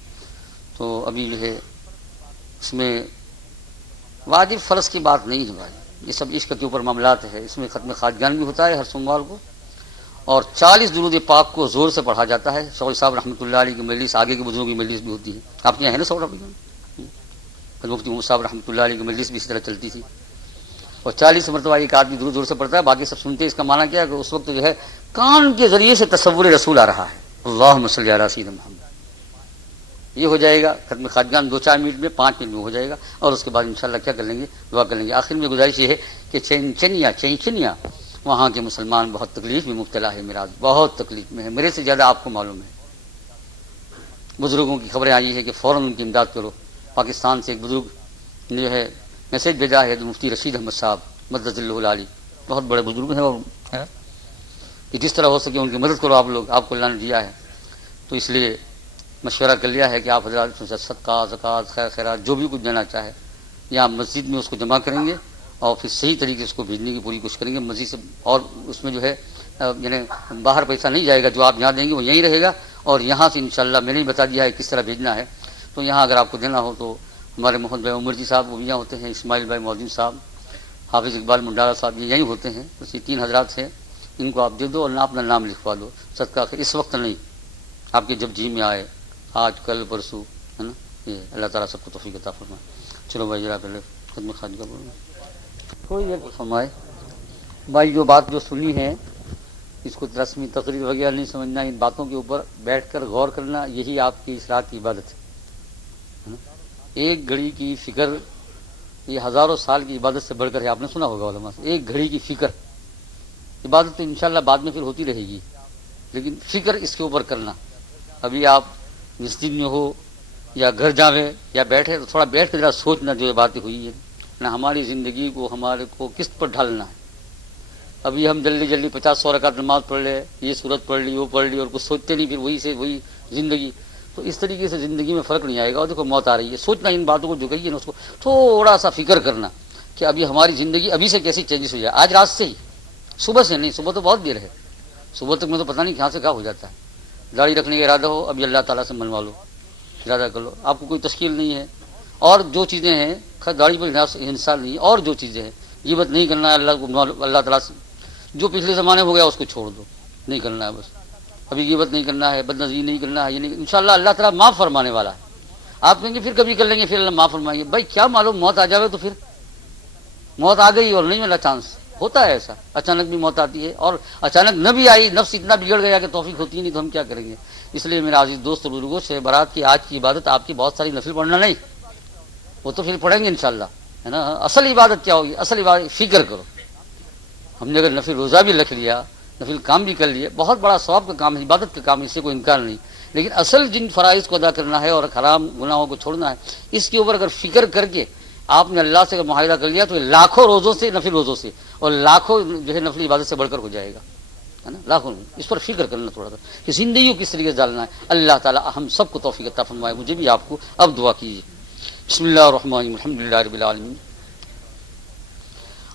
تو ابھی جو ہے اس میں واجب فرض کی بات نہیں ہے بھائی، یہ سب عشق کے اوپر معاملات ہے. اس میں ختم خواجگان بھی ہوتا ہے ہر سوموار کو، اور 40 درود پاک کو زور سے پڑھا جاتا ہے. شوقی صاحب رحمۃ اللہ علیہ کی مجلس، آگے کے بزرگوں کی مجلس بھی ہوتی ہے. آپ کے یہاں ہے نا سوڑا؟ مفتی محمد صاحب رحمۃ اللہ علیہ کی مجلس بھی اس طرح چلتی تھی، اور 40 مرتبہ ایک آدمی درود زور سے پڑھتا ہے، باقی سب سنتے ہیں. اس کا معنی کیا ہے کہ اس وقت جو ہے کان کے ذریعے سے تصور رسول آ رہا ہے. اللہم صلی علی سیدنا محمد. یہ ہو جائے گا ختم خواجگان 2-4 منٹ میں، 5 منٹ میں ہو جائے گا. اور اس کے بعد انشاءاللہ کیا کر لیں گے؟ دعا کر لیں گے. آخر میں گزارش یہ ہے کہ چینچنیا وہاں کے مسلمان بہت تکلیف میں مبتلا ہے. میرا بہت تکلیف میں ہے، میرے سے زیادہ آپ کو معلوم ہے. بزرگوں کی خبریں آئی ہے کہ فوراً ان کی امداد کرو. پاکستان سے ایک بزرگ نے جو ہے میسج بھیجا ہے، مفتی رشید احمد صاحب مدد اللہ العالی، بہت بڑے بزرگ ہیں، اور کہ جس طرح ہو سکے ان کی مدد کرو آپ لوگ، آپ کو اللہ نے دیا ہے. تو اس لیے مشورہ کر لیا ہے کہ آپ حضرات صدقہ، زکوٰۃ، خیر خیرات جو بھی کچھ دینا چاہے، یا مسجد میں اس کو جمع کریں گے اور پھر صحیح طریقے سے اس کو بھیجنے کی پوری کوشش کریں گے مسجد سے. اور اس میں جو ہے یعنی باہر پیسہ نہیں جائے گا، جو آپ یہاں دیں گے وہ یہیں رہے گا. اور یہاں سے انشاءاللہ میں نے ہی بتا دیا ہے کس طرح بھیجنا ہے. تو یہاں اگر آپ کو دینا ہو تو ہمارے محمد بھائی عمر جی صاحب وہ بھی یہاں ہوتے ہیں، اسماعیل بھائی مودودی صاحب، حافظ اقبال منڈارا صاحب یہ یہیں ہوتے ہیں. بس یہ 3 حضرات ہیں، ان کو آپ دے دو اور اپنا نام لکھوا دو. صدقہ خیر اس وقت نہیں، آپ کے جب جی میں آئے، آج کل پرسوں، ہے نا. یہ اللہ تعالیٰ سب کو توفیق عطا فرمائے. چلو بھائی ذرا پہلے خدمت خواجہ کا بولنا کوئی یہ فرمائے. بھائی جو بات جو سنی ہے اس کو رسمی تقریر وغیرہ نہیں سمجھنا، ان باتوں کے اوپر بیٹھ کر غور کرنا، یہی آپ کی اصلاح کی عبادت ہے. ایک گھڑی کی فکر یہ ہزاروں سال کی عبادت سے بڑھ کر ہے. آپ نے سنا ہوگا علماء سے، ایک گھڑی کی فکر. عبادت تو انشاءاللہ بعد میں پھر ہوتی رہے گی، لیکن فکر اس کے اوپر کرنا. ابھی آپ مسجد میں ہو یا گھر جاوے یا بیٹھے تو تھوڑا بیٹھ کے ذرا سوچنا جو باتیں ہوئی ہے نا، ہماری زندگی کو ہمارے کو کس پر ڈھالنا ہے. ابھی ہم جلدی 50-100 رکعت نماز پڑھ لے، یہ صورت پڑھ لی وہ پڑھ لی، اور کچھ سوچتے نہیں، پھر وہی سے وہی زندگی. تو اس طریقے سے زندگی میں فرق نہیں آئے گا. اور دیکھو موت آ رہی ہے، سوچنا ان باتوں کو جو کہی ہے نا اس کو تھوڑا سا فکر کرنا کہ ابھی ہماری زندگی ابھی سے کیسی چینجز ہو جائے. آج رات سے ہی، صبح سے نہیں، صبح تو بہت دیر ہے، صبح تک میں تو پتہ نہیں کہاں سے کہاں ہو جاتا ہے. داڑھی رکھنے کا ارادہ ہو ابھی اللہ تعالیٰ سے منوا لو، ارادہ کر لو. آپ کو کوئی تشکیل نہیں ہے. اور جو چیزیں ہیں داڑھی پر انسان نہیں، اور جو چیزیں ہیں غیبت نہیں کرنا ہے، اللہ تعالیٰ سے جو پچھلے زمانے ہو گیا اس کو چھوڑ دو، نہیں کرنا ہے. بس ابھی غیبت نہیں کرنا ہے، بدنظری نہیں کرنا ہے. یہ نہیں، انشاءاللہ اللہ تعالیٰ معاف فرمانے والا ہے. آپ کہیں گے پھر کبھی کر لیں گے، پھر اللہ معاف فرمائیں گے. بھائی کیا معلوم موت آ جاوے تو پھر موت آ گئی اور نہیں ملا چانس. ہوتا ہے ایسا، اچانک بھی موت آتی ہے، اور اچانک نہ بھی آئی، نفس اتنا بگڑ گیا کہ توفیق ہوتی نہیں تو ہم کیا کریں گے. اس لیے میرا عزیز دوست بزرگوں سے برات کی آج کی عبادت آپ کی بہت ساری نفل پڑھنا نہیں، وہ تو پھر پڑھیں گے انشاءاللہ، ہے نا. اصل عبادت کیا ہوگی؟ اصل عبادت فکر کرو. ہم نے اگر نفل روزہ بھی رکھ لیا، نفل کام بھی کر لیے، بہت بڑا ثواب کا کام ہے، عبادت کا کام ہے، اس سے کوئی انکار نہیں. لیکن اصل جن فرائض کو ادا کرنا ہے اور حرام گناہوں کو چھوڑنا ہے، اس کے اوپر اگر فکر کر کے آپ نے اللہ سے معاہدہ کر لیا تو یہ لاکھوں روزوں سے، نفل روزوں سے، اور لاکھوں جو ہے نفلی عبادت سے بڑھ کر ہو جائے گا، ہے نا، لاکھوں۔ اس پر فکر کرنا تھوڑا سا کہ زندگی کو کس طریقے سے ڈالنا ہے۔ اللہ تعالیٰ ہم سب کو توفیق عطا فرمائے، مجھے بھی آپ کو۔ اب دعا کیجیے۔ بسم اللہ الرحمن الرحیم، الحمد للہ رب العالمین،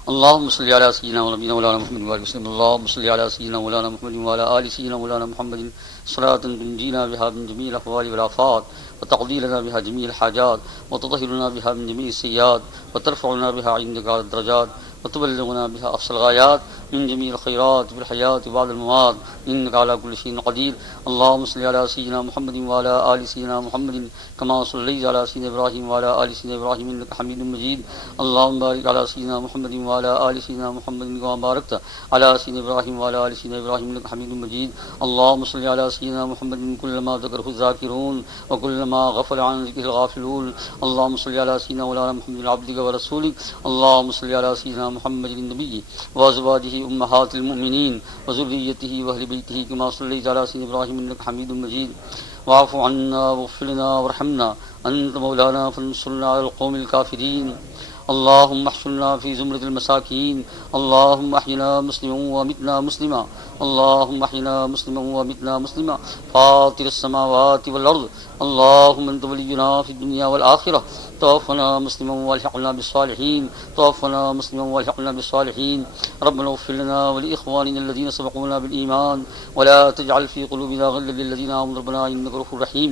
اللهم صل على سيدنا ونبينا مولانا محمد وعلى آله وسلم، اللهم صل على سيدنا مولانا محمد وعلى آل سيدنا مولانا محمد صلاة تنجينا بها من جميع الأحوال والآفات وتقضي لنا بها جميع الحاجات وتطهرنا بها من جميع السيئات وترفعنا بها عندك على الدرجات وتبلغنا بها أقصى الغايات من جميع الخيرات في الحياة وبعد الممات إنك على كل شيء قدير. اللهم صل على سيدنا محمد وعلى آل سيدنا محمد كما صليت على سيدنا إبراهيم وعلى آل سيدنا إبراهيم إنك حميد مجيد. اللهم بارك على سيدنا محمد وعلى آل سيدنا محمد كما باركت على سيدنا إبراهيم وعلى آل سيدنا إبراهيم إنك حميد مجيد. اللهم صل على سيدنا محمد كلما ذكره الذاكرون وكلما غفل عن ذكره الغافلون. اللهم صل على سيدنا مولانا محمد عبدك ورسولك. اللهم صل على سيدنا محمد النبي وأزواجه أمهات المؤمنين وذريته وأهل بيته كما صليت على سيدنا إبراهيم إنك حميد مجيد. واعف عنا واغفر لنا وارحمنا أنت مولانا فانصرنا على القوم الكافرين. اللهم احشرنا في زمرة المساكين. اللهم احينا مسلما وامتنا مسلما. اللهم احينا مسلما وامتنا مسلما. فاطر السماوات والأرض اللهم انت ولينا في الدنيا والآخرة. توفنا مسلما والحقنا بالصالحين. توفنا مسلما والحقنا بالصالحين. ربنا اغفر لنا ولإخواننا الذين سبقونا بالإيمان ولا تجعل في قلوبنا غلا للذين آمنوا ربنا إنك رؤوف رحيم.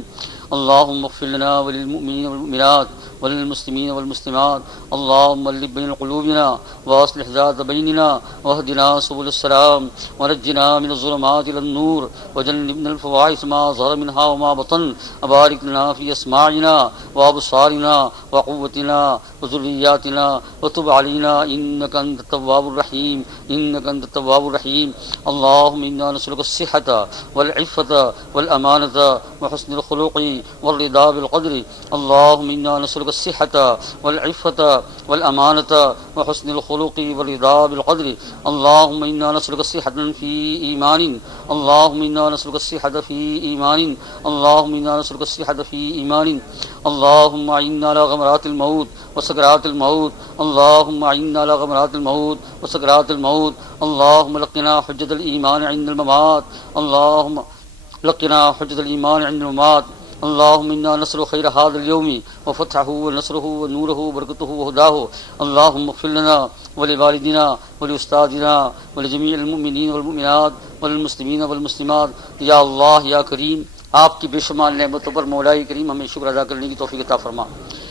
اللهم اغفر لنا وللمؤمنين والمؤمنات وللمسلمين والمسلمات. اللهم الف بين قلوبنا واصلح ذات بيننا واهدنا سبل السلام ونجنا من الظلمات إلى النور وجنبنا الفواحش ما ظهر منها وما بطن. وبارك لنا في أسماعنا وأبصارنا وقوتنا وذرياتنا وتب علينا إنك أنت التواب الرحيم. إنك أنت التواب الرحيم. اللهم إنا نسألك الصحة والعفة والأمانة وحسن الخلق والرضا بالقدر. اللهم إنا نسألك الصحة والعفة والأمانة وحسن الخلق والرضا بالقدر. اللهم إنا نسألك الصحة في إيمان. اللهم إنا نسألك الصحة في إيمان. اللهم إنا نسألك الصحة في إيمان. اللهم أعنا على غمرات الموت وسكرات الموت. اللهم أعنا على غمرات الموت وسكرات الموت. اللهم لقنا حجة الإيمان عند الممات. اللهم لقنا حجة الإيمان عند الممات. اللهم إنا نسأل خير هذا اليوم وفتحه ونصره ونوره وبركته وهداه. اللهم اغفر لنا ولوالدنا ولأستاذنا ولجميع المؤمنين والمؤمنات والمسلمين والمسلمات. یا اللہ یا کریم، آپ کی بے شمار نعمتوں پر مولا کریم ہمیں شکر ادا کرنے کی توفیق عطا فرما۔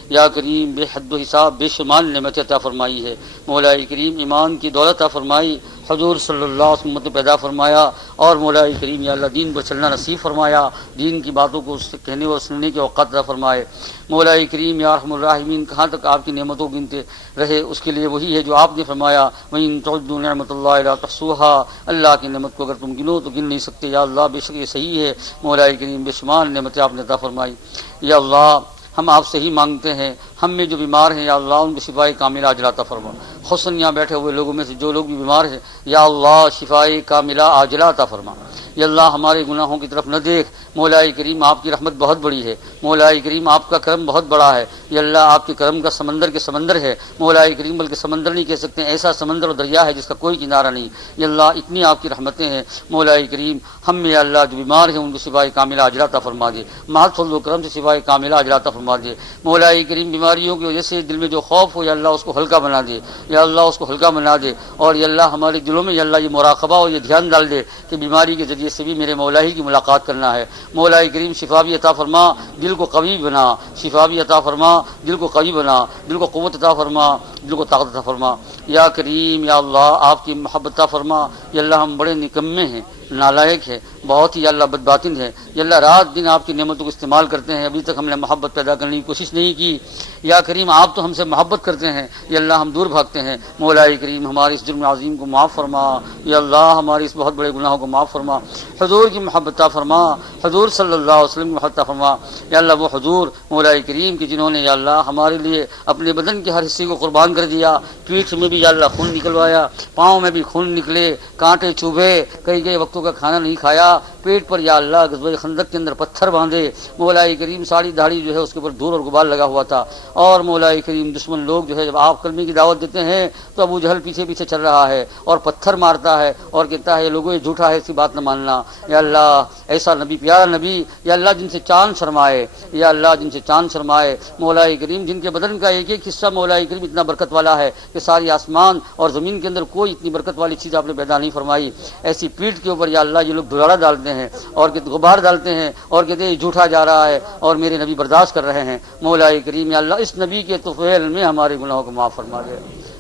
یا کریم بے حد و حساب بے شمار نعمت عطا فرمائی ہے۔ مولا کریم ایمان کی دولت عطا فرمائی، حضور صلی اللہ علیہ وسلم پیدا فرمایا، اور مولا کریم یا اللہ دین پر چلنا نصیب فرمایا، دین کی باتوں کو اس سے کہنے اور سننے کے اوقات عطا فرمائے۔ مولا کریم یا ارحم الراحمین، کہاں تک آپ کی نعمتوں گنتے رہے اس کے لیے وہی ہے جو آپ نے فرمایا، وَإِن تُعُدُّوا نِعْمَتَ اللَّهِ لَا تُحْصُوهَا، اللہ کی نعمت کو اگر تم گنو تو گن نہیں سکتے۔ یا اللہ بے شک یہ صحیح ہے، مولا کریم بے شمار نعمتیں آپ نے عطا فرمائی۔ یا اللہ ہم آپ سے ہی مانگتے ہیں، ہم میں جو بیمار ہیں یا اللہ ان کو شفائے کاملہ عاجلہ عطا فرما۔ خصوصاً یہاں بیٹھے ہوئے لوگوں میں سے جو لوگ بھی بیمار ہیں یا اللہ شفائے کاملہ عاجلہ عطا فرما۔ یا اللہ ہمارے گناہوں کی طرف نہ دیکھ، مولا کریم آپ کی رحمت بہت بڑی ہے، مولا کریم آپ کا کرم بہت بڑا ہے۔ یا اللہ آپ کے کرم کا سمندر کے سمندر ہے، مولا کریم بلکہ سمندر نہیں کہہ سکتے، ایسا سمندر اور دریا ہے جس کا کوئی کنارہ نہیں۔ یا اللہ اتنی آپ کی رحمتیں ہیں، مولا کریم ہم میں یا اللہ جو بیمار ہیں ان کو شفائے کاملہ عاجلہ عطا فرما دے، مہد فضل و کرم سے شفائے کاملہ عاجلہ عطا فرما دے۔ مولا کریم بیماریوں کی وجہ سے دل میں جو خوف ہو یا اللہ اس کو ہلکا بنا دے، یا اللہ اس کو ہلکا بنا دے، اور یا اللہ ہمارے دلوں میں یا اللہ یہ مراقبہ اور یہ دھیان ڈال دے کہ بیماری کے ذریعے سے بھی میرے مولا ہی کی ملاقات کرنا ہے۔ مولا کریم شفا بھی عطا فرما، دل کو قوی بنا، شفا بھی عطا فرما، دل کو قوی بنا، دل کو قوت عطا فرما، دل کو طاقت عطا فرما۔ یا کریم یا اللہ آپ کی محبت عطا فرما۔ یا اللہ ہم بڑے نکمے ہیں، نالائق ہے، بہت ہی یا اللہ بدباطن ہے، یا اللہ رات دن آپ کی نعمتوں کو استعمال کرتے ہیں، ابھی تک ہم نے محبت پیدا کرنے کی کوشش نہیں کی۔ یا کریم آپ تو ہم سے محبت کرتے ہیں، یا اللہ ہم دور بھاگتے ہیں۔ مولا کریم ہمارے اس جرم عظیم کو معاف فرما، یا اللہ ہمارے اس بہت بڑے گناہوں کو معاف فرما۔ حضور کی محبت عطا فرما، حضور صلی اللہ علیہ وسلم کی محبت عطا فرما۔ یا اللہ وہ حضور مولا کریم کی جنہوں نے یا اللہ ہمارے لیے اپنے بدن کے ہر حصے کو قربان کر دیا، پیٹھ میں بھی یا اللہ خون نکلوایا، پاؤں میں بھی خون نکلے، کانٹے چوبے، کئی وقتوں کا کھانا نہیں کھایا، پیٹ پر یا اللہ غزوہ خندق کے اندر پتھر باندھے، مولا کریم ساری داڑھی جو ہے اس کے اوپر دھول اور غبار لگا ہوا تھا، اور مولا کریم دشمن لوگ جو ہے جب آپ کلمے کی دعوت دیتے ہیں تو ابو جہل پیچھے پیچھے چل رہا ہے اور پتھر مارتا ہے اور کہتا ہے لوگوں یہ جھوٹا ہے، اس کی بات نہ ماننا۔ یا اللہ ایسا نبی، پیارا نبی، یا اللہ جن سے چاند شرمائے، یا اللہ جن سے چاند شرمائے، مولا کریم جن کے بدن کا ایک ایک حصہ مولا کریم اتنا برکت والا ہے کہ ساری آسمان اور زمین کے اندر کوئی اتنی برکت والی چیز آپ نے پیدا نہیں فرمائی، ایسی پیٹھ کے اوپر یا اللہ یہ لوگ دھڑا ڈالتے ہیں اور غبار ڈالتے ہیں اور کہتے ہیں یہ جھوٹا جا رہا ہے اور میرے نبی برداشت کر رہے ہیں۔ مولا کریم یا اللہ اس نبی کے طفیل میں ہمارے گناہوں کو معاف فرما دے،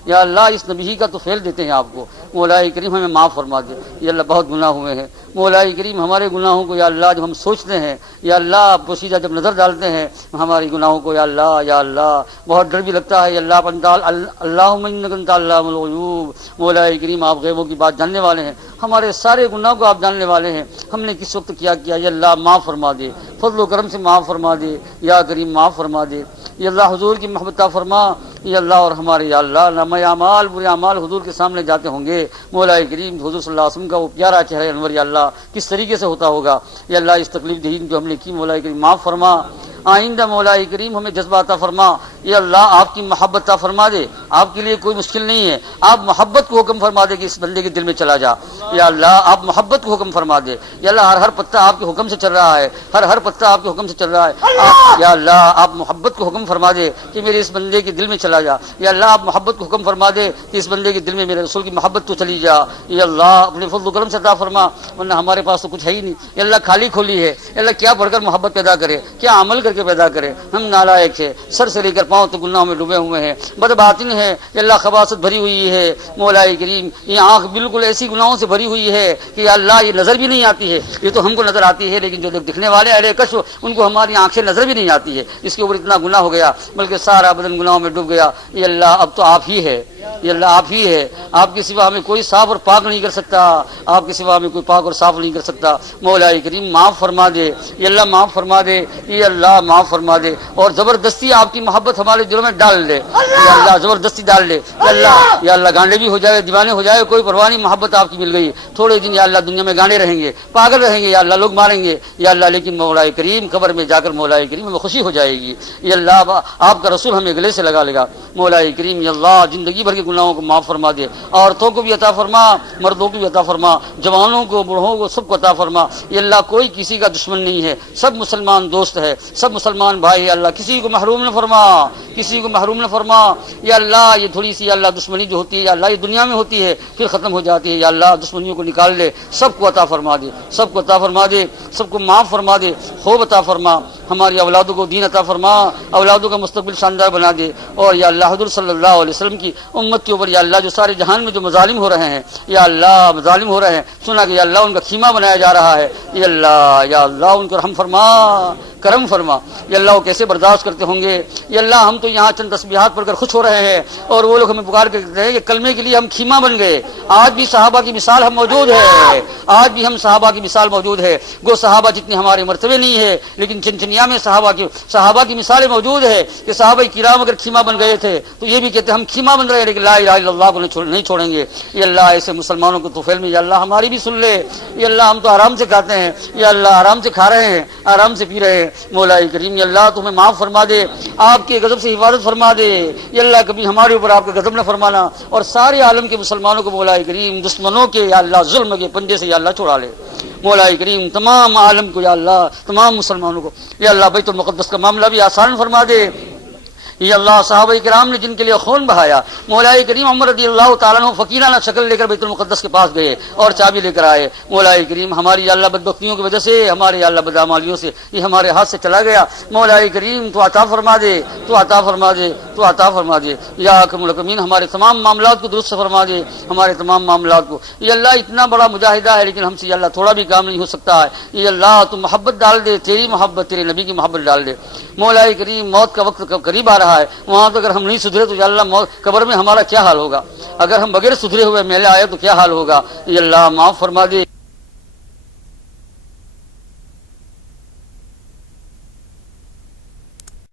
یا اللہ اس نبی ہی کا طفیل دیتے ہیں آپ کو، مولا کریم ہمیں معاف فرما دے۔ یا اللہ بہت گناہ ہوئے ہیں مولا کریم، ہمارے گناہوں کو یا اللہ جب ہم سوچتے ہیں، یا اللہ پوشیدہ جب نظر ڈالتے ہیں ہماری گناہوں کو، یا اللہ بہت ڈر بھی لگتا ہے۔ یا اللہ اللہم انک انت علام الغیوب، مولا کریم آپ غیبوں کی بات جاننے والے ہیں، ہمارے سارے گناہوں کو آپ جاننے والے ہیں، ہم نے کس وقت کیا یا اللہ معاف فرما دے، فضل و کرم سے معاف فرما دے، یا کریم معاف فرما دے۔ یا اللہ حضور کی محبت عطا فرما، یا اللہ اور ہمارے یا اللہ نامہ اعمال برے اعمال حضور کے سامنے جاتے ہوں گے، مولا کریم حضور صلی اللہ علیہ وسلم کا وہ پیارا چہرہ انور یا اللہ کس طریقے سے ہوتا ہوگا۔ یا اللہ اس تکلیف دہی جو ہم نے کی مولا کریم معاف فرما، آئندہ مولا کریم ہمیں جذبہ عطا فرما۔ یا اللہ آپ کی محبت عطا فرما دے، آپ کے لیے کوئی مشکل نہیں ہے، آپ محبت کو حکم فرما دے کہ اس بندے کے دل میں چلا جا۔ یا اللہ آپ محبت کو حکم فرما دے، یا اللہ ہر پتہ آپ کے حکم سے چل رہا ہے، ہر پتہ آپ کے حکم سے چل رہا ہے، یا اللہ آپ محبت کو حکم فرما دے کہ میرے اس بندے کے دل میں چلا جا۔ یا اللہ آپ محبت کو حکم فرما دے کہ اس بندے کے دل میں میرے رسول کی محبت تو چلی جا۔ یا اللہ اپنے فضل و کرم سے عطا فرما، ورنہ ہمارے پاس تو کچھ ہے ہی نہیں، یا اللہ خالی کھولی ہے، یا اللہ کیا پڑھ کر محبت پیدا کرے، کیا عمل کر کے پیدا کرے، ہم نالائق ہے، سر سے لے کر پاؤں تو گناہوں میں ڈوبے ہوئے ہیں، بدباطن ہے، یا اللہ خباثت بھری ہوئی ہے، مولا کریم یہ آنکھ بالکل ایسی گناہوں سے بھری ہوئی ہے کہ یا اللہ یہ نظر بھی نہیں آتی ہے، یہ تو ہم کو نظر آتی ہے لیکن جو لوگ دکھنے والے اہل کشف ان کو ہماری آنکھیں نظر بھی نہیں آتی ہے، اس کے اوپر اتنا گناہ ہو گیا بلکہ سارا بدن گناہوں میں ڈوب گیا۔ یا اللہ اب تو آپ ہی ہے، یا اللہ آپ ہی ہے، آپ کے سوا ہمیں کوئی صاف اور پاک نہیں کر سکتا، آپ کے سوا ہمیں کوئی پاک اور صاف نہیں کر سکتا، مولا کریم معاف فرما دے، یا اللہ معاف فرما دے، یا اللہ معاف فرما دے، اور زبردستی آپ کی محبت ہمارے دلوں میں ڈال دے، یا اللہ زبردستی ڈال دے، یا اللہ گانڈے بھی ہو جائے، دیوانے ہو جائے، کوئی پرواہ نہیں، محبت آپ کی مل گئی، تھوڑے دن یا اللہ دنیا میں گانڈے رہیں گے، پاگل رہیں گے، یا اللہ لوگ ماریں گے، یا اللہ لیکن مولا کریم قبر میں جا کر مولا کریم ہمیں خوشی ہو جائے گی، یا اللہ آپ کا رسول ہمیں گلے سے لگا لے گا، مولا کریم یا اللہ زندگی بھر کے گناہوں کو معاف فرما دے، عورتوں کو بھی عطا فرما، مردوں کو بھی عطا فرما، جوانوں کو بوڑھوں کو سب کو عطا فرما، یا اللہ کوئی کسی کا دشمن نہیں ہے، سب مسلمان دوست ہے، سب مسلمان بھائی ہے، اللہ کسی کو محروم نہ فرما، کسی کو محروم نہ فرما، یا اللہ یہ تھوڑی سی یا اللہ دشمنی جو ہوتی ہے یا اللہ یہ دنیا میں ہوتی ہے پھر ختم ہو جاتی ہے، یا اللہ دشمنیوں کو نکال لے، سب کو عطا فرما دے، سب کو عطا فرما دے، سب کو معاف فرما دے، خوب عطا فرما، ہماری اولادوں کو دین عطا فرما، اولادوں کا مستقبل شاندار بنا دے، اور یا اللہ حضور صلی اللہ علیہ وسلم کی امت کے اوپر یا اللہ جو سارے جہان میں جو مظالم ہو رہے ہیں، یا اللہ مظالم ہو رہے ہیں، سنا کہ یا اللہ ان کا خیمہ بنایا جا رہا ہے، یا اللہ ان کو رحم فرما، کرم فرما، یا اللہ وہ کیسے برداشت کرتے ہوں گے، یا اللہ ہم تو یہاں چند تسبیحات پڑھ کر خوش ہو رہے ہیں اور وہ لوگ ہمیں پکار کے کہتے ہیں کہ کلمے کے لیے ہم خیمہ بن گئے، آج بھی صحابہ کی مثال ہم موجود ہے، آج بھی ہم صحابہ کی مثال موجود ہے، گو صحابہ جتنے ہمارے مرتبے نہیں ہے لیکن چنچنیا میں صحابہ کی مثالیں موجود ہے کہ صحابہ کرام اگر خیمہ بن گئے تھے تو یہ بھی کہتے ہیں ہم خیمہ بن رہے ہیں لیکن لا الہ الا اللہ کو نہیں چھوڑیں گے، یا اللہ ایسے مسلمانوں کو طفیل میں یا اللہ ہماری بھی سن لے، یا اللہ ہم تو آرام سے کھاتے ہیں، یا اللہ آرام سے کھا رہے ہیں، آرام سے پی رہے ہیں، مولا کریم یا اللہ تمہیں معاف فرما دے، آپ کے غضب سے حفاظت فرما دے، یا اللہ کبھی ہمارے اوپر آپ کا غضب نہ فرمانا، اور سارے عالم کے مسلمانوں کو مولا کریم دشمنوں کے یا اللہ ظلم کے پنجے سے یا اللہ چھڑا لے، مولا کریم تمام عالم کو یا اللہ تمام مسلمانوں کو یا اللہ بیت المقدس کا معاملہ بھی آسان فرما دے، یا اللہ صحابہ کرام نے جن کے لیے خون بہایا، مولا کریم عمر رضی اللہ تعالیٰ عنہ فقیرانہ شکل لے کر بیت المقدس کے پاس گئے اور چابی لے کر آئے، مولا کریم ہماری یا اللہ بدبختیوں کی وجہ سے، ہمارے یا اللہ بدعمالیوں سے یہ ہمارے ہاتھ سے چلا گیا، مولا کریم تو عطا فرما دے، تو عطا فرما دے، تو عطا فرما دے، یا اکرم الاکرمین ہمارے تمام معاملات کو درست فرما دے، ہمارے تمام معاملات کو، یا اللہ اتنا بڑا مجاہدہ ہے لیکن ہم سے یا اللہ تھوڑا بھی کام نہیں ہو سکتا ہے، یا اللہ تو محبت ڈال دے، تیری محبت تیرے نبی کی محبت ڈال دے، مولا کریم موت کا وقت قریب آ رہا ہے، وہاں تو اگر ہم نہیں سدھرے تو یا اللہ موت قبر میں ہمارا کیا حال ہوگا، اگر ہم بغیر سدھرے ہوئے میلے آئے تو کیا حال ہوگا، یا اللہ معاف فرما دے۔